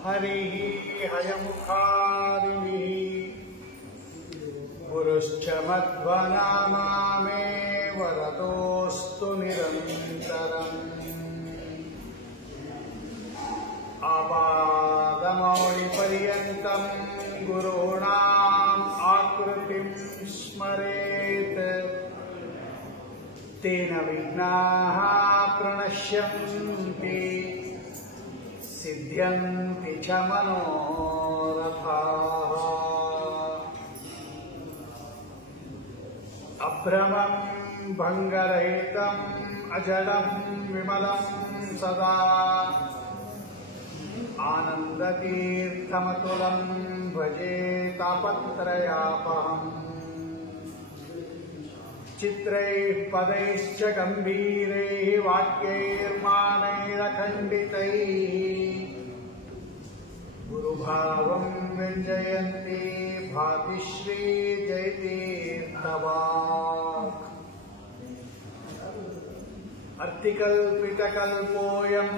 हरिः हयमुखारिः गुरुश्च मध्वनामा मे वरदोऽस्तु निरन्तरम् आपादमौलिपर्यन्तम् गुरूणाम् आकृतिम् स्मरेत् तेन विघ्नाः प्रणश्यन्ति सिद्ध्यन्ति च मनोरथाः। अभ्रमं भङ्गरहितम् अजडं विमलं सदा आनन्दतीर्थमतुलं भजे तापत्रयापहम्। चित्रैः पदैश्च गम्भीरैः वाक्यैर्मानैरखण्डितैः गुरुभावं व्यञ्जयन्ति भाति श्रीजयतीर्थवाक्। अर्तिकल्पितकल्पोऽयं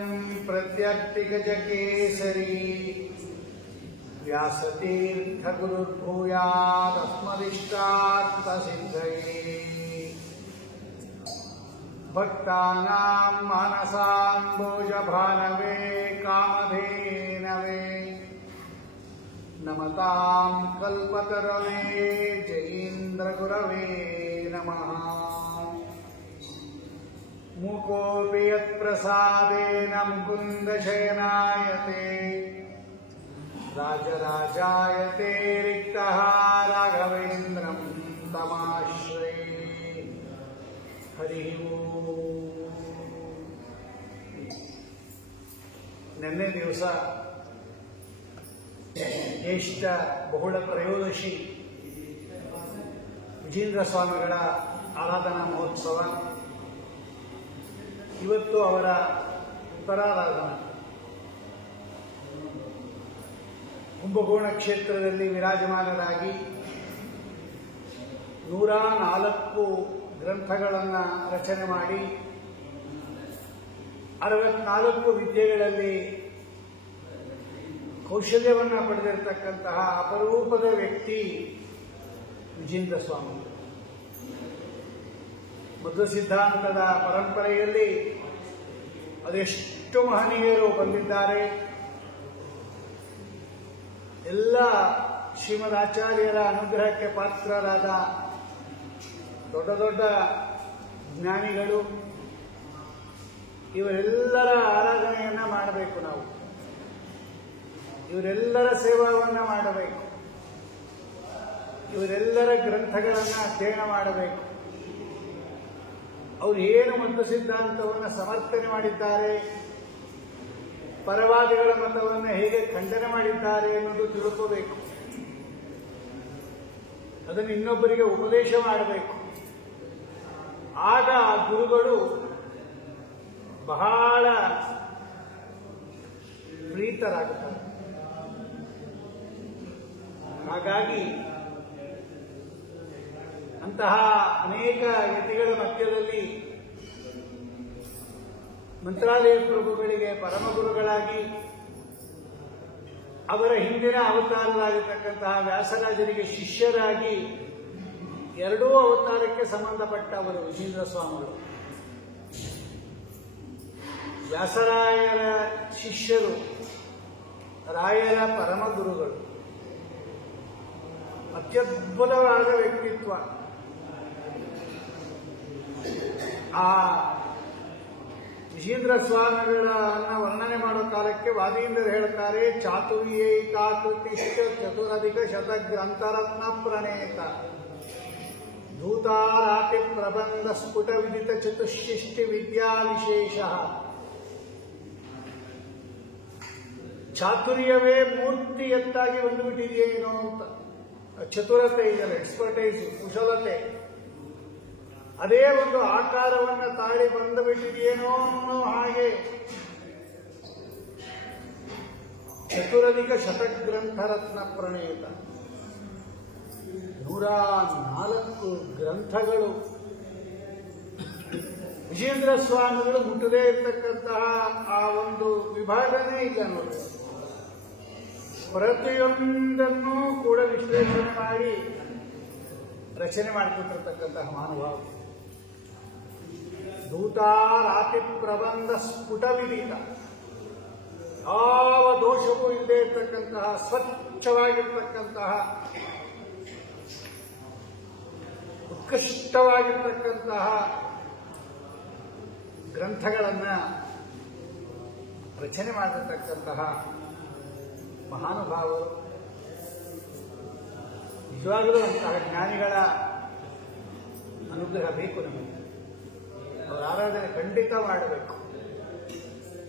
प्रत्यर्तिगजकेसरी व्यासतीर्थगुरुर्भूयादस्मदिष्टार्थसिद्धये। भक्तानां मानसाम्बोजभानवे कामधेनवे नमतां कल्पतरवे जयीन्द्रगुरवे नमः। मुकोऽपि यत्प्रसादेन मुकुन्दशयनायते राजराजायते रिक्तः राघवेन्द्रं तमाश्रये। हरि ओम। ನಿನ್ನೆ ದಿವಸ ಜ್ಯೇಷ್ಠ ಬಹುಳ ತ್ರಯೋದಶಿ ವಿಜೇಂದ್ರ ಸ್ವಾಮಿಗಳ ಆರಾಧನಾ ಮಹೋತ್ಸವ. ಇವತ್ತು ಅವರ ಉತ್ತರಾರಾಧನಾ. ಕುಂಭಕೋಣ ಕ್ಷೇತ್ರದಲ್ಲಿ ವಿರಾಜಮಾನರಾಗಿ 104 ಗ್ರಂಥಗಳನ್ನು ರಚನೆ ಮಾಡಿ 64 ವಿದ್ಯೆಗಳಲ್ಲಿ ಕೌಶಲ್ಯವನ್ನು ಪಡೆದಿರತಕ್ಕಂತಹ ಅಪರೂಪದ ವ್ಯಕ್ತಿ ವಿಜೇಂದ್ರ ಸ್ವಾಮಿ. ಮಧ್ವ ಸಿದ್ಧಾಂತದ ಪರಂಪರೆಯಲ್ಲಿ ಅದೆಷ್ಟು ಮಹನೀಯರು ಬಂದಿದ್ದಾರೆ. ಎಲ್ಲ ಶ್ರೀಮದ್ ಆಚಾರ್ಯರ ಅನುಗ್ರಹಕ್ಕೆ ಪಾತ್ರರಾದ ದೊಡ್ಡ ದೊಡ್ಡ ಜ್ಞಾನಿಗಳು. ಇವರೆಲ್ಲರ ಆರಾಧನೆಯನ್ನ ಮಾಡಬೇಕು. ನಾವು ಇವರೆಲ್ಲರ ಸೇವಾವನ್ನು ಮಾಡಬೇಕು. ಇವರೆಲ್ಲರ ಗ್ರಂಥಗಳನ್ನು ಅಧ್ಯಯನ ಮಾಡಬೇಕು. ಅವರು ಏನು ಮಧ್ವ ಸಿದ್ಧಾಂತವನ್ನು ಸಮರ್ಥನೆ ಮಾಡಿದ್ದಾರೆ, ಪರವಾದಿಗಳ ಮತವನ್ನು ಹೇಗೆ ಖಂಡನೆ ಮಾಡಿದ್ದಾರೆ ಎನ್ನುವುದು ತಿಳ್ಕೋಬೇಕು. ಅದನ್ನು ಇನ್ನೊಬ್ಬರಿಗೆ ಉಪದೇಶ ಮಾಡಬೇಕು. ಆಗ ಆ ಗುರುಗಳು ಬಹಳ ಪ್ರೀತರಾಗುತ್ತಾರೆ. ಹಾಗಾಗಿ ಅಂತಹ ಅನೇಕ ಯತಿಗಳ ಮಧ್ಯದಲ್ಲಿ ಮಂತ್ರಾಲಯ ಪ್ರಭುಗಳಿಗೆ ಪರಮಗುರುಗಳಾಗಿ ಅವರ ಹಿಂದಿನ ಅವತಾರರಾಗಿರ್ತಕ್ಕಂತಹ ವ್ಯಾಸರಾಜರಿಗೆ ಶಿಷ್ಯರಾಗಿ ಎರಡೂ ಅವತಾರಕ್ಕೆ ಸಂಬಂಧಪಟ್ಟವರು ವಿಜೇಂದ್ರ ಸ್ವಾಮಿಗಳು. ವ್ಯಾಸರಾಯರ ಶಿಷ್ಯರು, ರಾಯರ ಪರಮಗುರುಗಳು. ಅತ್ಯದ್ಭುತವಾದ ವ್ಯಕ್ತಿತ್ವ. ಆ ವಿಜೇಂದ್ರ ಸ್ವಾಮಿಗಳನ್ನ ವರ್ಣನೆ ಮಾಡೋ ಕಾಲಕ್ಕೆ ವಾದೀಂದ್ರರು ಹೇಳ್ತಾರೆ, ಚಾತುರ್ಯೈಕಾಕೃತಿಶ್ಚ ಚತುರಧಿಕ ಶತಗ್ರಂಥರತ್ನ ಪ್ರಣೇತ ಧೂತಾರಾತಿ ಪ್ರಬಂಧ ಸ್ಫುಟ ವಿದಿತ ಚತುಷ್ಷಿಷ್ಟಿ ವಿದ್ಯಾ ವಿಶೇಷ. ಚಾತುರ್ಯವೇ ಮೂರ್ತಿಯತ್ತಾಗಿ ಬಂದುಬಿಟ್ಟಿದೆಯೇನೋ ಅಂತ. ಚತುರತೆ ಇದೆಯಲ್ಲ, ಎಕ್ಸ್ಪರ್ಟೈಸ್, ಕುಶಲತೆ, ಅದೇ ಒಂದು ಆಕಾರವನ್ನು ತಾಳಿ ಬಂದು ಬಿಟ್ಟಿದೆಯೇನೋ ಅನ್ನೋ ಹಾಗೆ ಚತುರಧಿಕ ಶತಗ್ರಂಥರತ್ನ ಪ್ರಣೇತ 104 ಗ್ರಂಥಗಳು ವಿಜೇಂದ್ರ ಸ್ವಾಮಿಗಳು ಮುಟ್ಟದೇ ಇರತಕ್ಕಂತಹ ಆ ಒಂದು ವಿಭಾಗನೇ ಇಲ್ಲ ನೋಡಿ. ಪ್ರತಿಯೊಂದನ್ನು ಕೂಡ ವಿಶ್ಲೇಷಣೆ ಮಾಡಿ ರಚನೆ ಮಾಡಿಕೊಟ್ಟಿರ್ತಕ್ಕಂತಹ ಮಹಾನುಭಾವ. ದೂತಾರಾತಿ ಪ್ರಬಂಧ ಸ್ಫುಟ ವಿದಿತ, ಯಾವ ದೋಷವೂ ಇಲ್ಲದೆ ಇರತಕ್ಕಂತಹ ಸ್ವಚ್ಛವಾಗಿರ್ತಕ್ಕಂತಹ ಉತ್ಕೃಷ್ಟವಾಗಿರ್ತಕ್ಕಂತಹ ಗ್ರಂಥಗಳನ್ನು ರಚನೆ ಮಾಡಿರ್ತಕ್ಕಂತಹ ಮಹಾನುಭಾವರು. ನಿಜವಾಗಲೂ ಅಂತಹ ಜ್ಞಾನಿಗಳ ಅನುಗ್ರಹ ಬೇಕು ನಮಗೆ. ಅವರ ಆರಾಧನೆ ಖಂಡಿತ ಮಾಡಬೇಕು.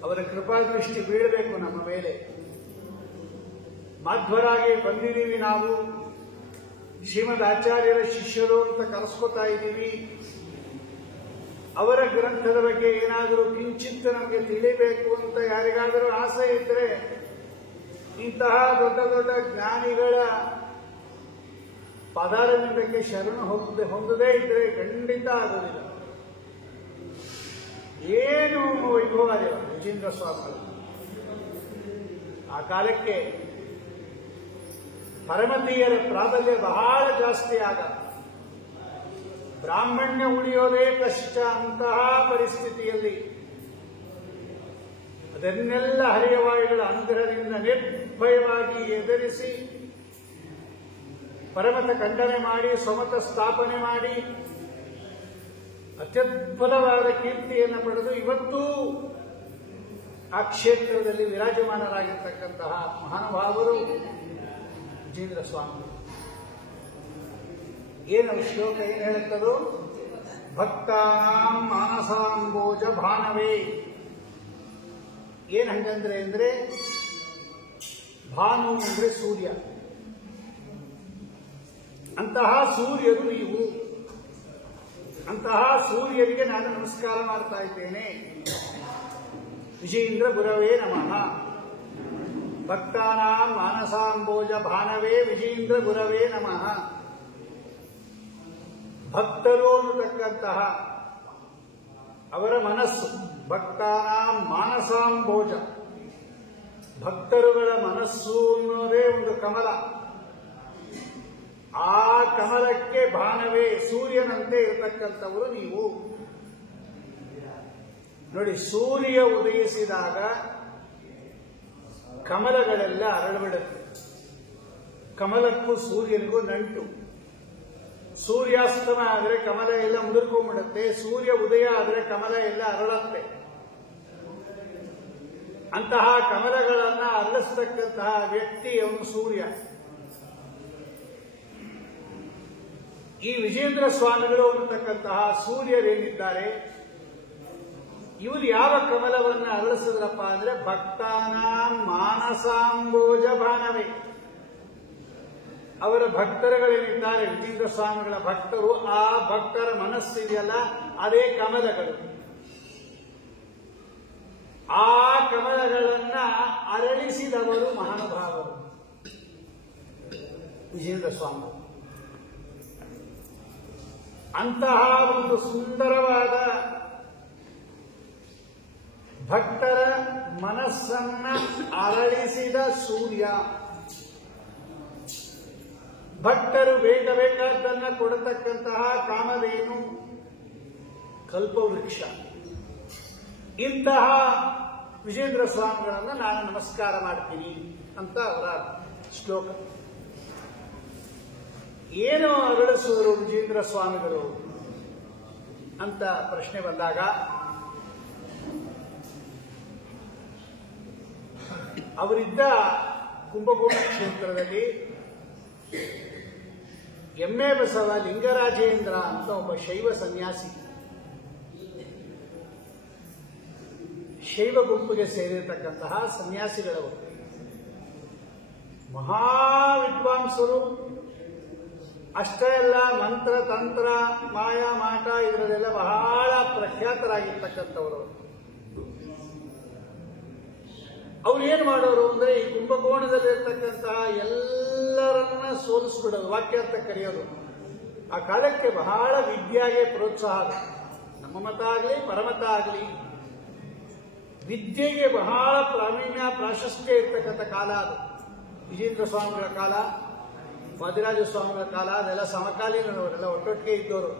ಅವರ ಕೃಪಾದೃಷ್ಟಿ ಬೀಳಬೇಕು ನಮ್ಮ ಮೇಲೆ. ಮಾಧ್ವರಾಗಿ ಬಂದಿದ್ದೀವಿ ನಾವು, ಶ್ರೀಮದ್ ಆಚಾರ್ಯರ ಶಿಷ್ಯರು ಅಂತ ಕರೆಸ್ಕೊತಾ ಇದ್ದೀವಿ. ಅವರ ಗ್ರಂಥದ ಬಗ್ಗೆ ಏನಾದರೂ ಕಿಂಚಿತ್ ನಮಗೆ ತಿಳಿಬೇಕು ಅಂತ ಯಾರಿಗಾದರೂ ಆಸೆ ಇದ್ರೆ ಇಂತಹ ದೊಡ್ಡ ದೊಡ್ಡ ಜ್ಞಾನಿಗಳ ಪದಾರವಿಂದಕ್ಕೆ ಶರಣು ಹೊಂದದೇ ಇದ್ರೆ ಖಂಡಿತ ಆಗೋದಿಲ್ಲ. ಏನು ವೈಭವ ವಿಜೇಂದ್ರ ಸ್ವಾಮಿಗಳು. ಆ ಕಾಲಕ್ಕೆ ಪರಮತೀಯರ ಪ್ರಾಬಲ್ಯ ಬಹಳ ಜಾಸ್ತಿ ಆಗ ಬ್ರಾಹ್ಮಣ್ಯ ಉಳಿಯೋದೇ ಕಷ್ಟ. ಅಂತಹ ಪರಿಸ್ಥಿತಿಯಲ್ಲಿ ಅದನ್ನೆಲ್ಲ ಹರಿಯವಾಯುಗಳ ಅನುಗ್ರಹದಿಂದ ನಿರ್ಭಯವಾಗಿ ಎದುರಿಸಿ ಪರಮತ ಖಂಡನೆ ಮಾಡಿ ಸ್ವಮತ ಸ್ಥಾಪನೆ ಮಾಡಿ ಅತ್ಯದ್ಭುತವಾದ ಕೀರ್ತಿಯನ್ನು ಪಡೆದು ಇವತ್ತೂ ಆ ಕ್ಷೇತ್ರದಲ್ಲಿ ವಿರಾಜಮಾನರಾಗಿರ್ತಕ್ಕಂತಹ ಮಹಾನುಭಾವರು ವಿಜೇಂದ್ರ ಸ್ವಾಮಿ. ಏನು ಶ್ಲೋಕ ಏನು ಹೇಳುತ್ತದೋ, ಭಕ್ತಾನಾಂ ಮಾನಸಾಂಬೋಜ ಭಾನವೇ. ಏನು ಹಂಗಂದ್ರೆ ಅಂದ್ರೆ ಭಾನು ಅಂದ್ರೆ ಸೂರ್ಯ. ಅಂತಹ ಸೂರ್ಯರು ನೀವು. ಅಂತಹ ಸೂರ್ಯರಿಗೆ ನಾನು ನಮಸ್ಕಾರ ಮಾಡ್ತಾ ಇದ್ದೇನೆ. ವಿಜೇಂದ್ರ ಗುರವೇ ನಮಃ. ಭಕ್ತಾನಾಂ ಮಾನಸಾಂಬೋಜ ಭಾನವೇ ವಿಜೇಂದ್ರ ಗುರವೇ ನಮಃ. ಭಕ್ತರು ಅನ್ನತಕ್ಕಂತಹ ಅವರ ಮನಸ್ಸು, ಭಕ್ತಾನಾಂ ಮಾನಸಾಂಬೋಜ, ಭಕ್ತರುಗಳ ಮನಸ್ಸು ಅನ್ನೋದೇ ಒಂದು ಕಮಲ. ಆ ಕಮಲಕ್ಕೆ ಭಾನವೇ ಸೂರ್ಯನಂತೆ ಇರತಕ್ಕಂಥವರು ನೀವು. ನೋಡಿ, ಸೂರ್ಯ ಉದಯಿಸಿದಾಗ ಕಮಲಗಳೆಲ್ಲ ಅರಳಿಬಿಡುತ್ತೆ. ಕಮಲಕ್ಕೂ ಸೂರ್ಯನಿಗೂ ನಂಟು. ಸೂರ್ಯಾಸ್ತಮ ಆದರೆ ಕಮಲ ಎಲ್ಲ ಮುದುರ್ಕೊಂಡ್ಬಿಡುತ್ತೆ. ಸೂರ್ಯ ಉದಯ ಆದರೆ ಕಮಲ ಎಲ್ಲ ಅರಳತ್ತೆ. ಅಂತಹ ಕಮಲಗಳನ್ನ ಅರಳಿಸ್ತಕ್ಕಂತಹ ವ್ಯಕ್ತಿ ಅವನು ಸೂರ್ಯ. ಈ ವಿಜೇಂದ್ರ ಸ್ವಾಮಿಗಳು ಅನ್ನತಕ್ಕಂತಹ ಸೂರ್ಯರೇನಿದ್ದಾರೆ, ಇವರು ಯಾವ ಕಮಲವನ್ನು ಅರಳಿಸಿದ್ರಪ್ಪ ಅಂದ್ರೆ ಭಕ್ತಾನಾಂ ಮಾನಸಾಂಬೋಜ ಭಾನವೇ. ಅವರ ಭಕ್ತರುಗಳೇನಿದ್ದಾರೆ ವಿಜೇಂದ್ರ ಸ್ವಾಮಿಗಳ ಭಕ್ತರು, ಆ ಭಕ್ತರ ಮನಸ್ಸಿದೆಯಲ್ಲ ಅದೇ ಕಮಲಗಳು. ಆ ಕಮಲಗಳನ್ನ ಅರಳಿಸಿದವರು ಮಹಾನುಭಾವರು ವಿಜೇಂದ್ರ ಸ್ವಾಮಿ. ಅಂತಹ ಒಂದು ಸುಂದರವಾದ ಭಕ್ತರ ಮನಸ್ಸನ್ನ ಅರಳಿಸಿದ ಸೂರ್ಯ. ಭಕ್ತರು ಬೇಕಾದನ್ನ ಕೊಡತಕ್ಕಂತಹ ಕಾಮಧೇನು, ಕಲ್ಪವೃಕ್ಷ. ಇಂತಹ ವಿಜೇಂದ್ರ ಸ್ವಾಮಿಗಳನ್ನು ನಾನು ನಮಸ್ಕಾರ ಮಾಡ್ತೀನಿ ಅಂತ ಅವರ ಶ್ಲೋಕ. ಏನು ಅರಳಿಸುವರು ವಿಜೇಂದ್ರ ಸ್ವಾಮಿಗಳು ಅಂತ ಪ್ರಶ್ನೆ ಬಂದಾಗ ಅವರಿದ್ದ ಕುಂಭಕೋಣ ಕ್ಷೇತ್ರದಲ್ಲಿ ಎಮ್ಮೆ ಬಸವ ಲಿಂಗರಾಜೇಂದ್ರ ಅಂತ ಒಬ್ಬ ಶೈವ ಸನ್ಯಾಸಿ, ಶೈವ ಗುಂಪಿಗೆ ಸೇರಿರತಕ್ಕಂತಹ ಸನ್ಯಾಸಿಗಳವರು, ಮಹಾವಿದ್ವಾಂಸರು. ಅಷ್ಟೇ ಅಲ್ಲ, ಮಂತ್ರ ತಂತ್ರ ಮಾಯಾ ಮಾಟ ಇದರಲ್ಲೆಲ್ಲ ಬಹಳ ಪ್ರಖ್ಯಾತರಾಗಿರ್ತಕ್ಕಂಥವರು. ಅವ್ರು ಏನ್ ಮಾಡೋರು ಅಂದ್ರೆ ಈ ಕುಂಭಕೋಣದಲ್ಲಿರ್ತಕ್ಕಂತಹ ಎಲ್ಲರನ್ನ ಸೋಲಿಸ್ಬಿಡೋದು, ವಾಕ್ಯಾರ್ಥ ಕರೆಯೋದು. ಆ ಕಾಲಕ್ಕೆ ಬಹಳ ವಿದ್ಯಾಗೆ ಪ್ರೋತ್ಸಾಹ. ನಮ್ಮ ಮತ ಆಗಲಿ ಪರಮತ ಆಗಲಿ ವಿದ್ಯೆಗೆ ಬಹಳ ಪ್ರಾವೀಣ್ಯ ಪ್ರಾಶಸ್ತ್ಯ ಇರ್ತಕ್ಕಂಥ ಕಾಲ ಅದು. ವಿಜೇಂದ್ರ ಸ್ವಾಮಿಗಳ ಕಾಲ, ವಾದಿರಾಜ ಸ್ವಾಮಿಗಳ ಕಾಲ, ಅದೆಲ್ಲ ಸಮಕಾಲೀನವರೆಲ್ಲ ಒಟ್ಟೊಟ್ಟಿಗೆ ಇದ್ದವರು.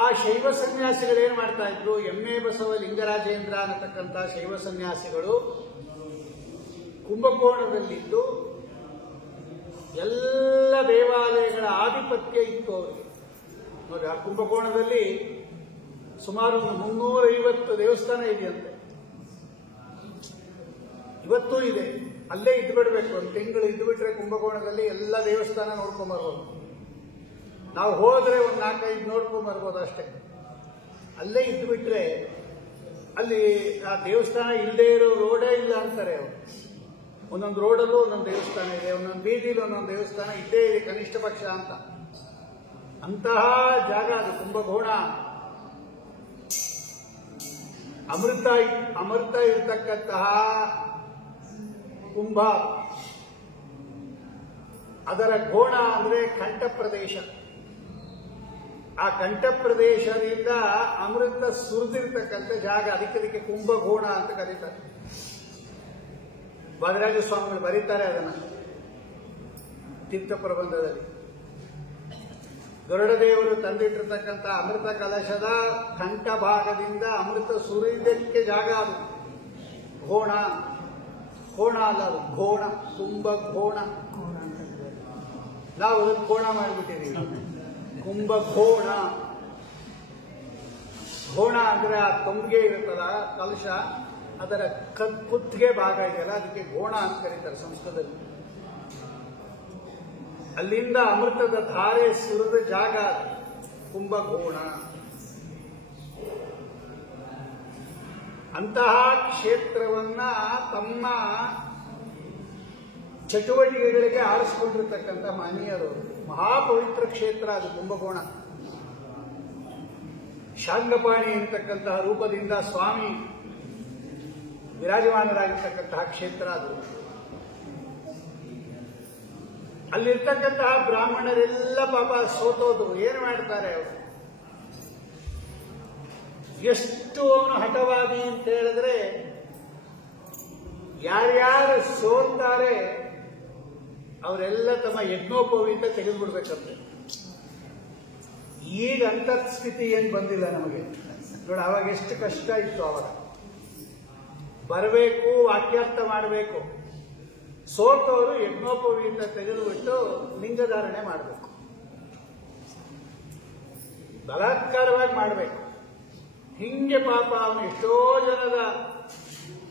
ಆ ಶೈವ ಸನ್ಯಾಸಿಗಳೇನು ಮಾಡ್ತಾ ಇದ್ರು, ಎಮ್ಮೆ ಬಸವ ಲಿಂಗರಾಜೇಂದ್ರ ಅನ್ನತಕ್ಕಂಥ ಶೈವ ಸನ್ಯಾಸಿಗಳು ಕುಂಭಕೋಣದಲ್ಲಿದ್ದು ಎಲ್ಲ ದೇವಾಲಯಗಳ ಆಧಿಪತ್ಯ ಇತ್ತು ಅವರಿಗೆ. ನೋಡಿ, ಆ ಕುಂಭಕೋಣದಲ್ಲಿ ಸುಮಾರು 350 ದೇವಸ್ಥಾನ ಇದೆಯಂತೆ. ಇವತ್ತೂ ಇದೆ. ಅಲ್ಲೇ ಇದ್ಬಿಡ್ಬೇಕು, ಒಂದು ತಿಂಗಳು ಇದ್ಬಿಟ್ರೆ ಕುಂಭಕೋಣದಲ್ಲಿ ಎಲ್ಲ ದೇವಸ್ಥಾನ ನೋಡ್ಕೊಂಬರ್ಬೋದು. ನಾವು ಹೋದ್ರೆ ಒಂದು 4-5 ನೋಡ್ಕೊಂಬರ್ಬೋದು ಅಷ್ಟೇ. ಅಲ್ಲೇ ಇದ್ಬಿಟ್ರೆ ಅಲ್ಲಿ ಆ ದೇವಸ್ಥಾನ ಇಲ್ಲದೆ ಇರೋ ರೋಡೇ ಇಲ್ಲ ಅಂತಾರೆ ಅವರು. ಒಂದೊಂದು ರೋಡಲ್ಲೂ ಒಂದೊಂದು ದೇವಸ್ಥಾನ ಇದೆ, ಒಂದೊಂದು ಬೀದಿಲಿ ಒಂದೊಂದು ದೇವಸ್ಥಾನ ಇದ್ದೇ ಇದೆ ಕನಿಷ್ಠ ಪಕ್ಷ ಅಂತ. ಅಂತಹ ಜಾಗ ಅದು ಕುಂಭಕೋಣ. ಅಮೃತ ಇರತಕ್ಕಂತಹ ಕುಂಭ, ಅದರ ಗೋಣ ಅಂದ್ರೆ ಕಂಠ ಪ್ರದೇಶ. ಆ ಕಂಠ ಪ್ರದೇಶದಿಂದ ಅಮೃತ ಸುರಿದಿರ್ತಕ್ಕಂಥ ಜಾಗ, ಅದಕ್ಕೆ ಕುಂಭಕೋಣ ಅಂತ ಕರೀತಾರೆ. ವಾದಿರಾಜ ಸ್ವಾಮಿಗಳು ಬರೀತಾರೆ ಅದನ್ನ ತೀರ್ಥ ಪ್ರಬಂಧದಲ್ಲಿ. ಗರುಡದೇವರು ತಂದಿಟ್ಟಿರ್ತಕ್ಕಂಥ ಅಮೃತ ಕಲಶದ ಕಂಠ ಭಾಗದಿಂದ ಅಮೃತ ಸುರಿದಕ್ಕೆ ಜಾಗ ಅದು ಘೋಣ. ಕೋಣ ಅಲ್ಲ, ಅದು ಘೋಣ, ಕುಂಭಕೋಣ. ನಾವು ಅದನ್ನು ಕೋಣ ಮಾಡಿಬಿಟ್ಟಿದ್ದೀವಿ, ಕುಂಭಕೋಣ. ಘೋಣ ಅಂದ್ರೆ ಆ ತೊಂಬಿಗೆ ಇರುತ್ತಲ್ಲ ಕಲಶ, ಅದರ ಕುತ್ತಿಗೆ ಭಾಗ ಇದೆಯಲ್ಲ, ಅದಕ್ಕೆ ಘೋಣ ಅಂತ ಕರೀತಾರೆ ಸಂಸ್ಕೃತದಲ್ಲಿ. ಅಲ್ಲಿಂದ ಅಮೃತದ ಧಾರೆ ಸುರಿದ ಜಾಗ ಕುಂಭಕೋಣ. ಅಂತಹ ಕ್ಷೇತ್ರವನ್ನ ತಮ್ಮ ಚಟುವಟಿಕೆಗಳಿಗೆ ಆರಿಸಿಕೊಂಡಿರ್ತಕ್ಕಂಥ ಮಹನೀಯರು. ಮಹಾಪವಿತ್ರ ಕ್ಷೇತ್ರ ಅದು ಕುಂಭಕೋಣ. ಶಾಂಗಪಾಣಿ ಎಂತಕ್ಕಂತಹ ರೂಪದಿಂದ ಸ್ವಾಮಿ ವಿರಾಜಮಾನರಾಗಿರ್ತಕ್ಕಂತಹ ಕ್ಷೇತ್ರ ಅದು. ಅಲ್ಲಿರ್ತಕ್ಕಂತಹ ಬ್ರಾಹ್ಮಣರೆಲ್ಲ ಪಾಪ ಸೋತೋದು. ಏನು ಮಾಡ್ತಾರೆ ಅವರು? ಎಷ್ಟು ಅವನು ಹಠವಾದಿ ಅಂತ ಹೇಳಿದ್ರೆ, ಯಾರ್ಯಾರು ಸೋಲ್ತಾರೆ ಅವರೆಲ್ಲ ತಮ್ಮ ಯಜ್ಞೋಪವೀತ ತೆಗೆದುಬಿಡ್ಬೇಕಂತೆ. ಈಗ ಅಂತಸ್ಥಿತಿ ಏನು ಬಂದಿಲ್ಲ ನಮಗೆ ನೋಡಿ. ಅವಾಗ ಎಷ್ಟು ಕಷ್ಟ ಇತ್ತು. ಅವಾಗ ಬರಬೇಕು, ವಾಕ್ಯಾರ್ಥ ಮಾಡಬೇಕು. ಸೋತವರು ಯಜ್ಞೋಪವೀತ ತೆಗೆದುಬಿಟ್ಟು ಲಿಂಗಧಾರಣೆ ಮಾಡಬೇಕು, ಬಲಾತ್ಕಾರವಾಗಿ ಮಾಡಬೇಕು. ಹಿಂಗೆ ಪಾಪ ಅವನು ಎಷ್ಟೋ ಜನದ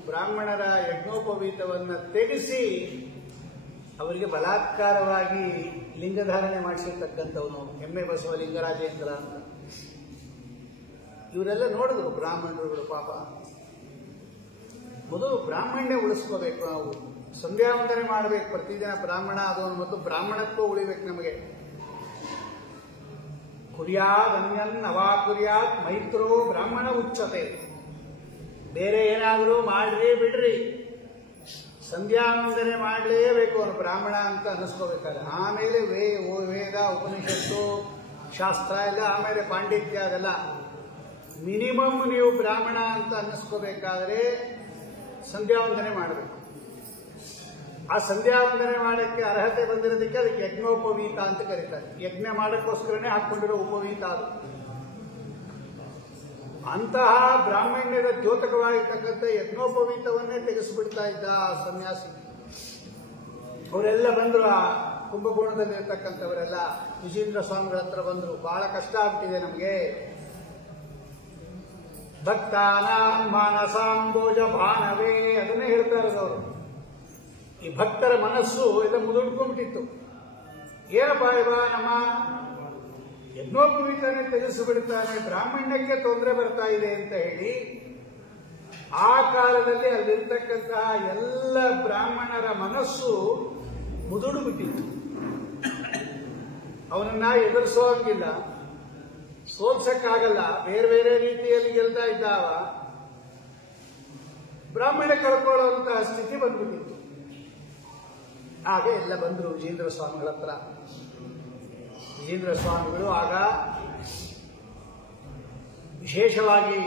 ಬ್ರಾಹ್ಮಣರ ಯಜ್ಞೋಪವೀತವನ್ನ ತೆಗೆಸಿ ಅವರಿಗೆ ಬಲಾತ್ಕಾರವಾಗಿ ಲಿಂಗಧಾರಣೆ ಮಾಡಿಸಿರ್ತಕ್ಕಂಥವನು ಎಮ್ಮೆ ಬಸವ ಲಿಂಗರಾಜೇಂದ್ರ ಅಂತ. ಇವರೆಲ್ಲ ನೋಡಿದ್ರು ಬ್ರಾಹ್ಮಣರುಗಳು ಪಾಪ. ಮೊದಲು ಬ್ರಾಹ್ಮಣ್ಯ ಉಳಿಸ್ಕೋಬೇಕು, ನಾವು ಸಂಧ್ಯಾವಂದನೆ ಮಾಡಬೇಕು ಪ್ರತಿದಿನ ಬ್ರಾಹ್ಮಣ ಆದವನು, ಮತ್ತು ಬ್ರಾಹ್ಮಣತ್ವ ಉಳಿಬೇಕು ನಮಗೆ. ಕುರ್ಯಾದ್ ಅನ್ಯನ್ ಅವಾ ಕುರ್ಯಾತ್ ಮೈತ್ರೋ ಬ್ರಾಹ್ಮಣ ಉಚ್ಚತೆ. ಬೇರೆ ಏನಾದರೂ ಮಾಡ್ರಿ ಬಿಡ್ರಿ, ಸಂಧ್ಯಾವಂದನೆ ಮಾಡಲೇಬೇಕು ಅವನು ಬ್ರಾಹ್ಮಣ ಅಂತ ಅನ್ನಿಸ್ಕೋಬೇಕಾದ್ರೆ. ಆಮೇಲೆ ವೇದ ಉಪನಿಷತ್ತು ಶಾಸ್ತ್ರ ಎಲ್ಲ, ಆಮೇಲೆ ಪಾಂಡಿತ್ಯ ಅದೆಲ್ಲ. ಮಿನಿಮಮ್ ನೀವು ಬ್ರಾಹ್ಮಣ ಅಂತ ಅನ್ನಿಸ್ಕೋಬೇಕಾದ್ರೆ ಸಂಧ್ಯಾವಂದನೆ ಮಾಡಬೇಕು. ಆ ಸಂಧ್ಯಾವಂದನೆ ಮಾಡಕ್ಕೆ ಅರ್ಹತೆ ಬಂದಿರೋದಕ್ಕೆ ಅದಕ್ಕೆ ಯಜ್ಞೋಪವೀತ ಅಂತ ಕರೀತಾರೆ. ಯಜ್ಞ ಮಾಡಕ್ಕೋಸ್ಕರನೇ ಹಾಕೊಂಡಿರೋ ಉಪವೀತ ಅದು. ಅಂತಹ ಬ್ರಾಹ್ಮಣ್ಯದ ದ್ಯೋತಕವಾಗಿರ್ತಕ್ಕಂಥ ಯಜ್ಞೋಪವೀತವನ್ನೇ ತೆಗೆಸಿಬಿಡ್ತಾ ಇದ್ದ ಆ ಸನ್ಯಾಸಿ. ಅವರೆಲ್ಲ ಬಂದ್ರು, ಆ ಕುಂಭಕೋಣದಲ್ಲಿರ್ತಕ್ಕಂಥವರೆಲ್ಲ ವಿಜೇಂದ್ರ ಸ್ವಾಮಿಗಳ ಹತ್ರ ಬಂದ್ರು. ಬಹಳ ಕಷ್ಟ ಆಗ್ಬಿಟ್ಟಿದೆ ನಮಗೆ. ಭಕ್ತಾನಾಂ ಮಾನಸಾಂಬೋಜ ಭಾನವೇ, ಅದನ್ನೇ ಹೇಳ್ತಾ ಇರೋದು ಅವರು. ಈ ಭಕ್ತರ ಮನಸ್ಸು ಎಲ್ಲ ಮುದುಡ್ಕೊಂಡ್ಬಿಟ್ಟಿತ್ತು. ಏನಪ್ಪ ಇವ ನಮ್ಮ ಯಜ್ಞೋಪವೀತನೇ ತೆಗೆಸಿಬಿಡ್ತಾನೆ, ಬ್ರಾಹ್ಮಣ್ಯಕ್ಕೆ ತೊಂದರೆ ಬರ್ತಾ ಇದೆ ಅಂತ ಹೇಳಿ ಆ ಕಾಲದಲ್ಲಿ ಅಲ್ಲಿರ್ತಕ್ಕಂತಹ ಎಲ್ಲ ಬ್ರಾಹ್ಮಣರ ಮನಸ್ಸು ಮುದುಡುಬಿಟ್ಟಿತ್ತು. ಅವನನ್ನ ಎದುರಿಸೋಂಗಿಲ್ಲ, ಸೋಲ್ಸಕ್ಕಾಗಲ್ಲ, ಬೇರೆ ಬೇರೆ ರೀತಿಯಲ್ಲಿ ಗೆಲ್ತಾ ಇದ್ದಾವ. ಬ್ರಾಹ್ಮಣ್ಯ ಕಳ್ಕೊಳ್ಳುವಂತಹ ಸ್ಥಿತಿ ಬಂದ್ಬಿಟ್ಟಿತ್ತು. ಆಗ ಎಲ್ಲ ಬಂದರು ವಿಜೇಂದ್ರ ಸ್ವಾಮಿಗಳ ಹತ್ರ. ವಿಜೇಂದ್ರ ಸ್ವಾಮಿಗಳು ಆಗ ವಿಶೇಷವಾಗಿ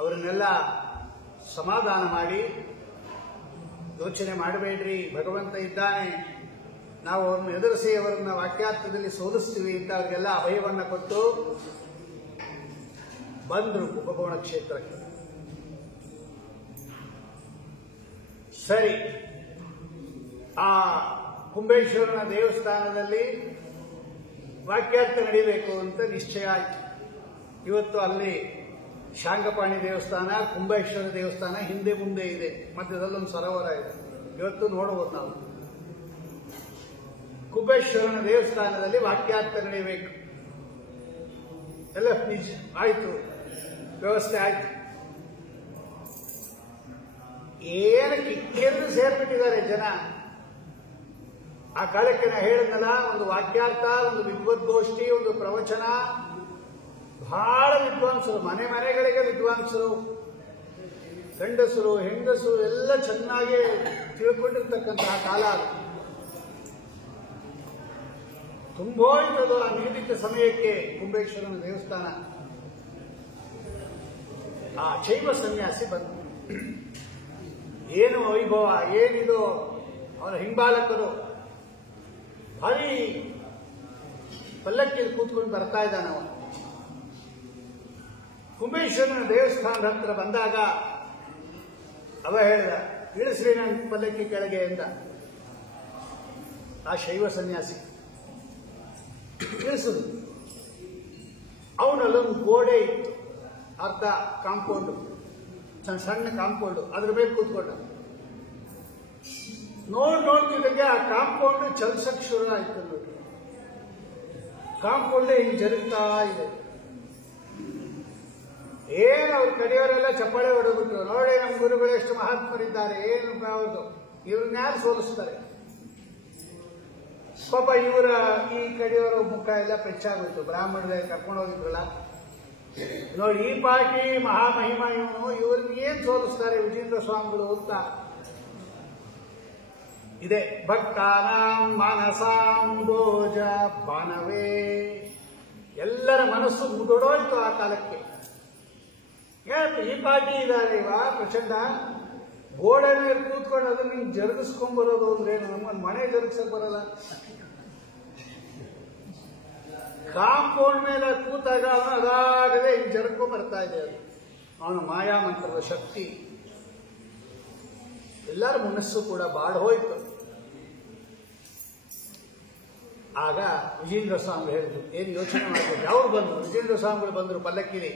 ಅವರನ್ನೆಲ್ಲ ಸಮಾಧಾನ ಮಾಡಿ ಯೋಚನೆ ಮಾಡಬೇಡ್ರಿ, ಭಗವಂತ ಇದ್ದಾನೆ, ನಾವು ಅವರನ್ನು ಎದುರಿಸಿ ಅವರನ್ನ ವಾಕ್ಯಾರ್ಥದಲ್ಲಿ ಸೋಲಿಸ್ತೀವಿ ಅಂತ ಅವ್ರಿಗೆಲ್ಲ ಅಭಯವನ್ನ ಕೊಟ್ಟು ಬಂದರು ಕುಂಭಕೋಣ ಕ್ಷೇತ್ರಕ್ಕೆ. ಸರಿ, ಆ ಕುಂಬೇಶ್ವರನ ದೇವಸ್ಥಾನದಲ್ಲಿ ವಾಕ್ಯಾರ್ಥ ನಡೀಬೇಕು ಅಂತ ನಿಶ್ಚಯ ಆಯ್ತು. ಇವತ್ತು ಅಲ್ಲಿ ಶಾಂಗಪಾಣಿ ದೇವಸ್ಥಾನ, ಕುಂಬೇಶ್ವರ ದೇವಸ್ಥಾನ ಹಿಂದೆ ಮುಂದೆ ಇದೆ, ಮಧ್ಯದಲ್ಲೊಂದು ಸರೋವರ ಇದೆ. ಇವತ್ತು ನೋಡಬಹುದು ನಾವು. ಕುಂಬೇಶ್ವರನ ದೇವಸ್ಥಾನದಲ್ಲಿ ವಾಕ್ಯಾರ್ಥ ನಡೆಯಬೇಕು. ಎಲ್ಲ ನಿಜ ಆಯ್ತು, ವ್ಯವಸ್ಥೆ ಆಯ್ತು. ಏನು ಕಿಕ್ಕಿರಿದು ಸೇರ್ಬಿಟ್ಟಿದ್ದಾರೆ ಜನ. ಆ ಕಾಲಕ್ಕೆ ನಾ ಹೇಳಿದ್ನಲ್ಲ, ಒಂದು ವಾಕ್ಯಾರ್ಥ, ಒಂದು ವಿದ್ವದ್ಗೋಷ್ಠಿ, ಒಂದು ಪ್ರವಚನ, ಬಹಳ ವಿದ್ವಾಂಸರು, ಮನೆ ಮನೆಗಳಿಗೆ ವಿದ್ವಾಂಸರು, ಗಂಡಸರು ಹೆಂಗಸರು ಎಲ್ಲ ಚೆನ್ನಾಗಿ ತಿಳ್ಕೊಂಡಿರ್ತಕ್ಕಂತಹ ಕಾಲ. ತುಂಬೋಯ್ತದು ಆ ನಿಗದಿತ ಸಮಯಕ್ಕೆ ಕುಂಬೇಶ್ವರನ ದೇವಸ್ಥಾನ. ಆ ಶೈವ ಸನ್ಯಾಸಿ ಬಂದ. ಏನು ವೈಭವ, ಏನಿದು, ಅವರ ಹಿಂಬಾಲಕರು ಭಾರಿ ಪಲ್ಲಕ್ಕಿಯಲ್ಲಿ ಕೂತ್ಕೊಂಡು ಬರ್ತಾ ಇದ್ದಾನೆ ಅವನು. ಕುಂಬೇಶ್ವರನ ದೇವಸ್ಥಾನದ ಹತ್ರ ಬಂದಾಗ ಅವ ಹೇಳಿದ, ಇಳಿಸ್ರಿ ನನ್ನ ಪಲ್ಲಕ್ಕಿ ಕೆಳಗೆ ಎಂದ. ಆ ಶೈವ ಸನ್ಯಾಸಿ ಇಳಿಸುದು. ಅವನಲ್ಲೊಂದು ಗೋಡೆ ಇತ್ತು, ಅರ್ಧ ಕಾಂಪೌಂಡ್, ಸಣ್ಣ ಕಾಂಪೌಂಡ್, ಅದ್ರ ಮೇಲೆ ಕೂತ್ಕೊಂಡ. ನೋಡ್ತಿದ್ದಂಗೆ ಆ ಕಾಂಪೌಂಡ್ ಚಲಿಸಕ್ ಶುರು ಆಯ್ತು. ನೋಡಿ, ಕಾಂಪೌಂಡ್ ಹಿಂಗ್ ಜರುಗ್ತಾ ಇದೆ. ಏನು ಅವ್ರ ಕಡೆಯವರೆಲ್ಲ ಚಪ್ಪಾಳೆ ಹೊಡೆದ್ಬಿಟ್ರು. ನೋಡಿ, ನಮ್ಮ ಗುರುಗಳು ಎಷ್ಟು ಮಹಾತ್ಮರಿದ್ದಾರೆ, ಏನು ಹೌದು, ಇವ್ರನ್ನ ಯಾರು ಸೋಲಿಸ್ತಾರೆ. ಪಾಪ ಇವರ ಈ ಕಡೆಯವರ ಮುಖ ಎಲ್ಲ ಪೆಚ್ಚಾಗೋಯ್ತು. ಬ್ರಾಹ್ಮಣರೇ ಕರ್ಕೊಂಡು ಹೋಗಿದ್ರಲ್ಲ, ನೋಡಿ ಈ ಪಾಟಿ ಮಹಾಮಹಿಮ ಇವನು, ಇವ್ರನ್ನ ಏನ್ ಸೋಲಿಸ್ತಾರೆ ವಿಜೇಂದ್ರ ಸ್ವಾಮಿಗಳು ಅಂತ ಇದೆ. ಭಕ್ತಾನಾಂ ಮಾನಸಾಂಬೋಜ ಬಾನವೇ, ಎಲ್ಲರ ಮನಸ್ಸು ಮುದುಡೋಯ್ತು ಆ ಕಾಲಕ್ಕೆ. ಈ ಪಾಟಿ ಇದ್ದಾರೆ ಇವ ಪ್ರಚಂಡ, ಗೋಡೆ ಮೇಲೆ ಕೂತ್ಕೊಂಡು ಅದನ್ನ ನಿಂಗೆ ಜರುಗಿಸ್ಕೊಂಡ್ಬರೋದು ಅಂದ್ರೆ ನಮ್ಮನ್ನು ಮನೆ ಜರುಗಿಸಕ್ ಬರಲ್ಲ. ಕಾಂಪೌಂಡ್ ಮೇಲೆ ಕೂತಾಗ ಅವನು ಅದಾಗದೆ ಹಿಂಗೆ ಜರುಗ್ಕೊಂಡ್ ಬರ್ತಾ ಇದೆ. ಅದು ಅವನ ಮಾಯಾಮಂತ್ರದ ಶಕ್ತಿ. ಎಲ್ಲರ ಮನಸ್ಸು ಕೂಡ ಬಾಡ್ ಹೋಯ್ತು. ಆಗ ವಿಜೇಂದ್ರ ಸ್ವಾಮಿ ಹೇಳಿದ್ರು, ಏನು ಯೋಚನೆ ಮಾಡಬೇಕು. ಅವ್ರು ಬಂದ್ರು, ವಿಜೇಂದ್ರ ಸ್ವಾಮಿಗಳು ಬಂದ್ರು ಪಲ್ಲಕ್ಕಿಲಿ.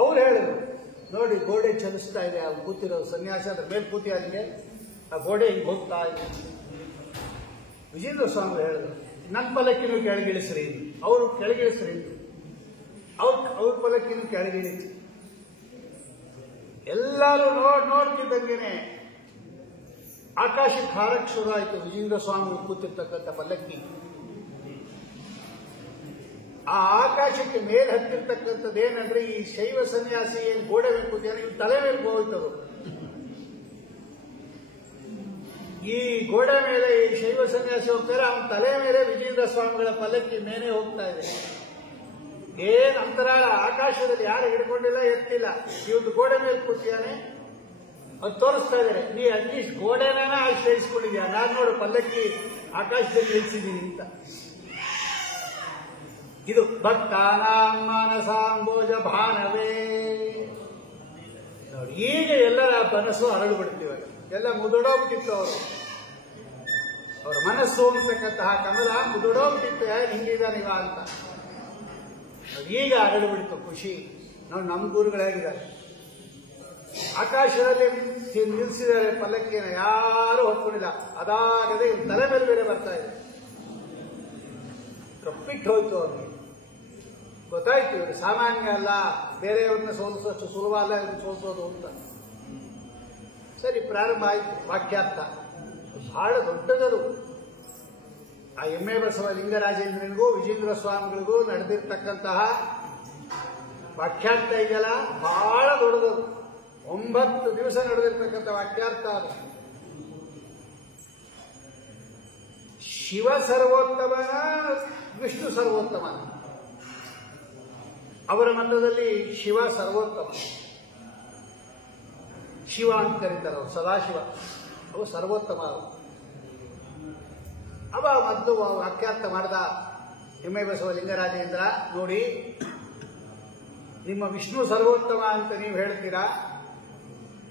ಅವ್ರು ಹೇಳಿದ್ರು, ನೋಡಿ ಗೋಡೆ ಚಲಿಸ್ತಾ ಇದೆ, ಅವ್ರು ಕೂತಿರೋದು ಸನ್ಯಾಸಿ ಅದ್ರ ಮೇಲೆ ಕೂತಿ, ಅಲ್ಲಿಗೆ ಆ ಗೋಡೆ ಹಿಂಗೆ ಹೋಗ್ತಾ ಇದೆ. ವಿಜೇಂದ್ರ ಸ್ವಾಮಿ ಹೇಳಿದ್ರು, ನನ್ನ ಪಲ್ಲಕ್ಕಿನೂ ಕೆಳಗಿಳಿಸ್ರಿ. ಅವರು ಕೆಳಗಿಳಿಸ್ರಿ, ಅವ್ರ ಪಲ್ಲಕ್ಕಿನೂ ಕೆಳಗಿಳಿಸಿ. ಎಲ್ಲರೂ ನೋಡ್ತಿದ್ದಂಗೆನೆ ಆಕಾಶಕ್ಕೆ ಹಾರಕ್ಕೆ ಶುರು ಆಯಿತು ವಿಜೇಂದ್ರ ಸ್ವಾಮಿ ಕೂತಿರ್ತಕ್ಕಂಥ ಪಲ್ಲಕ್ಕಿ. ಆ ಆಕಾಶಕ್ಕೆ ಮೇಲೆ ಹತ್ತಿರ್ತಕ್ಕಂಥದ್ದೇನಂದ್ರೆ ಈ ಶೈವ ಸನ್ಯಾಸಿ ಏನು ಗೋಡೆ ಮೇಲೆ ಕೂತಿದ್ದಾನೆ, ಇವ್ನ ತಲೆ ಮೇಲೆ ಹೋಯ್ತದು. ಈ ಗೋಡೆ ಮೇಲೆ ಈ ಶೈವ ಸನ್ಯಾಸಿ ಹೋಗ್ತಾರೆ, ಅವನ ತಲೆ ಮೇಲೆ ವಿಜೇಂದ್ರ ಸ್ವಾಮಿಗಳ ಪಲ್ಲಕ್ಕಿ ಮೇಲೆ ಹೋಗ್ತಾ ಇದೆ. ಏನ್ ಅಂತರಾಳ, ಆಕಾಶದಲ್ಲಿ ಯಾರು ಹಿಡ್ಕೊಂಡಿಲ್ಲ, ಎತ್ತಿಲ್ಲ. ಇವತ್ತು ಗೋಡೆ ಮೇಲೆ ಕೂತಿದ್ದಾನೆ, ಅದು ತೋರಿಸ್ತಾ ಇದ್ದಾರೆ. ನೀ ಅಟ್ಲೀಸ್ಟ್ ಗೋಡೆನ ಆಶ್ರಯಿಸ್ಕೊಂಡಿದ್ಯಾ, ನಾನು ನೋಡು ಪಲ್ಲಕ್ಕಿ ಆಕಾಶದಲ್ಲಿ ನಿಲ್ಸಿದ್ದೀನಿ ಅಂತ. ಇದು ಭಕ್ತಾನಾಂ ಮಾನಸಾಂಬೋಜ ಭಾನವೇ. ನೋಡಿ, ಈಗ ಎಲ್ಲರ ಮನಸ್ಸು ಹರಡು ಬಿಡ್ತೀವಿ. ಎಲ್ಲ ಮುದುಡೋಗ್ಬಿಟ್ಟಿತ್ತು ಅವರ ಮನಸ್ಸು ಅಂತಕ್ಕಂತಹ ಕಮಲ ಮುದುಡೋಗ್ಬಿಟ್ಟಿತ್ತು. ಹಿಂಗಿದ್ದಾನಿವ ಅಂತ ಈಗ ಹರಡು ಬಿಡ್ತು ಖುಷಿ. ನೋಡಿ, ನಮ್ಮ ಗುರುಗಳಾಗಿದ್ದಾರೆ, ಆಕಾಶದಲ್ಲಿ ನಿಲ್ಲಿಸಿದ್ದಾರೆ ಪಲ್ಲಕ್ಕಿನ, ಯಾರು ಹೊತ್ಕೊಂಡಿಲ್ಲ. ಅದಾಗದೆ ತಲೆ ಮೇಲೆ ಬೇರೆ ಬರ್ತಾ ಇದೆ. ತಪ್ಪಿಟ್ಟು ಹೋಯ್ತು ಅವ್ರಿಗೆ, ಗೊತ್ತಾಯ್ತು ಇವರು ಸಾಮಾನ್ಯ ಅಲ್ಲ, ಬೇರೆಯವ್ರನ್ನ ಸೋಲಿಸೋಷ್ಟು ಸುಲಭ ಅಲ್ಲ ಇವ್ರನ್ನ ಸೋಲಿಸೋದು ಅಂತ. ಸರಿ, ಪ್ರಾರಂಭ ಆಯ್ತು ವಾಕ್ಯಾರ್ಥ. ಬಹಳ ದೊಡ್ಡದದು. ಆ ಎಮ್ಮೆ ಬಸವ ಲಿಂಗರಾಜೇಂದ್ರನಿಗೂ ವಿಜೇಂದ್ರ ಸ್ವಾಮಿಗಳಿಗೂ ನಡೆದಿರ್ತಕ್ಕಂತಹ ವಾಕ್ಯಾರ್ಥ ಇದೆಯಲ್ಲ, ಬಹಳ ದೊಡ್ಡದದು. 9 ದಿವಸ ನಡೆದಿರ್ತಕ್ಕಂಥ ವಾಕ್ಯಾರ್ಥ ಅದು. ಶಿವ ಸರ್ವೋತ್ತಮನ, ವಿಷ್ಣು ಸರ್ವೋತ್ತಮನ. ಅವರ ಮತದಲ್ಲಿ ಶಿವ ಸರ್ವೋತ್ತಮ. ಶಿವ ಅಂತ ಕರೀತಾರೆ ಅವರು, ಸದಾಶಿವ. ಅವು ಸರ್ವೋತ್ತಮ. ಅವ ಮೊದಲು ವಾಕ್ಯಾರ್ಥ ಮಾಡಿದ ಎಮ್ಮೆ ಬಸವ ಲಿಂಗರಾಜೇಂದ್ರ, ನೋಡಿ ನಿಮ್ಮ ವಿಷ್ಣು ಸರ್ವೋತ್ತಮ ಅಂತ ನೀವು ಹೇಳ್ತೀರಾ,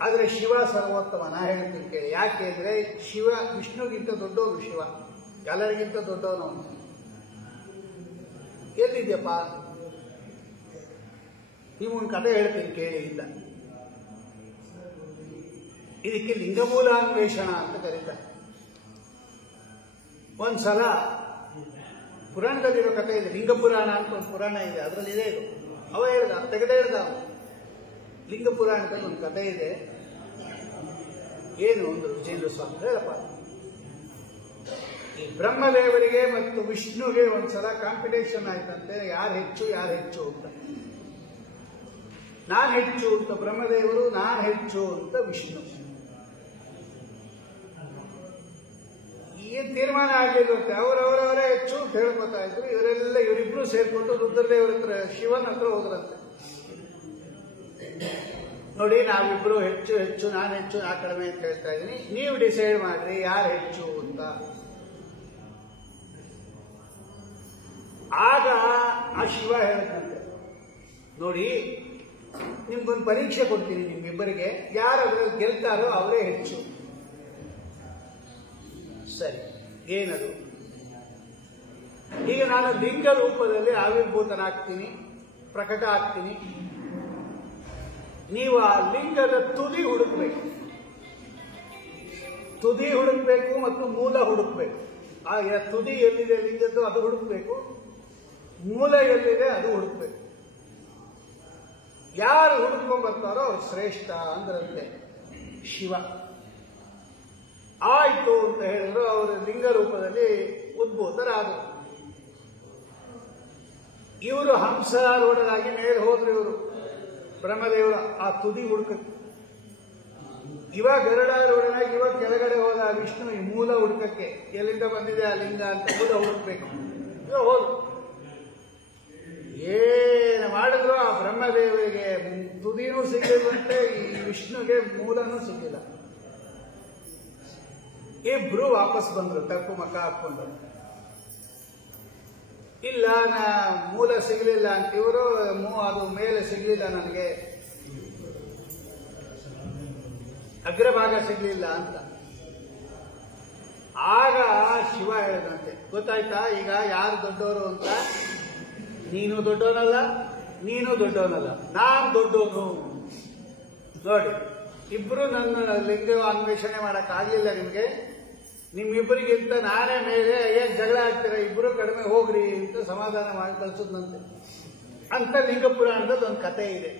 ಆದರೆ ಶಿವ ಸರ್ವೋತ್ತಮ ನಾ ಹೇಳ್ತೀನಿ ಕೇಳಿ. ಯಾಕೆ ಅಂದ್ರೆ ಶಿವ ವಿಷ್ಣುಗಿಂತ ದೊಡ್ಡವನು ಶಿವ, ಎಲ್ಲರಿಗಿಂತ ದೊಡ್ಡವನು. ಎಲ್ಲಿದ್ಯಪ್ಪ? ನಿಮಗೊಂದು ಕಥೆ ಹೇಳ್ತೀನಿ ಕೇಳಿ. ಇಲ್ಲ, ಇದಕ್ಕೆ ಲಿಂಗಮೂಲಾನ್ವೇಷಣ ಅಂತ ಕರೀತಾರೆ. ಒಂದ್ಸಲ ಪುರಾಣದಲ್ಲಿರೋ ಕಥೆ ಇದೆ, ಲಿಂಗ ಪುರಾಣ ಅಂತ ಒಂದು ಪುರಾಣ ಇದೆ, ಅದರಲ್ಲಿ ಇದೆ ಇದು. ಅವ ಹೇಳ್ದ, ತೆಗೆದೇ ಹೇಳ್ದ ಅವನು. ಲಿಂಗ ಪುರಾಣದಲ್ಲಿ ಒಂದು ಕಥೆ ಇದೆ. ಏನು ಒಂದು ವಿಜೇಂದ್ರ ಸ್ವಾಮಿ ಹೇಳಪ್ಪ. ಈ ಬ್ರಹ್ಮದೇವರಿಗೆ ಮತ್ತು ವಿಷ್ಣುಗೆ ಒಂದ್ಸಲ ಕಾಂಪಿಟೇಷನ್ ಆಯ್ತಂತೆ, ಯಾರು ಹೆಚ್ಚು ಅಂತ. ನಾನ್ ಹೆಚ್ಚು ಅಂತ ಬ್ರಹ್ಮದೇವರು, ನಾನ್ ಹೆಚ್ಚು ಅಂತ ವಿಷ್ಣು. ಏನ್ ತೀರ್ಮಾನ ಆಗಿರುತ್ತೆ, ಅವರವರವರೇ ಹೆಚ್ಚು ಅಂತ ಹೇಳ್ಕೊತಾ ಇದ್ರು. ಇವರಿಬ್ರು ಸೇರ್ಕೊಂಡು ರುದ್ರದೇವರ ಹತ್ರ, ಶಿವನ ಹತ್ರ ಹೋದ್ರಂತೆ. ನೋಡಿ, ನಾವಿಬ್ರು ಹೆಚ್ಚು, ನಾನು ಹೆಚ್ಚು, ನಾ ಕಡಿಮೆ ಅಂತ ಹೇಳ್ತಾ ಇದ್ದೀನಿ, ನೀವು ಡಿಸೈಡ್ ಮಾಡ್ರಿ ಯಾರು ಹೆಚ್ಚು ಅಂತ. ಆಗ ಆ ಶಿವ ಹೇಳಿದಂತೆ, ನೋಡಿ ನಿಮ್ಗೊಂದು ಪರೀಕ್ಷೆ ಕೊಡ್ತೀನಿ, ನಿಮ್ಗಿಬ್ಬರಿಗೆ ಯಾರು ಅದ್ರಲ್ಲಿ ಗೆಲ್ತಾರೋ ಅವರೇ ಹೆಚ್ಚು. ಸರಿ, ಏನದು? ಈಗ ನಾನು ಲಿಂಗ ರೂಪದಲ್ಲಿ ಆವಿರ್ಭೂತನಾಗ್ತೀನಿ, ಪ್ರಕಟ ಆಗ್ತೀನಿ. ನೀವು ಆ ಲಿಂಗದ ತುದಿ ಹುಡುಕ್ಬೇಕು, ಮತ್ತು ಮೂಲ ಹುಡುಕ್ಬೇಕು. ಆ ತುದಿ ಎಲ್ಲಿದೆ ಲಿಂಗದ್ದು ಅದು ಹುಡುಕ್ಬೇಕು, ಮೂಲ ಎಲ್ಲಿದೆ ಅದು ಹುಡುಕ್ಬೇಕು. ಯಾರು ಹುಡುಕೊಂಡ್ ಬರ್ತಾರೋ ಅವ್ರು ಶ್ರೇಷ್ಠ ಅಂದ್ರಂತೆ ಶಿವ. ಆಯ್ತು ಅಂತ ಹೇಳಿದ್ರು. ಅವರು ಲಿಂಗ ರೂಪದಲ್ಲಿ ಉದ್ಭೂತರಾದರು. ಇವರು ಹಂಸಾರೂಢರಾಗಿ ಮೇಲೆ ಹೋದ್ರು. ಇವರು ಬ್ರಹ್ಮದೇವರು ಆ ತುದಿ ಹುಡುಕಕ್ಕೆ, ಇವ ಗರುಡಾರೂಢನಾಗಿ ಇವಾಗ ಕೆಳಗಡೆ ಹೋದ ವಿಷ್ಣು ಈ ಮೂಲ ಹುಡುಕಕ್ಕೆ, ಎಲ್ಲಿಂದ ಬಂದಿದೆ ಆ ಲಿಂಗ ಅಂತ ಮೂಲ ಹುಡುಕ್ಬೇಕು. ಇವಾಗ ಹೋದ್ರು. ಏನು ಮಾಡಿದ್ರು ಆ ಬ್ರಹ್ಮದೇವರಿಗೆ ತುದಿನೂ ಸಿಗಲಿಲ್ಲಂತೆ, ಈ ವಿಷ್ಣುಗೆ ಮೂಲನೂ ಸಿಗಲಿಲ್ಲ. ಇಬ್ರು ವಾಪಸ್ ಬಂದ್ರು, ತಪ್ಪು ಮಕ್ಕ ಹಾಕೊಂಡು. ಇಲ್ಲ, ಮೂಲ ಸಿಗಲಿಲ್ಲ ಅಂತ ಇವರು, ಅದು ಮೇಲೆ ಸಿಗಲಿಲ್ಲ, ನನಗೆ ಅಗ್ರಭಾಗ ಸಿಗಲಿಲ್ಲ ಅಂತ. ಆಗ ಶಿವ ಹೇಳಿದಂತೆ, ಗೊತ್ತಾಯ್ತಾ ಈಗ ಯಾರು ದೊಡ್ಡವರು ಅಂತ? ನೀನು ದೊಡ್ಡವನಲ್ಲ, ನಾನ್ ದೊಡ್ಡವನು. ನೋಡಿ, ಇಬ್ರು ನನ್ನ ಲಿಂಗ ಅನ್ವೇಷಣೆ ಮಾಡಕ್ಕಾಗಲಿಲ್ಲ ನಿಮ್ಗೆ, ನಿಮ್ಮಿಬ್ಬರಿಗಿಂತ ನಾನೇ ಮೇಲೆ, ಏನ್ ಜಗಳ ಆಗ್ತೀರ, ಇಬ್ರು ಕಡಿಮೆ ಹೋಗ್ರಿ ಅಂತ ಸಮಾಧಾನ ಮಾಡಿ ಕಳ್ಸೋದಂತೆ ಅಂತ ಲಿಂಗ ಪುರಾಣದಲ್ಲಿ ಒಂದು ಕಥೆ ಇದೆ.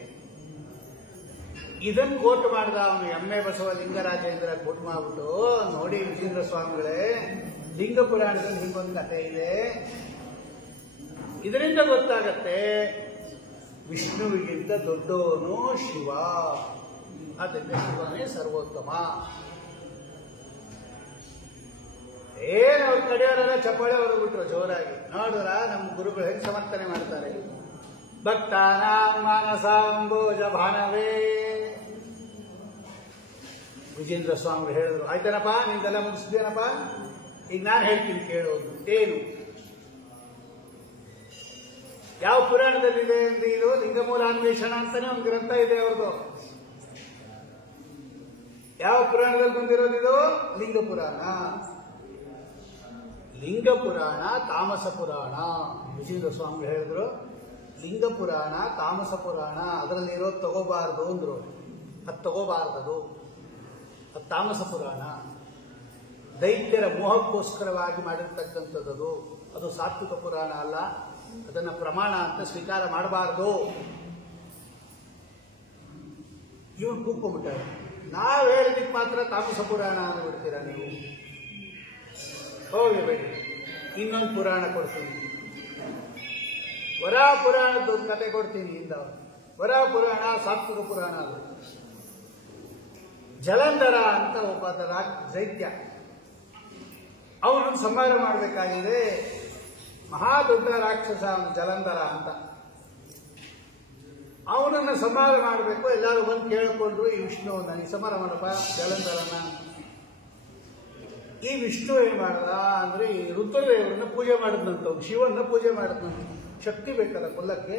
ಇದನ್ನು ಕೋಟ್ ಮಾಡ್ದ ಅವನು ಎಮ್ಮೆ ಬಸವ ಲಿಂಗರಾಜೇಂದ್ರ ಕೋಟ್ ಮಾಡ್ಬಿಟ್ಟು, ನೋಡಿ ವಿಜೇಂದ್ರ ಸ್ವಾಮಿಗಳೇ, ಲಿಂಗ ಪುರಾಣದಲ್ಲಿ ಹಿಂಗೊಂದು ಕಥೆ ಇದೆ. ಇದರಿಂದ ಗೊತ್ತಾಗತ್ತೆ ವಿಷ್ಣುವಿಗಿಂತ ದೊಡ್ಡವನು ಶಿವ, ಅದರಿಂದ ಶಿವನೇ ಸರ್ವೋತ್ತಮ. ಅವ್ರು ಕಡೆಯವರೆಲ್ಲ ಚಪ್ಪಾಳೆ ಹೊರಬಿಟ್ರು ಜೋರಾಗಿ. ನೋಡ್ರ ನಮ್ಮ ಗುರುಗಳು ಹೆಂಗ್ ಸಮರ್ಥನೆ ಮಾಡ್ತಾರೆ. ಭಕ್ತಾನಾಂ ಮಾನಸಾಂಬೋಜ ಭಾನವೇ. ವಿಜೇಂದ್ರ ಸ್ವಾಮಿಗಳು ಹೇಳಿದ್ರು, ಆಯ್ತೇನಪ್ಪ ನಿಂದೆಲ್ಲ ಮುಗಿಸಿದೇನಪ್ಪ, ಈಗ ನಾನು ಹೇಳ್ತೀನಿ ಕೇಳೋದು. ಏನು, ಯಾವ ಪುರಾಣದಲ್ಲಿದೆ ಅಂದ್ರೆ, ಇದು ಲಿಂಗಮೂಲಾನ್ವೇಷಣ ಅಂತಾನೆ ಒಂದು ಗ್ರಂಥ ಇದೆ ಅವ್ರದ್ದು. ಯಾವ ಪುರಾಣದಲ್ಲಿ ಬಂದಿರೋದು ಇದು? ಲಿಂಗ ಪುರಾಣ. ಲಿಂಗ ಪುರಾಣ ತಾಮಸ ಪುರಾಣ. ವಿಜೇಂದ್ರ ಸ್ವಾಮಿ ಹೇಳಿದ್ರು, ಲಿಂಗ ಪುರಾಣ ತಾಮಸ ಪುರಾಣ, ಅದರಲ್ಲಿರೋದು ತಗೋಬಾರದು ಅಂದ್ರು. ಅದು ತಗೋಬಾರದು, ಅದು ತಾಮಸ ಪುರಾಣ. ದೈತ್ಯರ ಮೋಹಕ್ಕೋಸ್ಕರವಾಗಿ ಮಾಡಿರ್ತಕ್ಕಂಥದ್ದು. ಅದು ಸಾತ್ವಿಕ ಪುರಾಣ ಅಲ್ಲ, ಅದನ್ನ ಪ್ರಮಾಣ ಅಂತ ಸ್ವೀಕಾರ ಮಾಡಬಾರದು. ಇವ್ರು ಕೂತ್ಕೊಂಡ್ಬಿಟ್ಟಾರೆ. ನಾವ್ ಹೇಳಿದಕ್ಕೆ ಮಾತ್ರ ತಾಮಸ ಪುರಾಣ ಅಂದ್ಬಿಡ್ತೀರಾ ನೀವು? ಹೋಗಬೇಡಿ, ಇನ್ನೊಂದು ಪುರಾಣ ಕೊಡ್ತೀನಿ. ವರಾ ಪುರಾಣದ ಒಂದು ಕತೆ ಕೊಡ್ತೀನಿ ಇಂದ. ವರಾ ಪುರಾಣ ಸಾತ್ವಿಕ ಪುರಾಣ. ಅದು ಜಲಂಧರ ಅಂತ ಒಬ್ಬ ದೈತ್ಯ, ಅವನನ್ನು ಸಂಹಾರ ಮಾಡಬೇಕಾಗಿದೆ. ಮಹಾ ದೊಡ್ಡ ರಾಕ್ಷಸ ಅವನು ಜಲಂಧರ ಅಂತ. ಅವನನ್ನ ಸಂಹಾರ ಮಾಡಬೇಕು. ಎಲ್ಲರೂ ಬಂದು ಕೇಳಿಕೊಂಡ್ರು, ಈ ವಿಷ್ಣು ನನಗೆ ಸಂಹಾರ ಮಾಡಪ್ಪ ಜಲಂಧರನ. ಈ ವಿಷ್ಣು ಏನ್ ಮಾಡ್ದ ಅಂದ್ರೆ ಈ ರುದ್ರದೇವರನ್ನ ಪೂಜೆ ಮಾಡಿದ್ನಂತ, ಶಿವನ್ನ ಪೂಜೆ ಮಾಡಿದ್ನಂತ. ಶಕ್ತಿ ಬೇಕಲ್ಲ ಕೊಲ್ಲಕ್ಕೆ,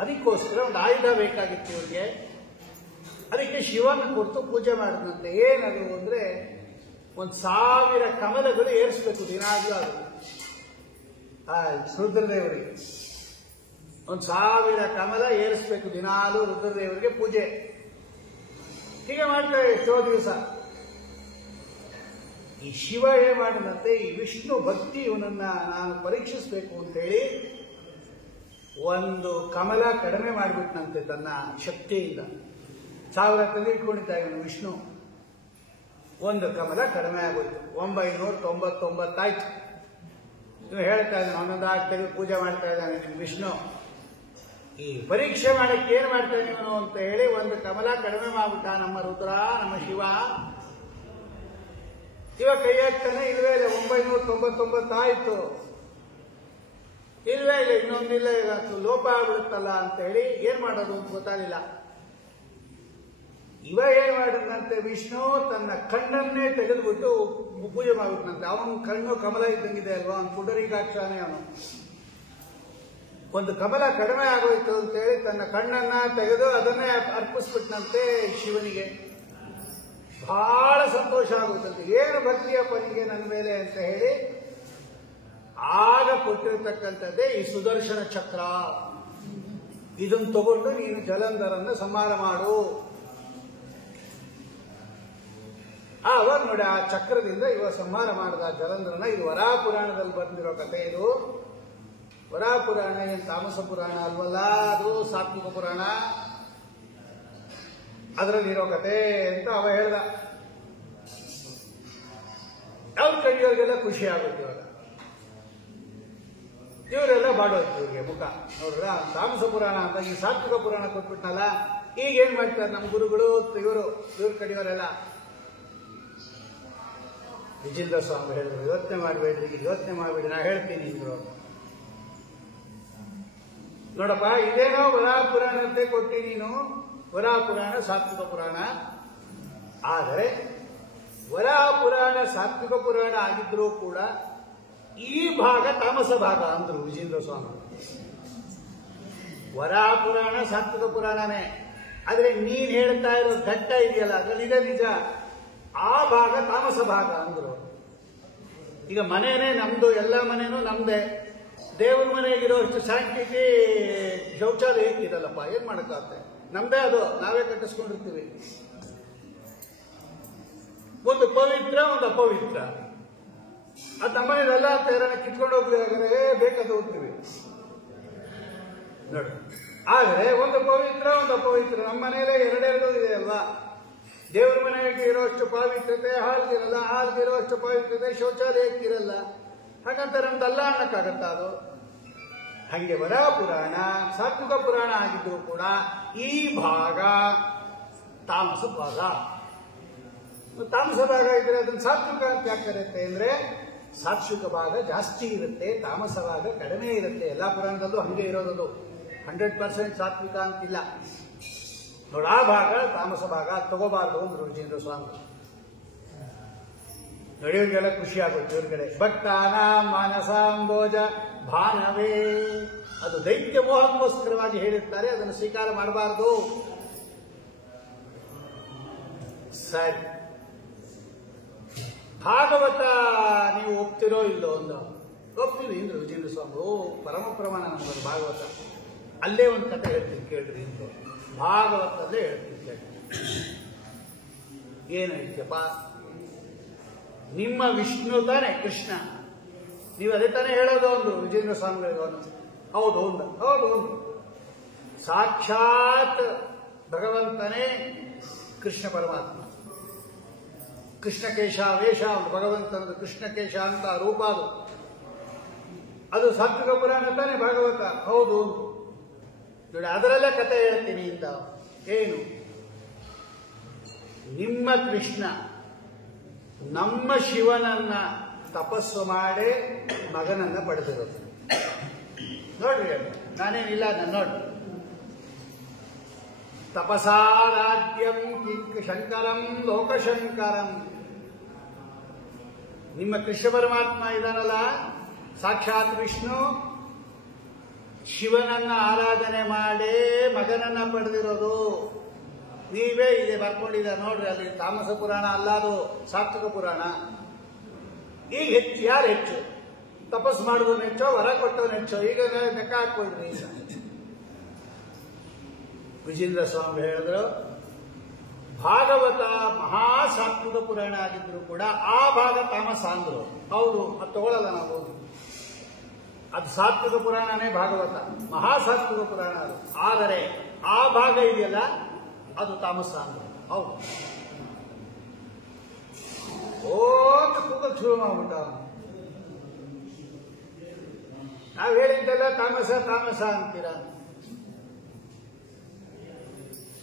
ಅದಕ್ಕೋಸ್ಕರ ಒಂದು ಆಯುಧ ಬೇಕಾಗಿತ್ತು ಇವರಿಗೆ. ಅದಕ್ಕೆ ಶಿವನ ಕುರಿತು ಪೂಜೆ ಮಾಡಿದಂತೆ. ಏನದು ಅಂದ್ರೆ 1000 ಕಮಲಗಳು ಏರಿಸಬೇಕು ದಿನಾಗ್ಲೂ. ಅದು ರುದ್ರದೇವರಿಗೆ 1000 ಕಮಲ ಏರಿಸಬೇಕು ದಿನಾಲು ರುದ್ರದೇವರಿಗೆ ಪೂಜೆ. ಹೀಗೆ ಮಾಡ್ತಾರೆ ಎಷ್ಟೋ ದಿವಸ. ಈ ಶಿವ ಏನ್ ಮಾಡಿದಂತೆ, ಈ ವಿಷ್ಣು ಭಕ್ತಿ ಇವನನ್ನ ನಾನು ಪರೀಕ್ಷಿಸಬೇಕು ಅಂತೇಳಿ ಒಂದು ಕಮಲ ಕಡಿಮೆ ಮಾಡಿಬಿಟ್ನಂತೆ ತನ್ನ ಶಕ್ತಿಯಿಂದ. 1000 ತಂದು ಇಟ್ಕೊಂಡಿದ್ದ ಇವನು ವಿಷ್ಣು. ಒಂದು ಕಮಲ ಕಡಿಮೆ ಆಗೋಯ್ತು, 999 ಆಯ್ತು. ನೀವು ಹೇಳ್ತಾ ಇದ್ದಾನೆ ಒಂದೊಂದು ತೆಗೆದು ಪೂಜೆ ಮಾಡ್ತಾ ಇದ್ದಾನೆ ನಿಮ್ ವಿಷ್ಣು. ಈ ಪರೀಕ್ಷೆ ಮಾಡಕ್ಕೆ ಏನ್ ಮಾಡ್ತಾನೆ ಇವನು ಅಂತ ಹೇಳಿ ಒಂದು ಕಮಲ ಕಡಿಮೆ ಮಾಡ್ಬಿಟ್ಟ ನಮ್ಮ ರುದ್ರ, ನಮ್ಮ ಶಿವ. ಇವಾಗ ಕೈ ಹಾಕ್ತಾನೆ, ಇಲ್ವೇ ಇಲ್ಲ, 999 ಆಯ್ತು. ಇಲ್ವೇ ಇಲ್ಲ, ಇನ್ನೊಂದಿಲ್ಲ, ಈಗ ಲೋಪ ಆಗ್ಬಿಡುತ್ತಲ್ಲ ಅಂತ ಹೇಳಿ ಏನ್ ಮಾಡೋದು ಅಂತ ಗೊತ್ತಾಗಲಿಲ್ಲ. ಇವ ಏನ್ ಮಾಡಿದಂತೆ, ವಿಷ್ಣು ತನ್ನ ಕಣ್ಣನ್ನೇ ತೆಗೆದುಬಿಟ್ಟು ಪೂಜೆ ಮಾಡ್ಬಿಟ್ನಂತೆ. ಅವನ ಕಣ್ಣು ಕಮಲ ಇದ್ದಂಗಿದೆ ಅಲ್ವಾ, ಅವನು ಪುಂಡರೀಕಾಕ್ಷನೇ ಅವನು. ಒಂದು ಕಮಲ ಕಡಿಮೆ ಆಗೋಯ್ತು ಅಂತ ಹೇಳಿ ತನ್ನ ಕಣ್ಣನ್ನ ತೆಗೆದು ಅದನ್ನೇ ಅರ್ಪಿಸ್ಬಿಟ್ನಂತೆ ಶಿವನಿಗೆ. ಬಹಳ ಸಂತೋಷ ಆಗುತ್ತಂತೆ. ಏನು ಭಕ್ತಿಯಪ್ಪನಿಗೆ ನನ್ನ ಮೇಲೆ ಅಂತ ಹೇಳಿ ಆಗ ಕೊಟ್ಟಿರ್ತಕ್ಕಂಥದ್ದೇ ಈ ಸುದರ್ಶನ ಚಕ್ರ. ಇದನ್ನು ತಗೊಂಡು ನೀನು ಜಲಂಧರನ್ನ ಸಂಹಾರ ಮಾಡು. ಅವಾಗ ನೋಡಿ ಆ ಚಕ್ರದಿಂದ ಇವ ಸಂಹಾರ ಮಾಡಿದ ಜಲಂಧರನ. ಇದು ವರಾಹ ಪುರಾಣದಲ್ಲಿ ಬಂದಿರೋ ಕಥೆ. ಇದು ವರಾಹ ಪುರಾಣ ಏನು ತಾಮಸ ಪುರಾಣ ಅಲ್ವಲ್ಲ, ಅದು ಸಾತ್ವಿಕ ಪುರಾಣ. ಅದರಲ್ಲಿರೋ ಕಥೆ ಅಂತ ಅವ ಹೇಳ್ದ. ಅವ್ರ ಕಡಿಯೋರಿಗೆಲ್ಲ ಖುಷಿ ಆಗುತ್ತೆ. ಇವಾಗ ಇವರೆಲ್ಲ ಬಾಡೋಯ್ತು ಇವ್ರಿಗೆ ಮುಖ ನೋಡ್ರ. ತಾಮಸ ಪುರಾಣ ಅಂತ ಈ ಸಾತ್ವಿಕ ಪುರಾಣ ಕೊಟ್ಬಿಟ್ನಲ್ಲ, ಈಗ ಏನ್ ಮಾಡ್ತಾರೆ ನಮ್ಮ ಗುರುಗಳು, ಇವ್ರ ಕಡಿಯೋರೆಲ್ಲ. ವಿಜೇಂದ್ರ ಸ್ವಾಮಿ ಹೇಳಿದ್ರು, ಯೋಚನೆ ಮಾಡಬೇಡ್ರಿ, ಯೋಚನೆ ಮಾಡಬೇಡಿ, ನಾ ಹೇಳ್ತೀನಿ ಇದ್ರು. ನೋಡಪ್ಪ, ಇದೇನೋ ವರಾಹ ಪುರಾಣ ಅಂತ ಕೊಟ್ಟಿ ನೀನು. ವರಾಹ ಪುರಾಣ ಸಾತ್ವಿಕ ಪುರಾಣ. ಆದರೆ ವರಾಹ ಪುರಾಣ ಸಾತ್ವಿಕ ಪುರಾಣ ಆಗಿದ್ರೂ ಕೂಡ ಈ ಭಾಗ ತಾಮಸ ಭಾಗ ಅಂದ್ರು ವಿಜೇಂದ್ರ ಸ್ವಾಮಿ. ವರಾಹ ಪುರಾಣ ಸಾತ್ವಿಕ ಪುರಾಣನೇ, ಆದ್ರೆ ನೀನ್ ಹೇಳ್ತಾ ಇರೋ ಘಟ್ಟ ಇದೆಯಲ್ಲ ಅದ್ರಲ್ಲಿ ಇದೆ ನಿಜ, ಆ ಭಾಗ ತಾಮಸ ಭಾಗ ಅಂದ್ರು. ಈಗ ಮನೇನೆ ನಮ್ದು, ಎಲ್ಲ ಮನೇನೂ ನಮ್ದೇ. ದೇವ್ರ ಮನೆಗಿರೋಷ್ಟು ಸ್ಯಾಂಕ್ಟಿಟಿ ಶೌಚಾಲಯ ಇರಲ್ಲಪ್ಪ, ಏನ್ ಮಾಡಕ್ಕಾಗುತ್ತೆ? ನಮ್ದೇ ಅದು, ನಾವೇ ಕಟ್ಟಿಸ್ಕೊಂಡಿರ್ತೀವಿ. ಒಂದು ಪವಿತ್ರ, ಒಂದು ಅಪವಿತ್ರ. ಅದು ನಮ್ಮನೆಲ್ಲ ಯಾರನ್ನ ಕಿತ್ಕೊಂಡು ಹೋಗ್ಬೇಕಾದ್ರೆ ಬೇಕಾದ ಹೋಗ್ತೀವಿ ನೋಡಿ. ಆದ್ರೆ ಒಂದು ಪವಿತ್ರ, ಒಂದು ಅಪವಿತ್ರ. ನಮ್ಮ ಮನೆಯಲ್ಲೇ ಎರಡೆರಡು ಇದೆ ಅಲ್ವಾ. ದೇವ್ರ ಮನೆಗೆ ಇರೋಷ್ಟು ಪವಿತ್ರತೆ ಹಾಲ್ಗಿರಲ್ಲ, ಹಾಲ್ಗಿರೋಷ್ಟು ಪವಿತ್ರತೆ ಶೌಚಾಲಯಕ್ಕಿರಲ್ಲ. ಹಾಗಂತ ನಮ್ದಲ್ಲ ಅನ್ನಕ್ಕಾಗತ್ತ ಅದು? ಹಂಗೆ ವರಾಹ ಪುರಾಣ ಸಾತ್ವಿಕ ಪುರಾಣ ಆಗಿದ್ರು ಕೂಡ ಈ ಭಾಗ ತಾಮಸ ಭಾಗ. ತಾಮಸ ಭಾಗ ಇದ್ರೆ ಅದನ್ನ ಸಾತ್ವಿಕ ಅಂತ ಯಾಕೆ ಕರೆಯುತ್ತೆ ಅಂದ್ರೆ, ಸಾತ್ವಿಕ ಭಾಗ ಜಾಸ್ತಿ ಇರುತ್ತೆ, ತಾಮಸ ಭಾಗ ಕಡಿಮೆ ಇರುತ್ತೆ. ಎಲ್ಲಾ ಪುರಾಣದಲ್ಲೂ ಹಂಗೆ ಇರೋದು. 100% ಸಾತ್ವಿಕ ಅಂತಿಲ್ಲ ನೋಡ. ಆ ಭಾಗ ತಾಮಸ ಭಾಗ ತಗೋಬಾರ್ದು ಅಂದ್ರು ವಿಜೇಂದ್ರ ಸ್ವಾಮಿ. ನಡೆಯೋರಿಗೆಲ್ಲ ಖುಷಿ ಆಗುತ್ತೆ. ಇವ್ರಿಗೆಡೆ ಭಕ್ತಾನ ಮಾನಸಾಂಬೋಜ ಭಾನವೇ, ಅದು ದೈತ್ಯ ಮೋಹಕ್ಕೋಸ್ಕರವಾಗಿ ಹೇಳಿರ್ತಾರೆ, ಅದನ್ನು ಸ್ವೀಕಾರ ಮಾಡಬಾರದು. ಸರಿ, ಭಾಗವತ ನೀವು ಒಪ್ತಿರೋ ಇಲ್ಲೋ? ಒಂದು ಒಪ್ತೀವಿ ಇಂದ್ರು ವಿಜೇಂದ್ರ ಸ್ವಾಮಿ. ಓ ಪರಮ ಪ್ರಮಾಣ ನಮ್ಗೆ ಭಾಗವತ. ಅಲ್ಲೇ ಒಂದು ಕಥೆ ಹೇಳ್ತೀನಿ ಕೇಳ್ರಿ ಇಂದ್ರು. ಭಾಗವತಲ್ಲೇ ಹೇಳ್ತೀನಿ ಕೇಳಿ. ಏನು ಹೇಳ್ತೀಯಪ್ಪ? ನಿಮ್ಮ ವಿಷ್ಣು ತಾನೆ ಕೃಷ್ಣ, ನೀವು ಅದೇ ತಾನೇ ಹೇಳೋದು ಒಂದು ವಿಜೇಂದ್ರ ಸ್ವಾಮಿಗಳಿಗೆ. ಅವನು ಹೌದು ಒಂದು ಹೌದು ಒಂದು ಸಾಕ್ಷಾತ್ ಭಗವಂತನೇ ಕೃಷ್ಣ ಪರಮಾತ್ಮ. ಕೃಷ್ಣಕೇಶ ವೇಷ ಭಗವಂತನದು, ಕೃಷ್ಣಕೇಶ ಅಂತ ರೂಪ ಅದು. ಅದು ಸಾತ್ವಿಕ ಪುರಾಣ ತಾನೆ ಭಾಗವತ. ಹೌದು ಉಂಟು ನೋಡಿ, ಅದರಲ್ಲೇ ಕಥೆ ಹೇಳ್ತೀನಿ ಇಂದ. ಏನು? ನಿಮ್ಮ ಕೃಷ್ಣ ನಮ್ಮ ಶಿವನನ್ನ ತಪಸ್ಸು ಮಾಡಿ ಮಗನನ್ನ ಪಡೆದಿರೋದು ನೋಡ್ರಿ. ಅದು ನಾನೇನಿಲ್ಲ, ನಾನು ನೋಡಿ ತಪಸಾರಾಧ್ಯಂ ಶಂಕರಂ ಲೋಕಶಂಕರಂ. ನಿಮ್ಮ ಕೃಷ್ಣ ಪರಮಾತ್ಮ ಇದಾನಲ್ಲ, ಸಾಕ್ಷಾತ್ ವಿಷ್ಣು, ಶಿವನನ್ನ ಆರಾಧನೆ ಮಾಡೇ ಮಗನನ್ನ ಪಡೆದಿರೋದು. ನೀವೇ ಇದೆ ಬರ್ಕೊಂಡಿದ್ದಾರೆ ನೋಡ್ರಿ, ಅಲ್ಲಿ ತಾಮಸ ಪುರಾಣ ಅಲ್ಲ, ಅದು ಸಾತ್ವಿಕ ಪುರಾಣ. ಈಗ ಹೆಚ್ಚು ಯಾರು ಹೆಚ್ಚು? ತಪಸ್ ಮಾಡುವವನು ಹೆಚ್ಚೋ, ವರ ಕೊಟ್ಟವನು ಹೆಚ್ಚೋ? ಈಗ ಲೆಕ್ಕ ಹಾಕೊಳ್ರಿ. ಈಗ ವಿಜೇಂದ್ರ ಸ್ವಾಮಿ ಹೇಳಿದ್ರು, ಭಾಗವತ ಮಹಾ ಸಾತ್ವಿಕ ಪುರಾಣ ಆಗಿದ್ರು ಕೂಡ ಆ ಭಾಗ ತಾಮಸ ಅಂದ್ರು. ಹೌದು, ಅದು ತಗೊಳ್ಳಲ್ಲ ನಾವು. ಅದು ಸಾತ್ವಿಕ ಪುರಾಣನೇ ಭಾಗವತ, ಮಹಾ ಸಾತ್ವಿಕ ಪುರಾಣ ಅದು. ಆದರೆ ಆ ಭಾಗ ಇದೆಯಲ್ಲ, ಅದು ತಾಮಸ ಅಂದ್ರು. ಹೌದು. ಓಟ್ ಕೂಗಲ್ ಶುರು ಮಾಡ್ಬಿಟ್ಟ. ನಾವು ಹೇಳಿದ್ದೆಲ್ಲ ತಾಮಸ ತಾಮಸ ಅಂತೀರ.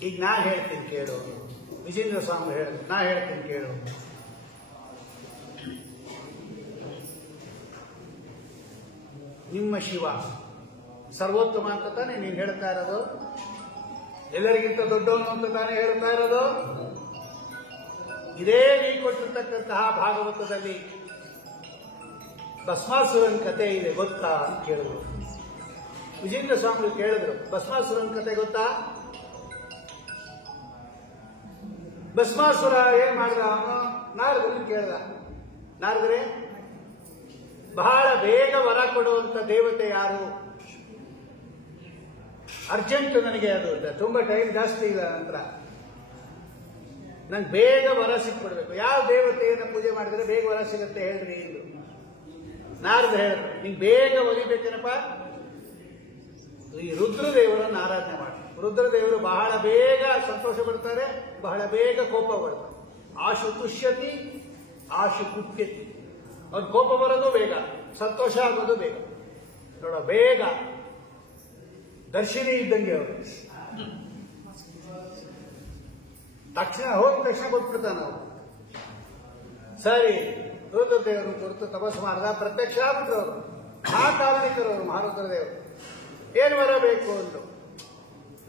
ಈಗ ನಾ ಹೇಳ್ತೀನಿ ಕೇಳು, ವಿಜೇಂದ್ರ ಸ್ವಾಮಿ ಹೇಳಿದ್ರು, ನಾ ಹೇಳ್ತೀನಿ ಕೇಳು. ನಿಮ್ಮ ಶಿವ ಸರ್ವೋತ್ತಮ ಅಂತ ತಾನೇ ನೀನು ಹೇಳ್ತಾ ಇರೋದು? ಎಲ್ಲರಿಗಿಂತ ದೊಡ್ಡವನು ಅಂತ ತಾನೇ ಹೇಳ್ತಾ ಇರೋದು? ಇದೇ ನೀ ಕೊಟ್ಟಿರ್ತಕ್ಕಂತಹ ಭಾಗವತದಲ್ಲಿ ಭಸ್ಮಾಸುರನ್ ಕತೆ ಇದೆ ಗೊತ್ತಾ ಅಂತ ಕೇಳಿದ್ರು. ವಿಜೇಂದ್ರ ಸ್ವಾಮಿ ಕೇಳಿದ್ರು, ಭಸ್ಮಾಸುರನ್ ಕತೆ ಗೊತ್ತಾ? ಭಸ್ಮಾಸುರ ಏನ್ ಮಾಡಿದ? ಅವನು ನಾರದನ್ನು ಕೇಳ್ದ. ನಾರದರೆ, ಬಹಳ ಬೇಗ ವರ ಕೊಡುವಂತ ದೇವತೆ ಯಾರು? ಅರ್ಜೆಂಟ್ ನನಗೆ, ಅದು ತುಂಬಾ ಟೈಮ್ ಜಾಸ್ತಿ ಇಲ್ಲ ನಂತರ, ನಂಗೆ ಬೇಗ ವರ ಸಿಕ್ಬಿಡ್ಬೇಕು. ಯಾವ ದೇವತೆಯನ್ನು ಪೂಜೆ ಮಾಡಿದ್ರೆ ಬೇಗ ವರ ಸಿಗುತ್ತೆ ಹೇಳ್ರಿ ಎಂದು ನಾರದ ಹೇಳಿದ್ರು. ನಿಂಗೆ ಬೇಗ ಒಲಿಬೇಕೇನಪ್ಪ, ಈ ರುದ್ರದೇವರನ್ನು ಆರಾಧನೆ ಮಾಡಿ. ರುದ್ರದೇವರು ಬಹಳ ಬೇಗ ಸಂತೋಷ ಪಡ್ತಾರೆ, ಬಹಳ ಬೇಗ ಕೋಪ ಪಡ್ತಾರೆ. ಆಶು ತುಷ್ಯತಿ ಆಶು ಕುಪ್ಯತಿ. ಅವ್ರ ಕೋಪ ಬರೋದು ಬೇಗ, ಸಂತೋಷ ಆಗೋದು ಬೇಗ. ನೋಡ, ಬೇಗ ದರ್ಶಿನಿ ಇದ್ದಂಗೆ ಅವರು. ತಕ್ಷಣ ಹೋಗಿ ತಕ್ಷಣ ಕೊಟ್ಬಿಡ್ತಾನೆ ಅವರು. ಸರಿ, ರುದ್ರದೇವರು ಕುರಿತು ತಪಸ್ಸು ಮಾಡಿದ, ಪ್ರತ್ಯಕ್ಷ ಆಗ್ಬಿಟ್ರು ಅವರು. ಆ ಕಾರಣಿಕರು ಅವರು ಮಹಾರುದ್ರದೇವರು. ಏನು ಬರಬೇಕು ಅಂದ್ರು,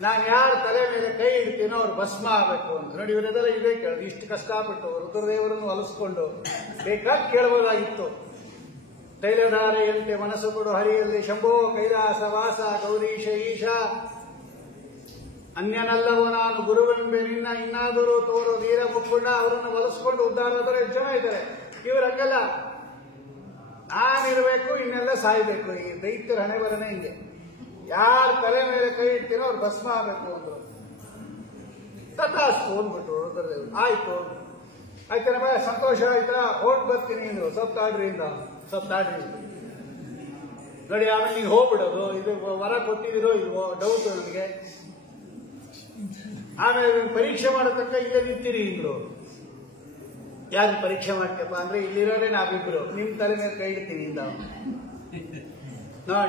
ನಾನು ಯಾರ ತಲೆ ಮೇಲೆ ಕೈ ಇಡ್ತೀನೋ ಅವ್ರು ಭಸ್ಮ ಆಗಬೇಕು ಅಂತ. ನೋಡಿ, ಇವರೆಲ್ಲ ಇದೇ ಕೇಳಿದ್ರು. ಇಷ್ಟು ಕಷ್ಟಪಟ್ಟು ರುದ್ರದೇವರನ್ನು ಹೊಲಿಸ್ಕೊಂಡು ಬೇಕಾಗಿ ಕೇಳಬಹುದಾಗಿತ್ತು. ತೈಲಧಾರೆಯಂತೆ ಮನಸ್ಸು ಕೊಡು ಹರಿಯಲ್ಲಿ ಶಂಭೋ ಕೈಲಾಸ ವಾಸ ಗೌರೀಶ ಈಶ. ಅನ್ಯನಲ್ಲವೋ ನಾನು ಗುರುವೆಂಬೆ ನಿನ್ನ, ಇನ್ನಾದರೂ ತೋರು ನೀರ ಮುಕ್ಕುಂಡ. ಅವರನ್ನು ಹೊಲಿಸ್ಕೊಂಡು ಉದ್ಧಾರ ಆದ್ರೆ ಎಷ್ಟು ಜನ ಇದ್ದಾರೆ. ಇವರಂಗಲ್ಲ, ನಾನಿರಬೇಕು, ಇನ್ನೆಲ್ಲ ಸಾಯ್ಬೇಕು. ಈ ದೈತ್ಯರ ಹಣೆ ಬರನೇ ಹಿಂಗೆ. ಯಾರ ತಲೆ ಮೇಲೆ ಕೈ ಇಡ್ತೀನೋ ಅವ್ರು ಭಸ್ಮ ಆಗಬೇಕು ಅಂದ್ರು. ತಥಾಸ್ತು ಅಂದ್ಬಿಟ್ರು ರುದ್ರದೇವರು. ಆಯ್ತು, ಆಯ್ತೇನಪ್ಪ, ಸಂತೋಷ ಆಯ್ತಾ, ಹೋಗಿ ಬರ್ತೀನಿ ಅಂದ್ರು. ಸಪ್ತಾಡ್ರಿಯಿಂದ ಸಪ್ತಾಡ್ರಿ ನೋಡಿ. ಆಮೇಲೆ ನೀವು ಹೋಗ್ಬಿಡೋದು, ಇದು ವರ ಕೊಟ್ಟಿದ್ದೀರೋ ಇಲ್ವೋ ಡೌಟ್ ನನಗೆ. ಆಮೇಲೆ ಪರೀಕ್ಷೆ ಮಾಡತಕ್ಕ ಇಲ್ಲೇ ನಿಂತೀರಿ ಇಂದ್ರು. ಯಾರು ಪರೀಕ್ಷೆ ಮಾಡ್ತಪ್ಪ ಅಂದ್ರೆ, ಇಲ್ಲಿರೋರೇ ನಾವಿಬ್ರು, ನಿಮ್ ತಲೆ ಮೇಲೆ ಕೈ ಇಡ್ತೀನಿ ಇಂದ.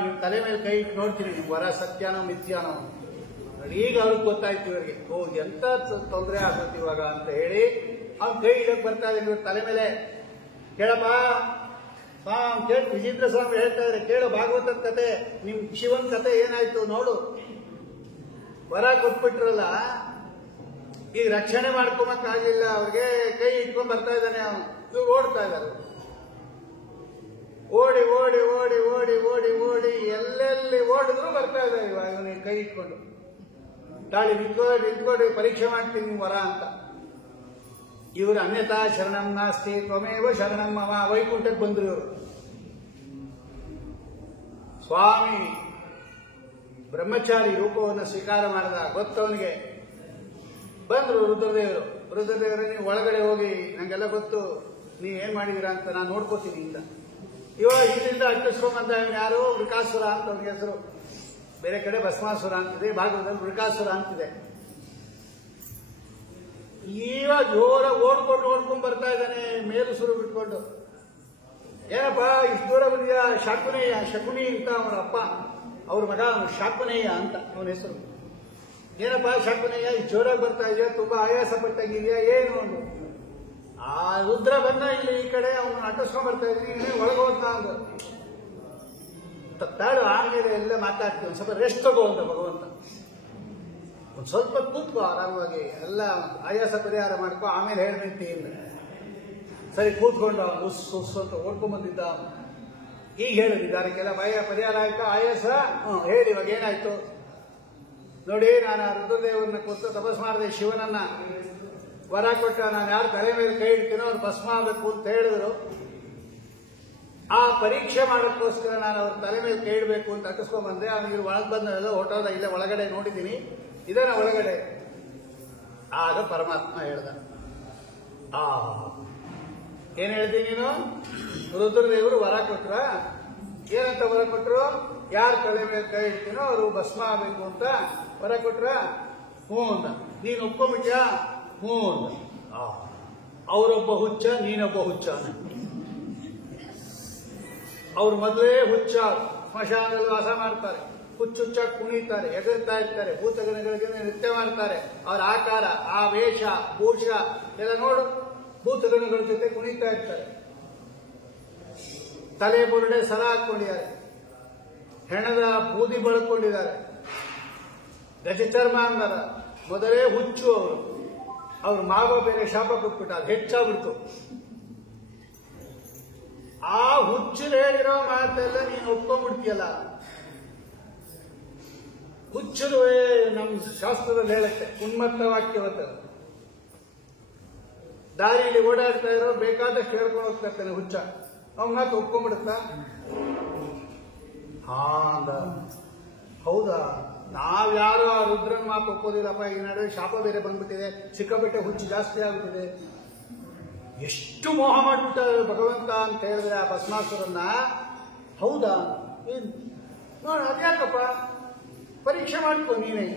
ನಿಮ್ ತಲೆ ಮೇಲೆ ಕೈ ಇಟ್ಟು ನೋಡ್ತೀನಿ, ನಿಮ್ ವರ ಸತ್ಯಾನೋ ಮಿಥ್ಯಾನೋ. ನೋಡಿ, ಈಗ ಅವ್ರಿಗೆ ಗೊತ್ತಾಯ್ತು ಇವರಿಗೆ, ಓ ಎಂತ ತೊಂದರೆ ಆಗುತ್ತೆ ಇವಾಗ ಅಂತ ಹೇಳಿ ಅವ್ನು ಕೈ ಇಡಕ್ ಬರ್ತಾ ಇದ್ದೀನಿ ಇವ್ರ ತಲೆ ಮೇಲೆ. ಕೇಳಪ್ಪ ಕೇಳಿ, ವಿಜೇಂದ್ರ ಸ್ವಾಮಿ ಹೇಳ್ತಾ ಇದ್ರೆ ಕೇಳು ಭಾಗವತದ ಕತೆ, ನಿಮ್ ಶಿವನ್ ಕತೆ ಏನಾಯ್ತು ನೋಡು. ವರ ಕೊಟ್ಬಿಟ್ರಲ್ಲ, ಈಗ ರಕ್ಷಣೆ ಮಾಡ್ಕೊಳಕ್ಕಾಗಿಲ್ಲ ಅವ್ರಿಗೆ, ಕೈ ಇಟ್ಕೊಂಡ್ ಬರ್ತಾ ಇದ್ದಾನೆ ಅವನು. ಇವ್ರು ಓಡ್ತಾ ಇದ್ದಾರೆ, ಓಡಿ ಓಡಿ ಓಡಿ ಓಡಿ ಓಡಿ ಓಡಿ ಎಲ್ಲೆಲ್ಲಿ ಓಡಿದ್ರು ಬರ್ತಾ ಇದ್ದಾರೆ. ಇವಾಗ ಇವನಿಗೆ ಕೈ ಇಟ್ಕೊಂಡು ತಾಳಿ ನಿಂತ್ಕೊಂಡು ಪರೀಕ್ಷೆ ಮಾಡ್ತೀನಿ ನಿಮ್ಮ ವರ ಅಂತ. ಇವರು ಅನ್ಯತಾ ಶರಣಂ ನಾಸ್ತಿ ತ್ವಮೇವ ಶರಣಂ ಮಮ. ವೈಕುಂಠಕ್ಕೆ ಬಂದ್ರು ಇವರು. ಸ್ವಾಮಿ ಬ್ರಹ್ಮಚಾರಿ ರೂಪವನ್ನು ಸ್ವೀಕಾರ ಮಾಡಿದ ಗೊತ್ತವನಿಗೆ. ಬಂದ್ರು ರುದ್ರದೇವರು. ರುದ್ರದೇವರು, ನೀವು ಒಳಗಡೆ ಹೋಗಿ, ನಂಗೆಲ್ಲ ಗೊತ್ತು ನೀವ್ ಏನ್ ಮಾಡಿದೀರಾ ಅಂತ ನಾನು ನೋಡ್ಕೋತೀನಿ ಇಂದ. ಇವಾಗ ಇಲ್ಲಿಂದ ಅಟ್ಟಿಸ್ಕೊಂಬಂದ ಯಾರು? ವೃಕಾಸುರ ಅಂತ ಅವನಿಗೆ ಹೆಸರು. ಬೇರೆ ಕಡೆ ಭಸ್ಮಾಸುರ ಅಂತಿದೆ, ಭಾಗವತದಲ್ಲಿ ವೃಕಾಸುರ ಅಂತಿದೆ. ಇವಾಗ ಜೋರ ಓಡ್ಕೊಂಡು ಬರ್ತಾ ಇದ್ದಾನೆ, ಮೇಲು ಸುರು ಬಿಟ್ಕೊಂಡು. ಏನಪ್ಪಾ ಇಷ್ಟು ದೂರ ಬಂದಿಯಾ? ಶಾಕುನೇಯ, ಶಕುನಿ ಅಂತ ಅವನ ಅಪ್ಪ, ಅವ್ರ ಮಗ ಶಾಕುನೇಯ ಅಂತ ಅವನ ಹೆಸರು. ಏನಪ್ಪಾ ಶಾಕುನೇಯ, ಇಷ್ಟು ಜೋರಾಗಿ ಬರ್ತಾ ಇದೆಯಾ, ತುಂಬಾ ಆಯಾಸ ಪಟ್ಟಾಗಿದೆಯಾ, ಏನು ಅಂದು. ಆ ರುದ್ರ ಬಂದ ಇಲ್ಲಿ ಈ ಕಡೆ, ಅವನು ಅಟ್ಟಿಸ್ಕೊಂಡ್ ಬರ್ತಾ ಇದ್ದೀನಿ, ಒಳಗೋದ ಅಂದ. ತಾಳು, ಆಮೇಲೆ ಎಲ್ಲ ಮಾತಾಡ್ತೀವಿ, ಸ್ವಲ್ಪ ರೆಸ್ಟ್ ತಗೋ ಅಂತ ಭಗವಂತ. ಒಂದು ಸ್ವಲ್ಪ ಕೂತ್ಕೋ ಆರಾಮವಾಗಿ, ಎಲ್ಲ ಆಯಾಸ ಪರಿಹಾರ ಮಾಡ್ಕೊ, ಆಮೇಲೆ ಹೇಳ್ಬೇಕು ಅಂದ್ರೆ ಸರಿ ಕೂತ್ಕೊಂಡು ಉಸ್ ಉಸ್ ಅಂತ ಓಡ್ಕೊಂಡ್ ಬಂದಿದ್ದ. ಈಗ ಹೇಳಿದ್ದಾರೆ ಕೆಲ ಪರಿಹಾರ ಆಯ್ತಾ ಆಯಾಸ? ಹೇಳಿ ಇವಾಗ ಏನಾಯ್ತು ನೋಡಿ. ನಾನು ರುದ್ರದೇವರನ್ನ ಕೂತು ತಪಸ್ ಮಾಡಿದೆ, ಶಿವನನ್ನ ವರ ಕೊಟ್ಟ, ನಾನು ಯಾರು ತಲೆ ಮೇಲೆ ಕೈ ಇಡ್ತೀನೋ ಅವ್ರು ಭಸ್ಮ ಆಗಬೇಕು ಅಂತ ಹೇಳಿದ್ರು. ಆ ಪರೀಕ್ಷೆ ಮಾಡೋಕ್ಕೋಸ್ಕರ ನಾನು ಅವ್ರ ತಲೆ ಮೇಲೆ ಕೈ ಇಡಬೇಕು ಅಂತ ಅಟ್ಟಿಸ್ಕೊಂಡ್ ಬಂದೆ. ಅವನಿಗೆ ಒಳಗೆ ಬಂದೆಲ್ಲ ಹೊಟ್ಟೋದ, ಇಲ್ಲೇ ಒಳಗಡೆ ನೋಡಿದ್ದೀನಿ, ಇದನ್ನ ಒಳಗಡೆ. ಆಗ ಪರಮಾತ್ಮ ಹೇಳ್ದ, ಏನ್ ಹೇಳ್ತೀನಿ ನೀನು? ರುದ್ರದೇವರು ವರ ಕೊಟ್ರ, ಏನಂತ ವರ ಕೊಟ್ರು? ಯಾರ ತಲೆ ಮೇಲೆ ಕೈ ಇಡ್ತೀನೋ ಅವರು ಭಸ್ಮ ಆಗಬೇಕು ಅಂತ ವರ ಕೊಟ್ರ? ಹ್ಞೂ ಅಂದ. ನೀನು ಒಪ್ಕೊಂಬಿಟ್ಯಾ? ಹ್ಞೂ ಅಂದ. ಅವರೊಬ್ಬ ಹುಚ್ಚ, ನೀನೊಬ್ಬ ಹುಚ್ಚ. ಅವ್ರು ಮೊದಲೇ ಹುಚ್ಚ, ಸ್ಮಶಾನದಲ್ಲಿ ವಾಸ ಮಾಡ್ತಾರೆ, ಹುಚ್ಚುಚ್ಚ ಕುಣಿತಾರೆ, ಎಗರ್ತಾ ಇರ್ತಾರೆ, ಭೂತಗಣಗಳಿಗೆ ನೃತ್ಯ ಮಾಡ್ತಾರೆ. ಅವರ ಆಕಾರ, ಆ ವೇಷ ಭೂಷ ಎಲ್ಲ ನೋಡು, ಭೂತಗಣಗಳ ಜೊತೆ ಕುಣಿತಾ ಇರ್ತಾರೆ. ತಲೆ ಬುರುಡೆ ಸರ ಹಾಕೊಂಡಿದ್ದಾರೆ, ಹೆಣದ ಬೂದಿ ಬಳಕೊಂಡಿದ್ದಾರೆ, ಗಜಚರ್ಮ ಅಂದಾರ. ಮೊದಲೇ ಹುಚ್ಚು ಅವರು. ಅವ್ರ ಮಾವ ಬೇರೆ ಶಾಪ ಕೊಟ್ಬಿಟ್ಟ, ಅದು ಹೆಚ್ಚಾಗ್ಬಿಡ್ತು. ಆ ಹುಚ್ಚು ಹೇಳಿರೋ ಮಾತೆಲ್ಲ ನೀನು ಒಪ್ಕೊಂಡ್ಬಿಡ್ತೀಯಲ್ಲ. ಹುಚ್ಚರು ನಮ್ಮ ಶಾಸ್ತ್ರದಲ್ಲಿ ಹೇಳುತ್ತೆ, ಉನ್ಮತ್ತ ವಾಕ್ಯವತ್ತ. ದಾರಿಯಲ್ಲಿ ಓಡಾಡ್ತಾ ಇರೋ ಬೇಕಾದಷ್ಟು ಹೇಳ್ಕೊಂಡು ಹೋಗ್ತಾ ಇರ್ತಾನೆ ಹುಚ್ಚ, ಅವ್ನ ಮಾತು ಒಪ್ಕೊಂಡ್ಬಿಡುತ್ತಾ? ಅಂದ. ಹೌದಾ, ನಾವ್ಯಾರು ಆ ರುದ್ರನ್ ಮಾತು ಒಪ್ಪೋದಿಲ್ಲಪ್ಪ. ಈ ನಡುವೆ ಶಾಪ ಬೇರೆ ಬಂದ್ಬಿಟ್ಟಿದೆ, ಸಿಕ್ಕಾಪಟ್ಟೆ ಹುಚ್ಚು ಜಾಸ್ತಿ ಆಗ್ಬಿಟ್ಟಿದೆ. ಎಷ್ಟು ಮೋಹ ಮಾಡ್ಬಿಟ್ಟ ಭಗವಂತ ಅಂತ ಹೇಳಿದ್ರೆ ಆ ಭಸ್ಮಾಸುರನ್ನ. ಹೌದಾ, ನೋಡ ಅದ್ಯಾಕಪ್ಪ, ಪರೀಕ್ಷೆ ಮಾಡ್ಕೊ ನೀನೇ,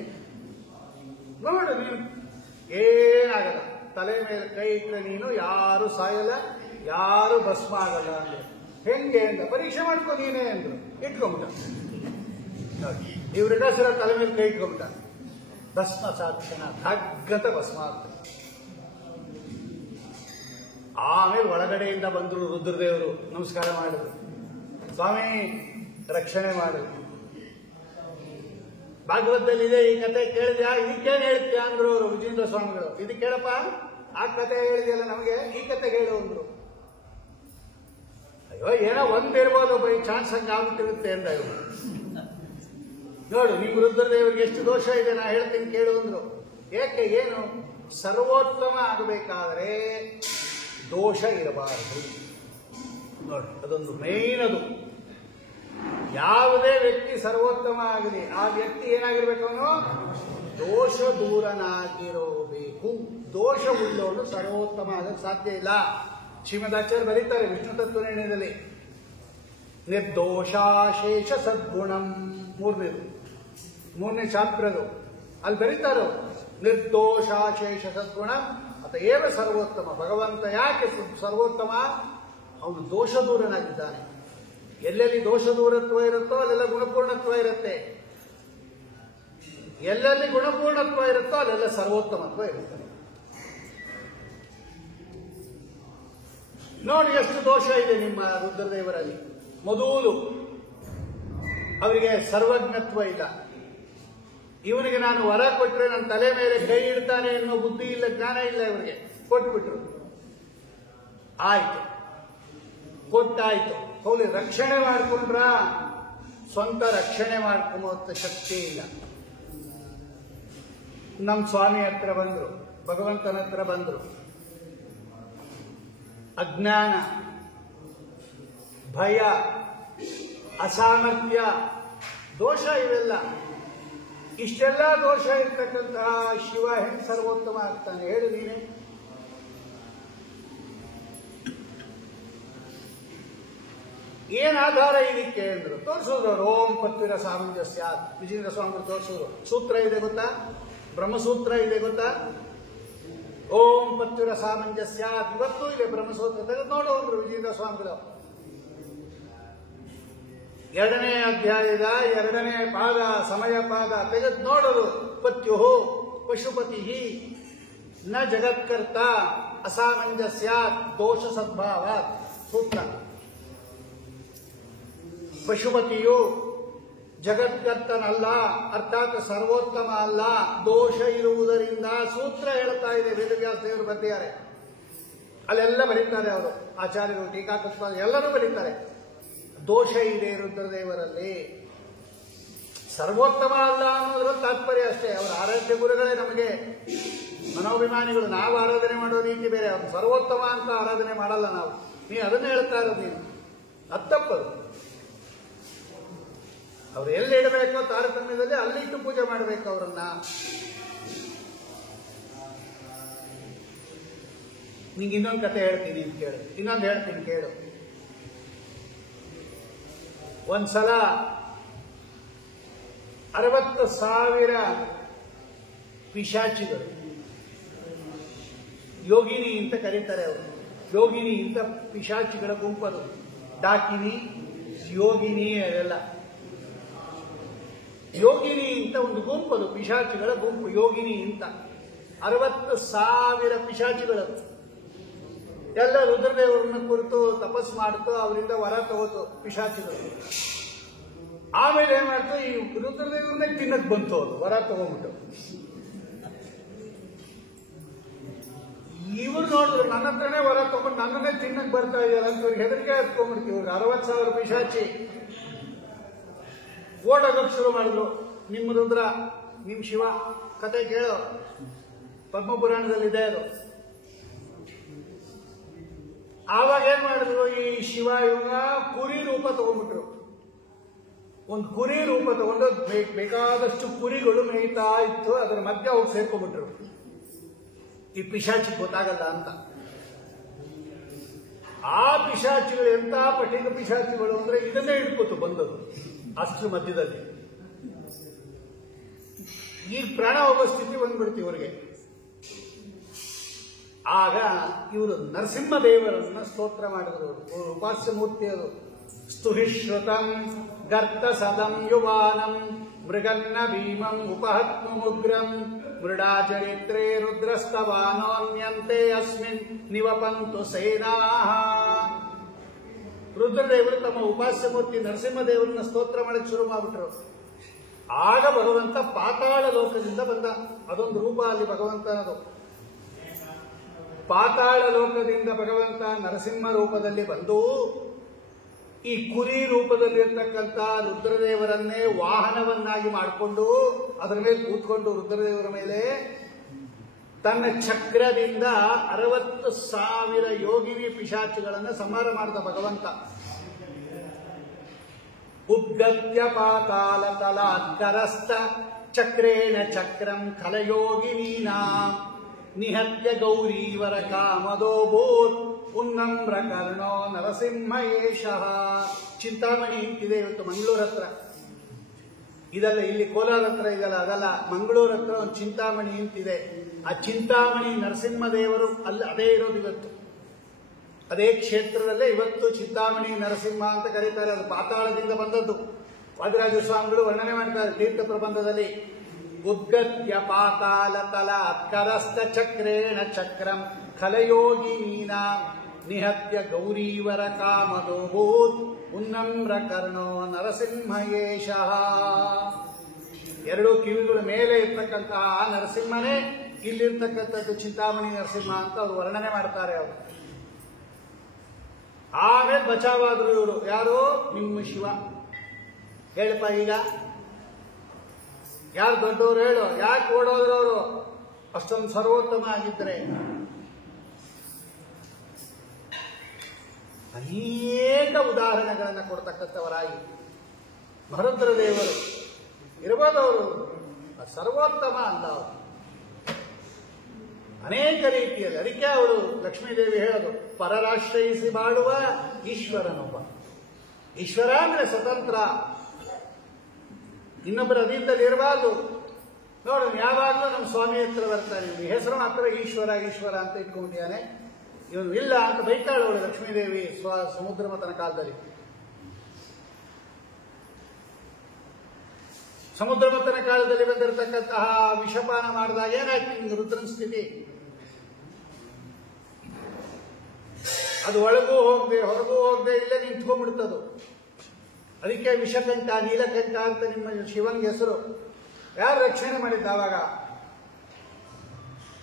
ನೋಡು ನೀನು ಏನಾಗಲ್ಲ. ತಲೆ ಮೇಲೆ ಕೈ ಇಟ್ಟರೆ ನೀನು ಯಾರು ಸಾಯಲ್ಲ, ಯಾರು ಭಸ್ಮ ಆಗಲ್ಲ ಅಂದ್ರೆ. ಹೆಂಗೆ ಅಂತ ಪರೀಕ್ಷೆ ಮಾಡ್ಕೊ ನೀನೇ ಅಂದ್ರು. ಇಟ್ಕೊಂಬಿಟ್ಟ. ಇವ್ರ ಹೆಸರ ತಲೆ ಮೇಲೆ ಕೈ ಇಟ್ಕೊಂಬಿಟ್ಟ. ಭಸ್ಮ ಸಾಕ್ಷಣ ಧಗ್ಗಂತ ಭಸ್ಮ ಆಗ್ತದೆ. ಆಮೇಲೆ ಒಳಗಡೆಯಿಂದ ಬಂದ್ರು ರುದ್ರದೇವರು, ನಮಸ್ಕಾರ ಮಾಡಿದ್ರು. ಸ್ವಾಮಿ ರಕ್ಷಣೆ ಮಾಡಿದ್ರು. ಭಾಗವತದಲ್ಲಿದೆ ಈ ಕತೆ, ಕೇಳಿದ್ಯಾ? ಇದಕ್ಕೇನು ಹೇಳ್ತೀಯ ಅಂದ್ರು ಅವರು ವಿಜೇಂದ್ರ ಸ್ವಾಮಿಗಳು. ಇದು ಕೇಳಪ್ಪ, ಆ ಕತೆ ಹೇಳಿದೆಯಲ್ಲ ನಮಗೆ, ಈ ಕತೆ ಹೇಳು ಅಂದ್ರು. ಅಯ್ಯೋ ಏನೋ ಒಂದಿರ್ಬೋದು, ಬೈ ಚಾನ್ಸ್ ಹಂಗೆ ಆಗ್ಬಿಟ್ಟಿರುತ್ತೆ ಅಂದ ಇವರು. ನೋಡು ನಿಮ್ಮ ರುದ್ರದೇವರಿಗೆ ಎಷ್ಟು ದೋಷ ಇದೆ, ನಾ ಹೇಳ್ತೀನಿ ಕೇಳು ಅಂದ್ರು. ಏಕೆ, ಏನು? ಸರ್ವೋತ್ತಮ ಆಗಬೇಕಾದರೆ ದೋಷ ಇರಬಾರದು. ನೋಡಿ ಅದೊಂದು ಮೇನ್. ಅದು ಯಾವುದೇ ವ್ಯಕ್ತಿ ಸರ್ವೋತ್ತಮ ಆಗಲಿ, ಆ ವ್ಯಕ್ತಿ ಏನಾಗಿರ್ಬೇಕು? ಅವನು ದೋಷ ದೂರನಾಗಿರಬೇಕು. ದೋಷ ಉಳ್ಳವನು ಸರ್ವೋತ್ತಮ ಆಗಕ್ಕೆ ಸಾಧ್ಯ ಇಲ್ಲ. ಶ್ರೀಮದಾಚಾರ್ಯ ಬರೀತಾರೆ ವಿಷ್ಣು ತತ್ವನಿರ್ಣಯದಲ್ಲಿ, ನಿರ್ದೋಷಾಶೇಷ ಸದ್ಗುಣಂ, ಮೂರನೇ ಚಾಪ್ಟರ್ ಅಲ್ಲಿ ಬರೀತಾರೋ, ನಿರ್ದೋಷಾಶೇಷ ಸದ್ಗುಣಂ ಅತಏವ ಸರ್ವೋತ್ತಮ. ಭಗವಂತ ಯಾಕೆ ಸರ್ವೋತ್ತಮ? ಅವನು ದೋಷ ದೂರನಾಗಿದ್ದಾನೆ. ಎಲ್ಲೆಲ್ಲಿ ದೋಷ ದೂರತ್ವ ಇರುತ್ತೋ ಅಲ್ಲೆಲ್ಲ ಗುಣಪೂರ್ಣತ್ವ ಇರುತ್ತೆ. ಎಲ್ಲೆಲ್ಲಿ ಗುಣಪೂರ್ಣತ್ವ ಇರುತ್ತೋ ಅಲ್ಲೆಲ್ಲ ಸರ್ವೋತ್ತಮತ್ವ ಇರುತ್ತೆ. ನೋಡಿ ಎಷ್ಟು ದೋಷ ಇದೆ ನಿಮ್ಮ ರುದ್ರದೇವರಲ್ಲಿ. ಮೊದಲು ಅವರಿಗೆ ಸರ್ವಜ್ಞತ್ವ ಇಲ್ಲ. ಇವನಿಗೆ ನಾನು ವರ ಕೊಟ್ಟರೆ ನನ್ನ ತಲೆ ಮೇಲೆ ಕೈ ಇಡ್ತಾನೆ ಅನ್ನೋ ಬುದ್ಧಿ ಇಲ್ಲ, ಜ್ಞಾನ ಇಲ್ಲ. ಇವರಿಗೆ ಕೊಟ್ಬಿಟ್ರು, ಆಯ್ತು, ಕೊಟ್ಟಾಯ್ತು. ಹೌದು, ರಕ್ಷಣೆ ಮಾಡ್ಕೊಂಡ್ರ? ಸ್ವಂತ ರಕ್ಷಣೆ ಮಾಡ್ಕೊಂಬತ್ತ ಶಕ್ತಿ ಇಲ್ಲ. ನಮ್ಮ ಸ್ವಾಮಿ ಹತ್ರ ಬಂದ್ರು, ಭಗವಂತನ ಹತ್ರ ಬಂದ್ರು. ಅಜ್ಞಾನ, ಭಯ, ಅಸಾಮರ್ಥ್ಯ, ದೋಷ ಇವೆಲ್ಲ. ಇಷ್ಟೆಲ್ಲ ದೋಷ ಇರ್ತಕ್ಕಂತಹ ಶಿವ ಹೆಂಗ್ ಸರ್ವೋತ್ತಮ ಆಗ್ತಾನೆ ಹೇಳು ನೀನೆ? ಏನ್ ಆಧಾರ ಇದಕ್ಕೆ ಅಂದ್ರು. ತೋರಿಸೋದ್ರು ಓಂ ಪತ್ವಿರ ಸಾಮಂಜಸ್ಯ. ವಿಜೇಂದ್ರ ಸ್ವಾಮಿಗಳು ತೋರಿಸೋರು. ಸೂತ್ರ ಇದೆ ಗೊತ್ತಾ? ಬ್ರಹ್ಮಸೂತ್ರ ಇದೆ ಗೊತ್ತಾ? ಓಂ ಪತ್ವಿರ ಸಾಮಂಜಸ್ಯ ಇವತ್ತು ಇದೆ ಬ್ರಹ್ಮಸೂತ್ರ. ತೆಗೆದು ನೋಡೋರು ವಿಜೇಂದ್ರ ಸ್ವಾಮಿಗಳು. 2ನೇ ಅಧ್ಯಾಯದ 2ನೇ ಪಾದ, ಸಮಯ ಪಾದ ತೆಗೆದು ನೋಡೋದು. ಪತ್ಯು ಪಶುಪತಿ ನ ಜಗತ್ಕರ್ತ ಅಸಾಮಂಜಸ್ಯ ದೋಷ ಸದ್ಭಾವ ಸೂತ್ರ. ಪಶುಪತಿಯು ಜಗತ್ಕರ್ತನಲ್ಲ, ಅರ್ಥಾತ್ ಸರ್ವೋತ್ತಮ ಅಲ್ಲ, ದೋಷ ಇರುವುದರಿಂದ ಸೂತ್ರ ಹೇಳ್ತಾ ಇದೆ. ವೇದವ್ಯಾಸ ದೇವರು ಬರ್ದಿದ್ದಾರೆ, ಅಲ್ಲೆಲ್ಲ ಬರೀತಾರೆ ಅವರು, ಆಚಾರ್ಯರು, ಟೀಕಾಕೃತ್ಪ ಎಲ್ಲರೂ ಬರೀತಾರೆ. ದೋಷ ಇದೆ ರುದ್ರದೇವರಲ್ಲಿ, ಸರ್ವೋತ್ತಮ ಅಲ್ಲ ಅನ್ನೋದ್ರ ತಾತ್ಪರ್ಯ ಅಷ್ಟೇ. ಅವರ ಆರಾಧ್ಯ ಗುರುಗಳೇ ನಮಗೆ ಮನೋಭಿಮಾನಿಗಳು. ನಾವು ಆರಾಧನೆ ಮಾಡೋ ರೀತಿ ಬೇರೆ, ಅವ್ರು ಸರ್ವೋತ್ತಮ ಅಂತ ಆರಾಧನೆ ಮಾಡಲ್ಲ ನಾವು. ನೀ ಅದನ್ನ ಹೇಳ್ತಾ ಇರೋದು ನೀನು, ಅದು ತಪ್ಪದು. ಅವ್ರು ಎಲ್ಲಿ ಇಡಬೇಕೋ ತಾರತಮ್ಯದಲ್ಲಿ ಅಲ್ಲಿಟ್ಟು ಪೂಜೆ ಮಾಡಬೇಕು ಅವರನ್ನ. ನಿಂಗೆ ಇನ್ನೊಂದು ಕತೆ ಹೇಳ್ತೀನಿ ಅಂತ ಕೇಳು, ಇನ್ನೊಂದು ಹೇಳ್ತೀನಿ ಕೇಳು. ಒಂದ್ಸಲ 60,000 ಪಿಶಾಚಿಗಳು, ಯೋಗಿನಿ ಅಂತ ಕರೀತಾರೆ ಅವರು, ಯೋಗಿನಿ ಅಂತ ಪಿಶಾಚಿಗಳ ಗುಂಪದು. ಡಾಕಿನಿ, ಯೋಗಿನಿ ಅದೆಲ್ಲ. ಯೋಗಿನಿ ಅಂತ ಒಂದು ಗುಂಪದು, ಪಿಶಾಚಿಗಳ ಗುಂಪು ಯೋಗಿನಿ ಅಂತ. 60,000 ಪಿಶಾಚಿಗಳು ಎಲ್ಲ ರುದ್ರದೇವರನ್ನ ಕುರಿತು ತಪಸ್ ಮಾಡ್ತು, ಅವರಿಂದ ವರ ತಗೋತು ಪಿಶಾಚಿಗಳು. ಆಮೇಲೆ ಏನ್ ಮಾಡ್ತು, ಈ ರುದ್ರದೇವರನ್ನೇ ತಿನ್ನಕ್ ಬಂತು ಅದು, ವರ ತಗೊಂಡ್ಬಿಟ್ಟು. ಇವ್ರು ನೋಡಿದ್ರು ನನ್ನ ಹತ್ರನೇ ವರ ತಗೊಂಡು ನನ್ನನ್ನೇ ತಿನ್ನಕ್ ಬರ್ತಾ ಇದ್ದಾರೆ ಅಂತ ಇವ್ರಿಗೆ ಹೆದರಿಕೆ ಹತ್ಕೊಂಡ್ಬಿಡ್ತೀವಿ. ಇವ್ರಿಗೆ 60,000 ಪಿಶಾಚಿ ಓಡೋದಕ್ಕೆ ಶುರು ಮಾಡಿದ್ರು. ನಿಮ್ಮ ರುದ್ರ, ನಿಮ್ ಶಿವ ಕತೆ ಕೇಳೋ, ಪದ್ಮಪುರಾಣದಲ್ಲಿದೆ ಅದು. ಆವಾಗ ಏನ್ ಮಾಡಿದ್ರು, ಈ ಶಿವ ಇವಾಗ ಕುರಿ ರೂಪ ತಗೊಂಡ್ಬಿಟ್ರು. ಒಂದು ಕುರಿ ರೂಪ ತಗೊಂಡು ಬೇಕಾದಷ್ಟು ಕುರಿಗಳು ಮೇಯ್ತಾ ಇತ್ತು, ಅದರ ಮಧ್ಯೆ ಅವ್ರು ಸೇರ್ಕೊಂಡ್ಬಿಟ್ರು. ಈ ಪಿಶಾಚಿ ಗೊತ್ತಾಗಲ್ಲ ಅಂತ. ಆ ಪಿಶಾಚಿಗಳು ಎಂತ ಪಟ್ಟಿನ ಪಿಶಾಚಿಗಳು ಅಂದ್ರೆ ಇದನ್ನೇ ಹಿಡ್ಕೊತು ಬಂದದು ಅಷ್ಟ್ರ ಮಧ್ಯದಲ್ಲಿ. ಈ ಪ್ರಾಣ ಹೋಗೋ ಸ್ಥಿತಿ ಬಂದ್ಬಿಡ್ತು ಇವರಿಗೆ. ಆಗ ಇವರು ನರಸಿಂಹದೇವರನ್ನ ಸ್ತೋತ್ರ ಮಾಡಿದ್ರು. ಉಪಾಸ್ಯ ಮೂರ್ತಿ ಅದು. ಸ್ತುಹಿಶ್ರುತಂ ಗರ್ತ ಸದಂ ಯುವಾನಂ ಮೃಗನ್ನ ಭೀಮಂ ಉಪಹತ್ಮುಗ್ರಂ ಮೃಡಾ ಚರಿತ್ರೇ ರುದ್ರಸ್ತವಾನೋನ್ಯಂತೆ ಅಸ್ಮಿನ್ ನಿವಪಂತು ಸೇನಾಃ. ರುದ್ರದೇವರು ತಮ್ಮ ಉಪಾಸ್ಯ ಮೂರ್ತಿ ನರಸಿಂಹದೇವರನ್ನ ಸ್ತೋತ್ರ ಮಾಡಕ್ಕೆ ಶುರು ಮಾಡಿಬಿಟ್ರು. ಆಗ ಭಗವಂತ ಪಾತಾಳ ಲೋಕದಿಂದ ಬಂದ. ಅದೊಂದು ರೂಪ ಅಲ್ಲಿ ಭಗವಂತನದು. ಪಾತಾಳ ಲೋಕದಿಂದ ಭಗವಂತ ನರಸಿಂಹ ರೂಪದಲ್ಲಿ ಬಂದು ಈ ಕುರಿ ರೂಪದಲ್ಲಿರ್ತಕ್ಕಂಥ ರುದ್ರದೇವರನ್ನೇ ವಾಹನವನ್ನಾಗಿ ಮಾಡಿಕೊಂಡು ಅದರ ಮೇಲೆ ಕೂತ್ಕೊಂಡು ರುದ್ರದೇವರ ಮೇಲೆ ತನ್ನ ಚಕ್ರದಿಂದ 60,000 ಯೋಗಿನಿ ಪಿಶಾಚಿಗಳನ್ನು ಸಂಹಾರ ಮಾಡಿದ ಭಗವಂತ. ಉದ್ಗತ್ಯ ಪಾತಾಳ ತಲಾತ್ಕರಸ್ಥ ಚಕ್ರೇಣ ಚಕ್ರಂ ಖಲಯೋಗಿನೀನಾಂ ನಿಹತ್ಯ ಗೌರೀವರ ಕಾಮದೋಭೂತ್ ಉನ್ನಮ್ರ ಕರ್ಣೋ ನರಸಿಂಹ ಏಷಃ. ಚಿಂತಾಮಣಿ ಅಂತಿದೆ ಇವತ್ತು ಮಂಗಳೂರು ಹತ್ರ. ಇದಲ್ಲ, ಇಲ್ಲಿ ಕೋಲಾರ ಹತ್ರ ಇದಲ್ಲ, ಅದಲ್ಲ, ಮಂಗಳೂರು ಹತ್ರ ಒಂದು ಚಿಂತಾಮಣಿ ಅಂತಿದೆ. ಆ ಚಿಂತಾಮಣಿ ನರಸಿಂಹದೇವರು ಅಲ್ಲಿ ಅದೇ ಇರೋದು ಇವತ್ತು. ಅದೇ ಕ್ಷೇತ್ರದಲ್ಲೇ ಇವತ್ತು ಚಿಂತಾಮಣಿ ನರಸಿಂಹ ಅಂತ ಕರೀತಾರೆ. ಅದು ಪಾತಾಳದಿಂದ ಬಂದದ್ದು. ವಾದಿರಾಜ ಸ್ವಾಮಿಗಳು ವರ್ಣನೆ ಮಾಡ್ತಾರೆ ತೀರ್ಥ ಪ್ರಬಂಧದಲ್ಲಿ. ಉದ್ಗತ್ಯ ಪಾತಾಳ ತಲ ಅತ್ಕರಸ್ಥ ಚಕ್ರೇಣ ಚಕ್ರಂ ಖಲಯೋಗಿನೀನಾ ನಿಹತ್ಯ ಗೌರೀವರ ಕಾಮದೋಭೂತ್ ಉನ್ನಮ್ರ ಕರ್ಣೋ ನರಸಿಂಹ ಏಷಃ. ಎರಡು ಕಿವಿಗಳ ಮೇಲೆ ಇರ್ತಕ್ಕಂತಹ ಆ ನರಸಿಂಹನೇ ಇಲ್ಲಿರ್ತಕ್ಕಂಥದ್ದು ಚಿಂತಾಮಣಿ ನರಸಿಂಹ ಅಂತ ಅವರು ವರ್ಣನೆ ಮಾಡ್ತಾರೆ. ಅವರು ಆಮೇಲೆ ಬಚಾವಾದ್ರು ಇವರು. ಯಾರು? ನಿಮ್ಮ ಶಿವ. ಹೇಳಪ್ಪ ಈಗ ಯಾರು ದೊಡ್ಡವರು ಹೇಳು? ಯಾಕೆ ಓಡೋದ್ರು ಅವರು ಅಷ್ಟೊಂದು ಸರ್ವೋತ್ತಮ ಆಗಿದ್ರೆ? ಅನೇಕ ಉದಾಹರಣೆಗಳನ್ನು ಕೊಡ್ತಕ್ಕಂಥವರಾಗಿ ಮರುದ್ರ ದೇವರು ಇರಬಹುದವರು ಸರ್ವೋತ್ತಮ ಅಲ್ಲ ಅವರು ಅನೇಕ ರೀತಿಯಲ್ಲಿ. ಅದಕ್ಕೆ ಅವರು ಲಕ್ಷ್ಮೀದೇವಿ ಹೇಳೋದು, ಪರರಾಶ್ರಯಿಸಿ ಬಾಳುವ ಈಶ್ವರನೊಬ್ಬ. ಈಶ್ವರ ಅಂದ್ರೆ ಸ್ವತಂತ್ರ, ಇನ್ನೊಬ್ಬರ ಅಧೀನದಲ್ಲಿ ಇರಬಾರ್ದು. ನೋಡು, ಯಾವಾಗಲೂ ನಮ್ಮ ಸ್ವಾಮಿ ಹತ್ರ ಬರ್ತಾನೆ, ಇವನು ಹೆಸರು ಮಾತ್ರ ಈಶ್ವರ ಈಶ್ವರ ಅಂತ ಇಟ್ಕೊಂಡಿದ್ದಾನೆ, ಇವನು ಇಲ್ಲ ಅಂತ ಬೈತಾಳವಳು ಲಕ್ಷ್ಮೀದೇವಿ ಸಮುದ್ರ ಮಥನ ಕಾಲದಲ್ಲಿ. ಸಮುದ್ರ ಮಥನ ಕಾಲದಲ್ಲಿ ಬಂದಿರತಕ್ಕಂತಹ ವಿಷಪಾನ ಮಾಡಿದಾಗ ಏನಾಯ್ತು ನಿಮ್ಗೆ ರುದ್ರನ ಸ್ಥಿತಿ? ಅದು ಒಳಗೂ ಹೋಗದೆ ಹೊರಗೂ ಹೋಗದೆ ಇಲ್ಲೇ ನಿಂತ್ಕೊಂಡ್ಬಿಡ್ತದು. ಅದಕ್ಕೆ ವಿಷಕಂಠ ನೀಲಕಂಠ ಅಂತ ನಿಮ್ಮ ಶಿವಂಗೆ ಹೆಸರು. ಯಾರು ರಕ್ಷಣೆ ಮಾಡಿದ್ದ ಆವಾಗ?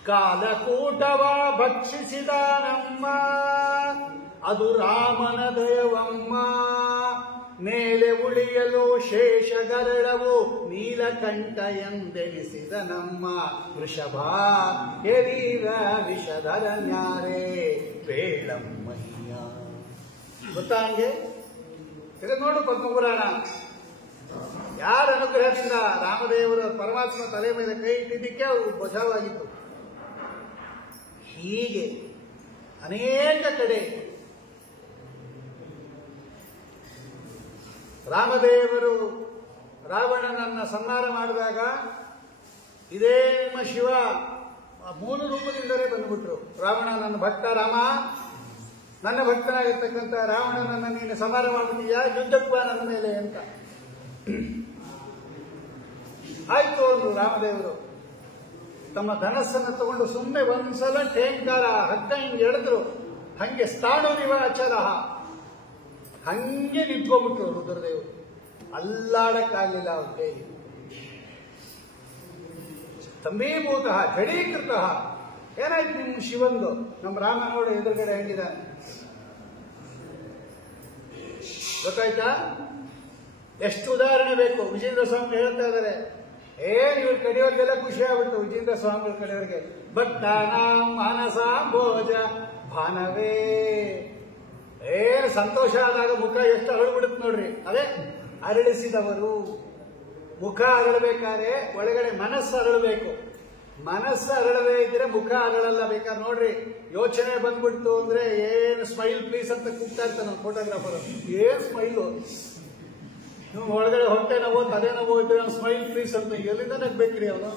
ಕಾಲಕೂಟವ ಭಕ್ಷಿಸಿದ ನಮ್ಮ ಅದು ರಾಮನ ದಯವಮ್ಮ, ಮೇಲೆ ಉಳಿಯಲು ಶೇಷಗರಳವು ನೀಲಕಂಠ ಎಂದೆನಿಸಿದ ನಮ್ಮ ವೃಷಭ ಎರೀರ ವಿಷಧರನ್ಯಾರೇ ಬೇಳಮ್ಮಯ್ಯ. ಗೊತ್ತಾ ಹಂಗೆ ನೋಡು ಪದ್ಮಪುರಾಣ. ಯಾರ ಅನುಗ್ರಹದಿಂದ ರಾಮದೇವರ ಪರಮಾತ್ಮ ತಲೆ ಮೇಲೆ ಕೈ ಇಟ್ಟಿದ್ದಕ್ಕೆ ಅವರು ಬಚಾವಾಗಿತ್ತು. ಹೀಗೆ ಅನೇಕ ಕಡೆ ರಾಮದೇವರು ರಾವಣನನ್ನ ಸಂಹಾರ ಮಾಡಿದಾಗ ಇದೇ ನಿಮ್ಮ ಶಿವ ಮೂಲ ರೂಪದಿಂದಲೇ ಬಂದ್ಬಿಟ್ರು. ರಾವಣ ನನ್ನ ಭಕ್ತ ರಾಮ, ನನ್ನ ಭಕ್ತನಾಗಿರ್ತಕ್ಕಂಥ ರಾವಣನನ್ನ ನೀನು ಸಂಹಾರ ಮಾಡ್ತೀಯಾ, ಯುದ್ಧಕ್ಕೆ ನನ್ನ ಮೇಲೆ ಅಂತ. ಆಯ್ತು ಅಂದ್ರು ರಾಮದೇವರು. ತಮ್ಮ ಧನಸ್ಸನ್ನು ತಗೊಂಡು ಸುಮ್ಮನೆ ಒಂದ್ಸಲ ಟೇಂಕಾರ ಹಗ್ಗ ಹಿಂಗೆ ಎಳೆದ್ರು, ಹಂಗೆ ಸ್ಥಾಣು ನಿವಾಚರ ಹಂಗೆ ನಿಂತ್ಕೊಂಡ್ಬಿಟ್ರು ರುದ್ರದೇವರು. ಅಲ್ಲಾಡಕ್ಕಾಗಲಿಲ್ಲ ಅವ್ರ ಕೈಗೆ. ಸ್ತಂಭೀಭೂತ ಜಡೀಕೃತ. ಏನಾಯ್ತು ನಿಮ್ಮ ಶಿವಂದು? ನಮ್ಮ ರಾಮ ನೋಡು ಎದುರುಗಡೆ ಹೆಂಗಿದ್ದಾನೆ, ಗೊತ್ತಾಯ್ತಾ? ಎಷ್ಟು ಉದಾಹರಣೆ ಬೇಕು. ವಿಜೇಂದ್ರ ಸ್ವಾಮಿ ಹೇಳ್ತಾ ಇದ್ದಾರೆ, ಇವ್ರು ಕಡಿಯೋರ್ಗೆಲ್ಲ ಖುಷಿ ಆಗ್ಬಿಡ್ತು ವಿಜೇಂದ್ರ ಸ್ವಾಮಿಗಳ ಕಡೆಯವ್ರಿಗೆ. ಭಕ್ತಾನಾಂ ಮಾನಸಾಂಬೋಜ ಭಾನವೇ. ಸಂತೋಷ ಆದಾಗ ಮುಖ ಎಷ್ಟು ಅರಳ್ಬಿಡುತ್ತೆ ನೋಡ್ರಿ. ಅದೇ ಅರಳಿಸಿದವರು. ಮುಖ ಅರಳಬೇಕಾದ್ರೆ ಒಳಗಡೆ ಮನಸ್ಸು ಅರಳಬೇಕು. ಮನಸ್ಸು ಅರಳದೇ ಇದ್ರೆ ಮುಖ ಅರಳಲ್ಲ. ಬೇಕಾದ್ರೆ ನೋಡ್ರಿ, ಯೋಚನೆ ಬಂದ್ಬಿಡ್ತು ಅಂದ್ರೆ ಏನ್ ಸ್ಮೈಲ್ ಪ್ಲೀಸ್ ಅಂತ ಕೂಗ್ತಾ ಇರ್ತಾನೆ ಫೋಟೋಗ್ರಾಫರ್. ಏನ್ ಸ್ಮೈಲು, ನೀವು ಒಳಗಡೆ ಹೊಟ್ಟೆ ನೋವು ತಲೆ ನೋವು ಇದ್ರೆ ಸ್ಮೈಲ್ ಪ್ಲೀಸ್ ಅಂತ ಎಲ್ಲಿಂದ ನಗ್ಬೇಕ್ರಿ ಅವನು?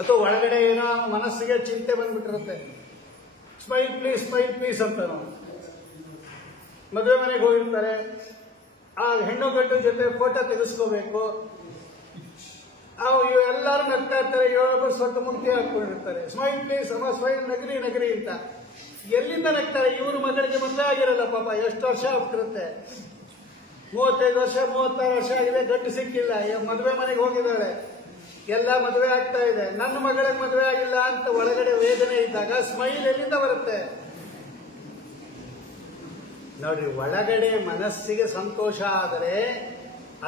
ಅಥವಾ ಒಳಗಡೆ ಏನೋ ಮನಸ್ಸಿಗೆ ಚಿಂತೆ ಬಂದ್ಬಿಟ್ಟಿರುತ್ತೆ, ಸ್ಮೈಲ್ ಪ್ಲೀಸ್ ಅಂತ. ನಾವು ಮದುವೆ ಮನೆಗೆ ಹೋಗಿರ್ತಾರೆ, ಆ ಹೆಣ್ಣು ಗಂಡು ಜೊತೆ ಫೋಟೋ ತೆಗೆಸ್ಕೋಬೇಕು. ಎಲ್ಲರೂ ನಗ್ತಾ ಇರ್ತಾರೆ, 7 ಸ್ವತ್ತು ಮುಕ್ತಿ ಹಾಕೊಂಡಿರ್ತಾರೆ. ಸ್ಮೈಲ್ ಪ್ಲೀಸ್ ಅಮ್ಮ, ಸ್ಮೈಲ್ ನಗರಿ ಅಂತ. ಎಲ್ಲಿಂದ ನಗ್ತಾರೆ? ಇವ್ರ ಮಗಳಿಗೆ ಮದುವೆ ಆಗಿರಲ್ಲ ಪಾಪ, ಎಷ್ಟು ವರ್ಷ ಆಗ್ತಿರುತ್ತೆ, 35 ವರ್ಷ 36 ವರ್ಷ ಆಗಿದೆ, ಗಂಡು ಸಿಕ್ಕಿಲ್ಲ. ಮದುವೆ ಮನೆಗೆ ಹೋಗಿದ್ದಾಳೆ, ಎಲ್ಲ ಮದುವೆ ಆಗ್ತಾ ಇದೆ, ನನ್ನ ಮಗಳಿಗೆ ಮದುವೆ ಆಗಿಲ್ಲ ಅಂತ ಒಳಗಡೆ ವೇದನೆ ಇದ್ದಾಗ ಸ್ಮೈಲ್ ಎಲ್ಲಿಂದ ಬರುತ್ತೆ ನೋಡ್ರಿ? ಒಳಗಡೆ ಮನಸ್ಸಿಗೆ ಸಂತೋಷ ಆದರೆ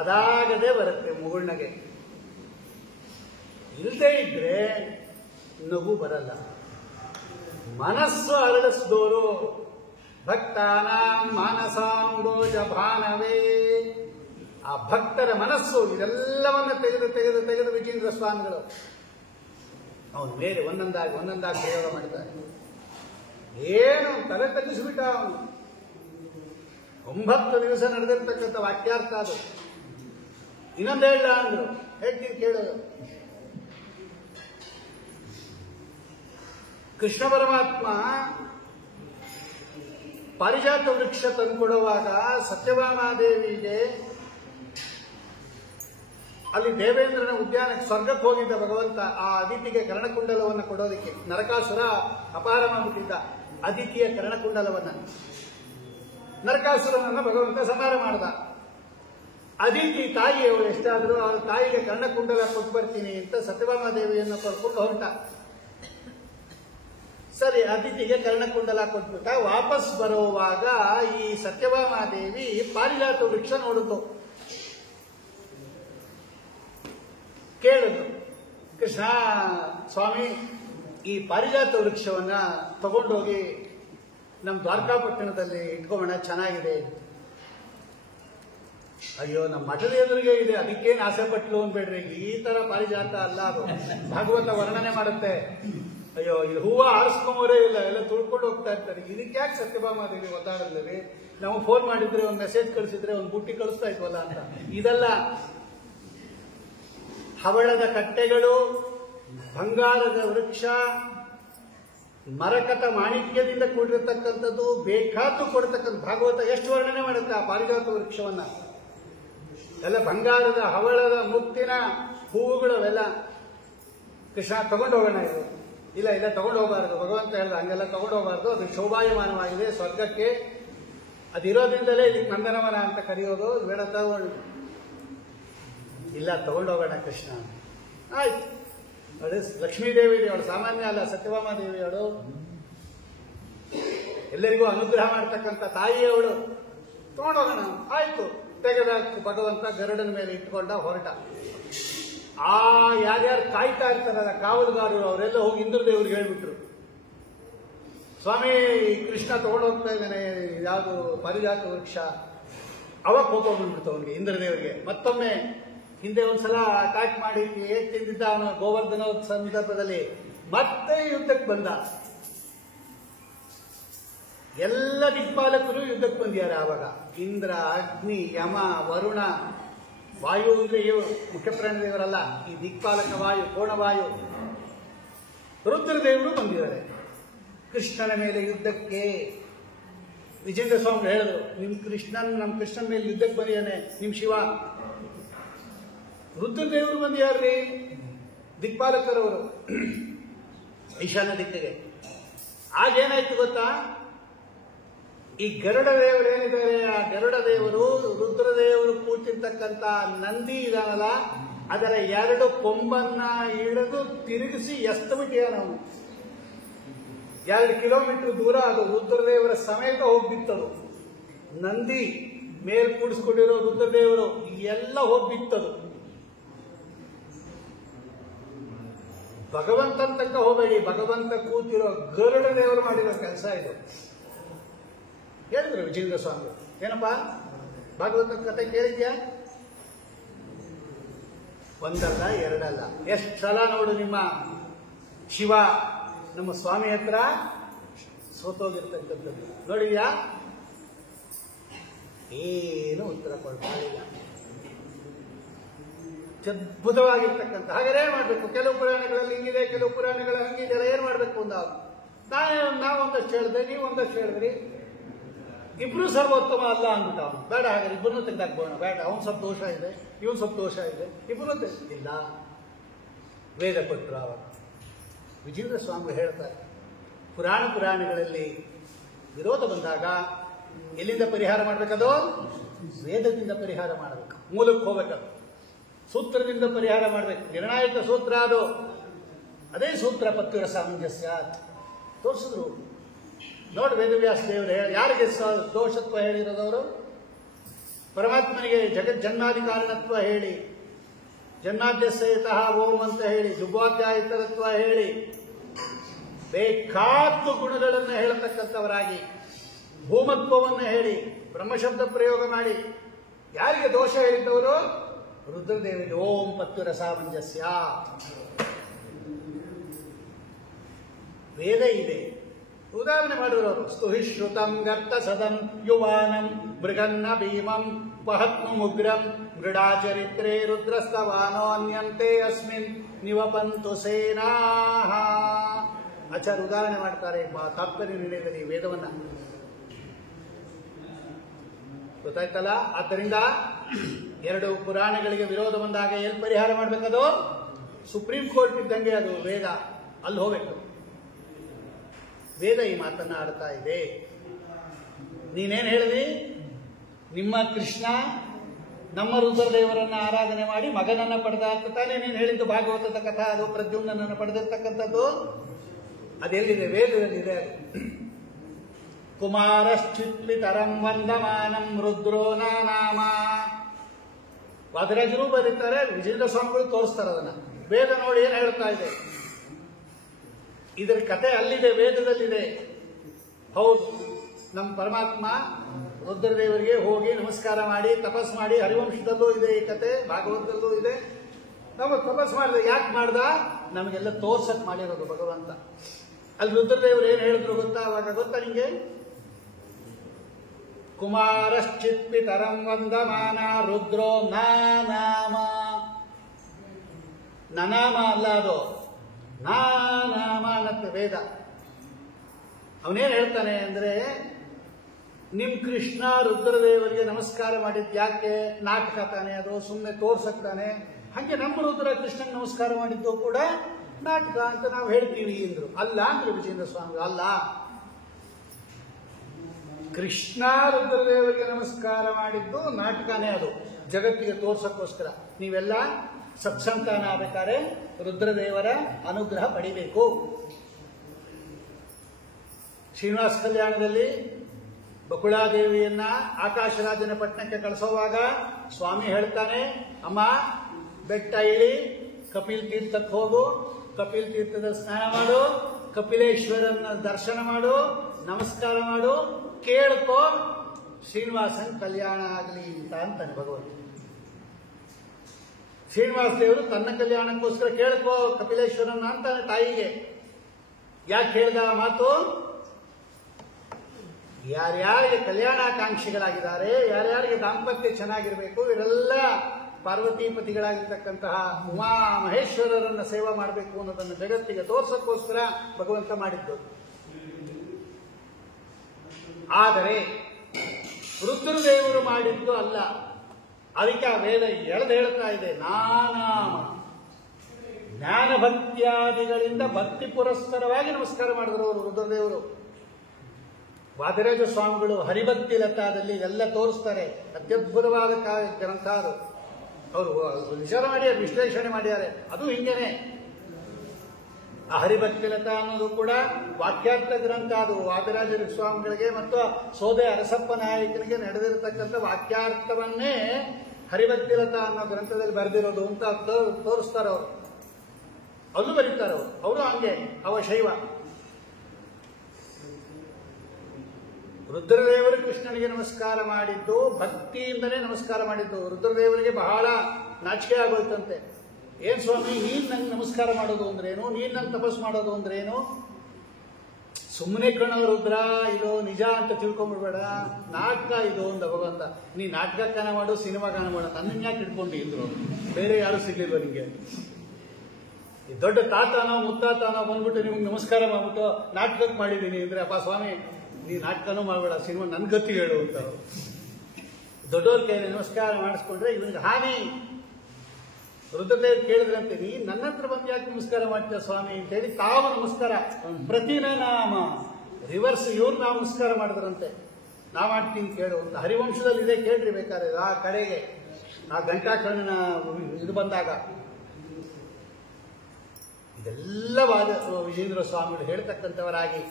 ಅದಾಗದೆ ಬರುತ್ತೆ ಮುಗುಳ್ನಗೆ. ಇಲ್ಲದೆ ಇದ್ರೆ ನಗು ಬರಲ್ಲ. ಮನಸ್ಸು ಅರಳಿಸಿದೋರು ಭಕ್ತಾನಾಂ ಮಾನಸಾಂಬೋಜ ಭಾನವೇ. ಆ ಭಕ್ತರ ಮನಸ್ಸು ಇದೆಲ್ಲವನ್ನ ತೆಗೆದು ವಿಜೇಂದ್ರ ಸ್ವಾಮಿಗಳು ಅವನು ಮೇಲೆ ಒಂದೊಂದಾಗಿ ಪ್ರಯೋಗ ಮಾಡಿದ್ದಾರೆ. ಏನು ತಲೆ ತಗ್ಗಿಸಿಬಿಟ್ಟ ಅವನು. 9 ದಿವಸ ನಡೆದಿರ್ತಕ್ಕಂಥ ವಾಕ್ಯಾರ್ಥ ಅದು. ಇನ್ನೊಂದು ಹೇಳ ಅಂದ್ರು, ಹೇಳ್ತೀನಿ ಕೇಳೋದು. ಕೃಷ್ಣ ಪರಮಾತ್ಮ ಪಾರಿಜಾತ ವೃಕ್ಷ ತಂದುಕೊಡುವಾಗ ಸತ್ಯಭಾಮಾದೇವಿಗೆ ಅಲ್ಲಿ ದೇವೇಂದ್ರನ ಉದ್ಯಾನಕ್ಕೆ ಸ್ವರ್ಗಕ್ಕೆ ಹೋಗಿದ್ದ ಭಗವಂತ ಆ ಅದಿತಿಗೆ ಕರ್ಣಕುಂಡಲವನ್ನು ಕೊಡೋದಕ್ಕೆ. ನರಕಾಸುರ ಅಪಹಾರ ಮಾಡಿಬಿಟ್ಟಿದ್ದ ಅದಿತಿಯ ಕರ್ಣಕುಂಡಲವನ್ನ. ನರಕಾಸುರನನ್ನು ಭಗವಂತ ಸಂಹಾರ ಮಾಡ್ದ. ಅದಿತಿ ತಾಯಿಯವರು ಎಷ್ಟಾದರೂ ಅವರ ತಾಯಿಗೆ ಕರ್ಣಕುಂಡಲ ಕೊಟ್ಟು ಬರ್ತೀನಿ ಅಂತ ಸತ್ಯಭಾಮಾದೇವಿಯನ್ನು ಕರ್ಕೊಂಡು ಹೊರಟ. ಸರಿ, ಅದಿತಿಗೆ ಕರ್ಣಕುಂಡಲ ಕೊಟ್ಬಿಟ್ಟ. ವಾಪಸ್ ಬರುವಾಗ ಈ ಸತ್ಯಭಾಮಾದೇವಿ ಪಾರಿಜಾತ ವೃಕ್ಷ ನೋಡಿದ್ಲು. ಕೇಳಿದ್ರು, ಕೃಷ್ಣ ಸ್ವಾಮಿ, ಈ ಪಾರಿಜಾತ ವೃಕ್ಷವನ್ನ ತಗೊಂಡೋಗಿ ನಮ್ಮ ದ್ವಾರಕಾಪಟ್ಟಣದಲ್ಲಿ ಇಟ್ಕೊಳ್ಳೋಣ, ಚೆನ್ನಾಗಿದೆ. ಅಯ್ಯೋ, ನಮ್ಮ ಮಠದ ಎದುರಿಗೆ ಇದೆ, ಅದಕ್ಕೇನು ಆಸೆ ಪಟ್ಲು ಅನ್ಬೇಡ್ರಿ. ಈ ತರ ಪಾರಿಜಾತ ಅಲ್ಲ ಅದು, ಭಾಗವತ ವರ್ಣನೆ ಮಾಡುತ್ತೆ. ಅಯ್ಯೋ, ಇದು ಹೂವು ಆರಿಸ್ಕೊಂಬರೇ ಇಲ್ಲ, ಎಲ್ಲ ತುಳ್ಕೊಂಡು ಹೋಗ್ತಾ ಇರ್ತಾರೆ. ಇದಕ್ಕೆ ಯಾಕೆ ಸತ್ಯಭಾಮಾದೇವಿ ಒದ್ದಾಡಲಿ? ನಾವು ಫೋನ್ ಮಾಡಿದ್ರೆ, ಒಂದು ಮೆಸೇಜ್ ಕಳಿಸಿದ್ರೆ ಒಂದು ಬುಟ್ಟಿ ಕಳಿಸ್ತಾ ಇದ್ವಲ್ಲ ಅಂತ. ಇದೆಲ್ಲ ಹವಳದ ಕಟ್ಟೆಗಳು, ಬಂಗಾರದ ವೃಕ್ಷ, ಮರಕತ ಮಾಣಿಕ್ಯದಿಂದ ಕೂಡಿರತಕ್ಕಂಥದ್ದು, ಬೇಕಾದ್ದು ಕೊಡ್ತಕ್ಕಂಥ. ಭಾಗವತ ಎಷ್ಟು ವರ್ಣನೆ ಮಾಡುತ್ತೆ ಆ ಪಾರಿಜಾತ ವೃಕ್ಷವನ್ನ. ಎಲ್ಲ ಬಂಗಾರದ ಹವಳದ ಮುತ್ತಿನ ಹೂವುಗಳು ಅವೆಲ್ಲ. ಕೃಷ್ಣ ತಗೊಂಡು ಹೋಗೋಣ ಇದು. ಇಲ್ಲ ತಗೊಂಡು ಹೋಗಬಾರದು. ಭಗವಂತ ಹೇಳಿದ ಹಂಗೆಲ್ಲ ತಗೊಂಡು ಹೋಗಬಾರ್ದು, ಅದು ಶೋಭಾಯಮಾನವಾಗಿದೆ, ಸ್ವರ್ಗಕ್ಕೆ ಅದಿರೋದ್ರಿಂದಲೇ ಇದಕ್ಕೆ ನಂದನವನ ಅಂತ ಕರೆಯೋದು. ಬೇಡ ತಗೊಂಡು ಇಲ್ಲ ತಗೊಂಡೋಗೋಣ ಕೃಷ್ಣ. ಆಯ್ತು, ನೋಡಿ ಲಕ್ಷ್ಮೀದೇವಿ ಅವಳು ಸಾಮಾನ್ಯ ಅಲ್ಲ, ಸತ್ಯಭಾಮ ದೇವಿ ಅವಳು ಎಲ್ಲರಿಗೂ ಅನುಗ್ರಹ ಮಾಡ್ತಕ್ಕಂಥ ತಾಯಿ ಅವಳು. ತಗೊಂಡೋಗೋಣ ಆಯ್ತು. ತೆಗೆದ ಭಗವಂತ ಗರುಡನ ಮೇಲೆ ಇಟ್ಕೊಂಡ ಹೊರಟ. ಆ ಯಾರ್ಯಾರು ಕಾಯ್ತಾ ಇರ್ತಾರಲ್ಲ ಕಾವಲುಗಾರರು, ಅವರೆಲ್ಲ ಹೋಗಿ ಇಂದ್ರದೇವ್ರಿಗೆ ಹೇಳ್ಬಿಟ್ರು, ಸ್ವಾಮಿ ಕೃಷ್ಣ ತಗೊಂಡೋಗ್ತಾ ಇದ್ದಾನೆ ಯಾವುದು ಪಾರಿಜಾತ ವೃಕ್ಷ. ಅವಾಗ ಕೋಪ ಬಂದ್ಬಿಡ್ತು ಅವನಿಗೆ, ಇಂದ್ರದೇವರಿಗೆ. ಮತ್ತೊಮ್ಮೆ ಹಿಂದೆ ಒಂದ್ಸಲ ಅಟ್ಯಾಕ್ ಮಾಡಿ ಹೇಗೆ ತಿಂದಿದ್ದ ಅವನ ಗೋವರ್ಧನ ಸಂದರ್ಭದಲ್ಲಿ ಮತ್ತೆ ಯುದ್ಧಕ್ಕೆ ಬಂದ. ಎಲ್ಲ ದಿಕ್ಪಾಲಕರು ಯುದ್ಧಕ್ಕೆ ಬಂದಿದ್ದಾರೆ ಆವಾಗ. ಇಂದ್ರ, ಅಗ್ನಿ, ಯಮ, ವರುಣ, ವಾಯು ಅಂದ್ರೆ ಇವು ಮುಖ್ಯಪ್ರಾಣದೇವರಲ್ಲ, ಈ ದಿಕ್ಪಾಲಕ ವಾಯು, ಕೋಣವಾಯು, ರುದ್ರದೇವರು ಬಂದಿದ್ದಾರೆ ಕೃಷ್ಣನ ಮೇಲೆ ಯುದ್ಧಕ್ಕೆ. ವಿಜೇಂದ್ರ ಸ್ವಾಮಿ ಹೇಳಿದ್ರು, ನಮ್ಮ ಕೃಷ್ಣನ ಮೇಲೆ ಯುದ್ಧಕ್ಕೆ ಬಂದಿದ್ದಾನೆ ನಿಮ್ ಶಿವ. ರುದ್ರದೇವರು ಬಂದಿಯಾರ್ರಿ, ದಿಕ್ಪಾಲಕರವರು ಈಶಾನ್ಯ ದಿಕ್ಕಿಗೆ. ಆಗೇನಾಯ್ತು ಗೊತ್ತಾ, ಈ ಗರುಡ ದೇವರು ಏನಿದ್ದಾರೆ, ಆ ಗರುಡ ದೇವರು ರುದ್ರದೇವರು ಕೂತಿರ್ತಕ್ಕಂಥ ನಂದಿ ಇದಾನಲ್ಲ, ಅದರ 2 ಕೊಂಬನ್ನ ಹಿಡಿದು ತಿರುಗಿಸಿ ಎಸ್ತು ಬಿಟ್ಟಿಯಾನ ಅವನು. 2 ಕಿಲೋಮೀಟರ್ ದೂರ ಅದು ರುದ್ರದೇವರ ಸಮೇತ ಹೋಗ್ಬಿತ್ತದು. ನಂದಿ ಮೇಲ್ ಕೂಡಿಸ್ಕೊಂಡಿರೋ ರುದ್ರದೇವರು ಎಲ್ಲ ಹೋಗ್ಬಿತ್ತದು. ಭಗವಂತನ ತನಕ ಹೋಗಬೇಡಿ, ಭಗವಂತ ಕೂತಿರೋ ಗರುಡ ದೇವರು ಮಾಡಿರೋ ಕೆಲಸ ಇದು. ಹೇಳಿದ್ರು ವಿಜೇಂದ್ರ ಸ್ವಾಮಿ. ಏನಪ್ಪಾ ಭಾಗವತ ಕಥೆ ಕೇಳಿದ್ಯಾ? ಒಂದಲ್ಲ ಎರಡಲ್ಲ, ಎಷ್ಟು ಸಲ ನೋಡು ನಿಮ್ಮ ಶಿವ ನಮ್ಮ ಸ್ವಾಮಿ ಹತ್ರ ಸೋತೋಗಿರ್ತಕ್ಕಂಥದ್ದು ನೋಡಿದ್ಯಾ? ಏನು ಉತ್ತರ ಕೊಡ್ತಾ ಇಲ್ಲ. ಅದ್ಭುತವಾಗಿರ್ತಕ್ಕಂಥ ಹಾಗೇ ಮಾಡಬೇಕು. ಕೆಲವು ಪುರಾಣಗಳಲ್ಲಿ ಹಿಂಗಿದೆ, ಕೆಲವು ಪುರಾಣಗಳ ಹಂಗಿದೆಲ್ಲ. ಏನ್ ಮಾಡ್ಬೇಕು ಅಂದ ನಾವೊಂದಷ್ಟು ಹೇಳಿದೆ, ನೀವು ಒಂದಷ್ಟು ಹೇಳಿದ್ರಿ. ಇಬ್ರು ಸರ್ವೋತ್ತಮ ಅಲ್ಲ ಅಂದ್ಬಿಟ್ಟ ಅವನು. ಬೇಡ, ಹಾಗಾದ್ರೆ ಇಬ್ಬರನ್ನು ತೆಗೆದಾಕ್ಬೋಣ. ಬೇಡ, ಅವನು ಸ್ವಲ್ಪ ದೋಷ ಇದೆ, ಇವನು ಸ್ವಲ್ಪ ದೋಷ ಇದೆ, ಇಬ್ಬರು ಇಲ್ಲ. ವೇದ ಕೊಟ್ಟರು ಅವಾಗ. ವಿಜೇಂದ್ರ ಸ್ವಾಮಿ ಹೇಳ್ತಾರೆ, ಪುರಾಣಗಳಲ್ಲಿ ವಿರೋಧ ಬಂದಾಗ ಎಲ್ಲಿಂದ ಪರಿಹಾರ ಮಾಡಬೇಕದು? ವೇದದಿಂದ ಪರಿಹಾರ ಮಾಡಬೇಕು. ಮೂಲಕ್ಕೆ ಹೋಗ್ಬೇಕದು, ಸೂತ್ರದಿಂದ ಪರಿಹಾರ ಮಾಡಬೇಕು. ನಿರ್ಣಾಯಕ ಸೂತ್ರ ಅದು. ಅದೇ ಸೂತ್ರ ಪತ್ಯುರ ಸಾಮಂಜಸ್ಯ ತೋರಿಸಿದ್ರು. ನೋಡಿ ವೇದವ್ಯಾಸ ದೇವರು ಯಾರಿಗೆ ದೋಷತ್ವ ಹೇಳಿರೋದವರು? ಪರಮಾತ್ಮನಿಗೆ ಜಗಜ್ಜನ್ಮಾದಿ ಕಾರಣತ್ವ ಹೇಳಿ, ಜನ್ಮಾದ್ಯಸಹಿತಃ ಓಂ ಅಂತ ಹೇಳಿ, ದುರ್ವಾಧ್ಯಾಯಿತರತ್ವ ಹೇಳಿ, ಬೇಕಾದ್ದು ಗುಣಗಳನ್ನು ಹೇಳತಕ್ಕಂಥವರಾಗಿ, ಭೂಮತ್ವವನ್ನು ಹೇಳಿ, ಬ್ರಹ್ಮಶಬ್ದ ಪ್ರಯೋಗ ಮಾಡಿ ಯಾರಿಗೆ ದೋಷ ಹೇಳಿದ್ದವರು? ರುದ್ರದೇವರಿಗೆ. ಓಂ ಪತ್ಯುರ ಸಾಮಂಜಸ್ಯ. ವೇದ ಇದೆ, ಉದಾಹರಣೆ ಮಾಡಿರೋರು. ಸ್ತುಹಿಶ್ರುತಂ ಗರ್ತ ಸದಂ ಯುವಾನಂ ಮೃಗನ್ನ ಭೀಮಂ ಪಹತ್ನು ಮುಗ್ರಂ ಮೃಡಾಚರಿತ್ರೇ ರುದ್ರಸ್ತವಾನೋ ಅನ್ಯಂತೆ ಅಸ್ಮಿನ್ ನಿವಪಂತು ಸೇನಾಃ. ಆಚಾರ್ಯ ಉದಾಹರಣೆ ಮಾಡ್ತಾರೆ ತಾತ್ಪರ್ಯ ನಿರ್ಣಯದಲ್ಲಿ ವೇದವನ್ನ. ಗೊತ್ತಾಯ್ತಲ್ಲ? ಆದ್ದರಿಂದ 2 ಪುರಾಣಗಳಿಗೆ ವಿರೋಧ ಬಂದಾಗ ಎಲ್ಲಿ ಪರಿಹಾರ ಮಾಡಬೇಕದು? ಸುಪ್ರೀಂ ಕೋರ್ಟ್ ಇದ್ದಂಗೆ ಅದು ವೇದ, ಅಲ್ಲಿ ಹೋಗ್ಬೇಕು. ವೇದ ಈ ಮಾತನ್ನ ಆಡ್ತಾ ಇದೆ. ನೀನೇನ್ ಹೇಳಿದಿ? ನಿಮ್ಮ ಕೃಷ್ಣ ನಮ್ಮ ರುದ್ರದೇವರನ್ನ ಆರಾಧನೆ ಮಾಡಿ ಮಗನನ್ನ ಪಡೆದ ಅಂತ ತಾನೇ ನೀನು ಹೇಳಿದ್ದು ಭಾಗವತದ ಕಥಾ. ಅದು ಪ್ರದ್ಯುಮ್ನನ್ನು ಪಡೆದಿರ್ತಕ್ಕಂಥದ್ದು ಅದೆಲ್ಲಿದೆ? ವೇದದಲ್ಲಿದೆ. ಕುಮಾರಶ್ಚಿತ್ವಿತರಂ ವಂದಮಾನಂ ರುದ್ರೋ ನಾಮ. ವಾದರಾಜರು ಬರೀತಾರೆ, ವಿಜೇಂದ್ರ ಸ್ವಾಮಿಗಳು ತೋರಿಸ್ತಾರೆ ಅದನ್ನ. ವೇದ ನೋಡಿ ಏನ್ ಹೇಳ್ತಾ ಇದೆ. ಇದರ ಕತೆ ಅಲ್ಲಿದೆ, ವೇದದಲ್ಲಿದೆ. ಹೌದು, ನಮ್ಮ ಪರಮಾತ್ಮ ರುದ್ರದೇವರಿಗೆ ಹೋಗಿ ನಮಸ್ಕಾರ ಮಾಡಿ ತಪಸ್ ಮಾಡಿ, ಹರಿವಂಶದಲ್ಲೂ ಇದೆ ಈ ಕತೆ, ಭಾಗವತದಲ್ಲೂ ಇದೆ. ನಾವು ತಪಸ್ ಮಾಡಿದೆ. ಯಾಕೆ ಮಾಡ್ದ? ನಮಗೆಲ್ಲ ತೋರ್ಸಕ್ ಮಾಡಿರೋದು ಭಗವಂತ. ಅಲ್ಲಿ ರುದ್ರದೇವರು ಏನ್ ಹೇಳಿದ್ರು ಗೊತ್ತಾ? ಅವಾಗ ಗೊತ್ತಾ ನಿಂಗೆ? ಕುಮಾರಶ್ಚಿತ್ಪಿತರಂ ವಂದಮಾನ ರುದ್ರೋ ನಾಮ. ನನಾಮ ಅಲ್ಲ ಅದು, ನಾಮ ಅನ್ನತ್ತೆ ವೇದ. ಅವನೇನ್ ಹೇಳ್ತಾನೆ ಅಂದ್ರೆ, ನಿಮ್ ಕೃಷ್ಣ ರುದ್ರದೇವರಿಗೆ ನಮಸ್ಕಾರ ಮಾಡಿದ್ ಯಾಕೆ? ನಾಟಕ ತಾನೆ ಅದು, ಸುಮ್ಮನೆ ತೋರ್ಸಕ್ತಾನೆ. ಹಂಗೆ ನಮ್ಮ ರುದ್ರ ಕೃಷ್ಣನ್ ನಮಸ್ಕಾರ ಮಾಡಿದ್ದು ಕೂಡ ನಾಟಕ ಅಂತ ನಾವು ಹೇಳ್ತೀವಿ ಅಂದ್ರು. ಅಲ್ಲ ಅಂದ್ರೆ ವಿಜೇಂದ್ರ ಸ್ವಾಮಿ, ಅಲ್ಲ ಕೃಷ್ಣ ರುದ್ರದೇವರಿಗೆ ನಮಸ್ಕಾರ ಮಾಡಿದ್ದು ನಾಟಕನೇ, ಅದು ಜಗತ್ತಿಗೆ ತೋರ್ಸಕ್ಕೋಸ್ಕರ. ನೀವೆಲ್ಲ ಸತ್ಸಂತಾನ ಆಗಬೇಕಾದ್ರೆ ರುದ್ರದೇವರ ಅನುಗ್ರಹ ಪಡಿಬೇಕು. ಶ್ರೀನಿವಾಸ ಕಲ್ಯಾಣದಲ್ಲಿ ಬಕುಳಾದೇವಿಯನ್ನ ಆಕಾಶರಾಜನ ಪಟ್ಟಣಕ್ಕೆ ಕಳಿಸೋವಾಗ ಸ್ವಾಮಿ ಹೇಳ್ತಾನೆ, ಅಮ್ಮ ಬೆಟ್ಟ ಇಳಿ, ಕಪಿಲ್ ತೀರ್ಥಕ್ಕೆ ಹೋಗು, ಕಪಿಲ್ ತೀರ್ಥದಲ್ಲಿ ಸ್ನಾನ ಮಾಡು, ಕಪಿಲೇಶ್ವರನ ದರ್ಶನ ಮಾಡು, ನಮಸ್ಕಾರ ಮಾಡು, ಕೇಳ್ಕೋ, ಶ್ರೀನಿವಾಸನ್ ಕಲ್ಯಾಣ ಆಗಲಿ ಅಂತಾನೆ ಭಗವಂತ. ಶ್ರೀನಿವಾಸ ದೇವರು ತನ್ನ ಕಲ್ಯಾಣಕ್ಕೋಸ್ಕರ ಕೇಳ್ಕೋ ಕಪಿಲೇಶ್ವರನ ಅಂತಾನೆ ತಾಯಿಗೆ. ಯಾಕೆ ಹೇಳ್ದ ಮಾತು? ಯಾರ್ಯಾರಿಗೆ ಕಲ್ಯಾಣಾಕಾಂಕ್ಷಿಗಳಾಗಿದ್ದಾರೆ, ಯಾರ್ಯಾರಿಗೆ ದಾಂಪತ್ಯ ಚೆನ್ನಾಗಿರ್ಬೇಕು, ಇವರೆಲ್ಲ ಪಾರ್ವತೀಪತಿಗಳಾಗಿರ್ತಕ್ಕಂತಹ ಉಮಾ ಮಹೇಶ್ವರರನ್ನ ಸೇವೆ ಮಾಡಬೇಕು ಅನ್ನೋದನ್ನು ಜಗತ್ತಿಗೆ ತೋರ್ಸಕ್ಕೋಸ್ಕರ ಭಗವಂತ ಮಾಡಿದ್ದು. ಆದರೆ ರುದ್ರದೇವರು ಮಾಡಿದ್ದು ಅಲ್ಲ. ಅದಕ್ಕೆ ಆ ವೇದ ಎಳೆದು ಹೇಳ್ತಾ ಇದೆ, ನಾನಾಮ ಜ್ಞಾನಭಕ್ತ್ಯಾದಿಗಳಿಂದ ಭಕ್ತಿ ಪುರಸ್ಸರವಾಗಿ ನಮಸ್ಕಾರ ಮಾಡಿದ್ರು ಅವರು ರುದ್ರದೇವರು. ವಾದಿರಾಜ ಸ್ವಾಮಿಗಳು ಹರಿಭಕ್ತಿ ಲತಾದಲ್ಲಿ ಎಲ್ಲ ತೋರಿಸ್ತಾರೆ. ಅತ್ಯದ್ಭುತವಾದ ಗ್ರಂಥ ಅದು. ಅವರು ವಿಚಾರ ಮಾಡ್ಯಾರೆ, ವಿಶ್ಲೇಷಣೆ ಮಾಡ್ಯಾರೆ. ಅದು ಹಿಂಗೇನೆ. ಆ ಹರಿಭಕ್ತಿ ಲತಾ ಅನ್ನೋದು ಕೂಡ ವಾಕ್ಯಾರ್ಥ ಗ್ರಂಥ. ಅದು ವಾದಿರಾಜ ಸ್ವಾಮಿಗಳಿಗೆ ಮತ್ತು ಸೋದೆ ಅರಸಪ್ಪ ನಾಯಕನಿಗೆ ನಡೆದಿರತಕ್ಕಂಥ ವಾಕ್ಯಾರ್ಥವನ್ನೇ ಹರಿಭಕ್ತಿ ಲತಾ ಅನ್ನೋ ಗ್ರಂಥದಲ್ಲಿ ಬರೆದಿರೋದು ಅಂತ ತೋರಿಸ್ತಾರೆ ಅವರು. ಅದು ಬರೀತಾರೆ ಅವರು. ಅವರು ಹಂಗೆ ಅವ ಶೈವ. ರುದ್ರದೇವರು ಕೃಷ್ಣನಿಗೆ ನಮಸ್ಕಾರ ಮಾಡಿದ್ದು ಭಕ್ತಿಯಿಂದನೇ ನಮಸ್ಕಾರ ಮಾಡಿದ್ದು. ರುದ್ರದೇವರಿಗೆ ಬಹಳ ನಾಚಿಕೆ ಆಗೋಯ್ತಂತೆ. ಏನ್ ಸ್ವಾಮಿ, ನೀನ್ ನಂಗೆ ನಮಸ್ಕಾರ ಮಾಡೋದು ಅಂದ್ರೇನು, ನೀನ್ ನಂಗೆ ತಪಸ್ ಮಾಡೋದು ಅಂದ್ರೇನು? ಸುಮ್ಮನೆ ಕಣ ರುದ್ರ, ಇದು ನಿಜ ಅಂತ ತಿಳ್ಕೊಂಡ್ಬಿಡ್ಬೇಡ, ನಾಟಕ ಇದು ಅಂದ ಭಗವಂತ. ನೀ ನಾಟಕ ಗಾನ ಮಾಡು, ಸಿನಿಮಾ ಗಾನ ಮಾಡು, ನನ್ನನ್ನು ಯಾಕೆ ಇಟ್ಕೊಂಡು ಇದ್ರು? ಬೇರೆ ಯಾರು ಸಿಗ್ಲಿಲ್ವ ನಿಂಗೆ? ಈ ದೊಡ್ಡ ತಾತನೋ ಮುತ್ತಾತನೋ ಬಂದ್ಬಿಟ್ಟು ನಿಮ್ಗೆ ನಮಸ್ಕಾರ ಮಾಡ್ಬಿಟ್ಟು ನಾಟಕಕ್ಕೆ ಮಾಡಿದ್ದೀನಿ ಅಂದ್ರೆ, ಅಪ್ಪ ಸ್ವಾಮಿ ನೀ ನಾಟಕನೂ ಮಾಡಬೇಡ, ಸಿನಿಮಾ ನನ್ ಗತಿ ಹೇಳು ಅಂತ. ದೊಡ್ಡವ್ರ ಕೈಯಲ್ಲಿ ನಮಸ್ಕಾರ ಮಾಡಿಸ್ಕೊಂಡ್ರೆ ಇವನಿಗೆ ಹಾನಿ. ರುದ್ರದೇವ್ ಕೇಳಿದ್ರಂತೆ, ನೀ ನನ್ನ ಹತ್ರ ಬಂದು ಯಾಕೆ ನಮಸ್ಕಾರ ಮಾಡ್ತೀಯ ಸ್ವಾಮಿ ಅಂತ ಹೇಳಿ ತಾವು ನಮಸ್ಕಾರ ಪ್ರತಿನಾಮ ರಿವರ್ಸ್ ಇವ್ರು ನಾವು ನಮಸ್ಕಾರ ಮಾಡಿದ್ರಂತೆ. ನಾ ಮಾಡ್ತೀನಿ ಕೇಳು ಅಂತ. ಹರಿವಂಶದಲ್ಲಿ ಇದೆ, ಕೇಳ್ರಿ ಬೇಕಾದ್ರೆ. ಆ ಕಡೆಗೆ ಆ ಘಂಟಾಕರ್ಣನ ಇದು ಬಂದಾಗ ಇದೆಲ್ಲ ವಿಜೇಂದ್ರ ಸ್ವಾಮಿಗಳು ಹೇಳ್ತಕ್ಕಂಥವರಾಗಿ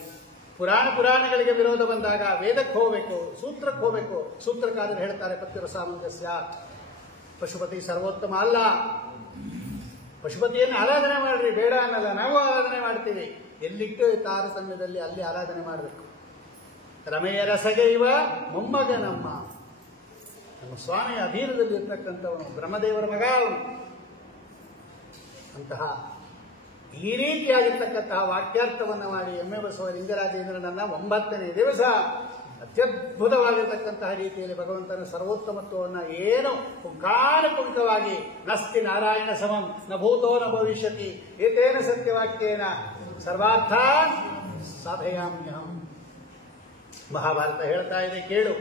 ಪುರಾಣಗಳಿಗೆ ವಿರೋಧ ಬಂದಾಗ ವೇದಕ್ಕೆ ಹೋಗಬೇಕು, ಸೂತ್ರಕ್ಕೆ ಹೋಗಬೇಕು. ಸೂತ್ರಕಾರರು ಹೇಳ್ತಾರೆ ಪತ್ಯುರ ಸಾಮಂಜಸ್ಯ, ಪಶುಪತಿ ಸರ್ವೋತ್ತಮ ಅಲ್ಲ. ಪಶುಪತಿಯನ್ನು ಆರಾಧನೆ ಮಾಡ್ರಿ, ಬೇಡ ಅನ್ನಲ್ಲ, ನಾವು ಆರಾಧನೆ ಮಾಡ್ತೀವಿ. ಎಲ್ಲಿಟ್ಟು ತಾರತಮ್ಯದಲ್ಲಿ ಅಲ್ಲಿ ಆರಾಧನೆ ಮಾಡಬೇಕು. ರಮೆಯ ರಸಗೆ ಇವ ಮೊಮ್ಮಗ ನಮ್ಮ ಸ್ವಾಮಿಯ ಅಧೀನದಲ್ಲಿ ಇರ್ತಕ್ಕಂಥವನು, ಬ್ರಹ್ಮದೇವರ ಮಗ ಅವನು. ಅಂತಹ ಈ ರೀತಿಯಾಗಿರ್ತಕ್ಕಂತಹ ವಾಕ್ಯಾರ್ಥವನ್ನು ಮಾಡಿ ಎಮ್ಮೆ ಬಸವ ಲಿಂಗರಾಜೇಂದ್ರನನ್ನ 9ನೇ ದಿವಸ ಅತ್ಯದ್ಭುತವಾಗಿರ್ತಕ್ಕಂತಹ ರೀತಿಯಲ್ಲಿ ಭಗವಂತನ ಸರ್ವೋತ್ತಮತ್ವವನ್ನು ಏನು ಪುಂಖಾನುಪುಂಖವಾಗಿ ನಸ್ತಿ ನಾರಾಯಣ ಸಮಂ ನ ಭೂತೋ ನ ಭವಿಷ್ಯತಿ ಏತೇನ ಸತ್ಯವಾಕ್ಯೇನ ಸರ್ವಾರ್ಥ ಸಾಧಯಾಮ್ಯಹಂ. ಮಹಾಭಾರತ ಹೇಳ್ತಾ ಇದೆ, ಕೇಳು.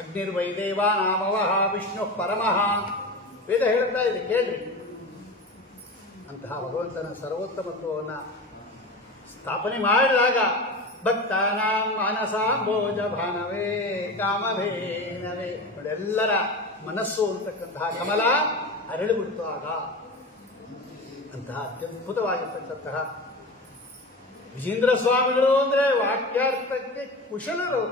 ಅಗ್ನಿರ್ವೈದೇವ ನಾಮವಃ ವಿಷ್ಣು ಪರಮಃ. ವೇದ ಹೇಳ್ತಾ ಇದೆ, ಕೇಳ್ರಿ. ಅಂತಹ ಭಗವಂತನ ಸರ್ವೋತ್ತಮತ್ವವನ್ನು ಸ್ಥಾಪನೆ ಮಾಡಿದಾಗ ಭಕ್ತಾನಾಂ ಮಾನಸಾಂಬೋಜ ಭಾನವೇ ಕಾಮಧೇನವೇ, ಎಲ್ಲರ ಮನಸ್ಸು ಅಂತಕ್ಕಂತಹ ಕಮಲ ಅರಳಿಬಿಡ್ತು ಆಗ. ಅಂತಹ ಅತ್ಯದ್ಭುತವಾಗಿರ್ತಕ್ಕಂತಹ ವಿಜೇಂದ್ರ ಸ್ವಾಮಿಗಳು ಅಂದ್ರೆ ವಾಕ್ಯಾರ್ಥಕ್ಕೆ ಕುಶಲರು.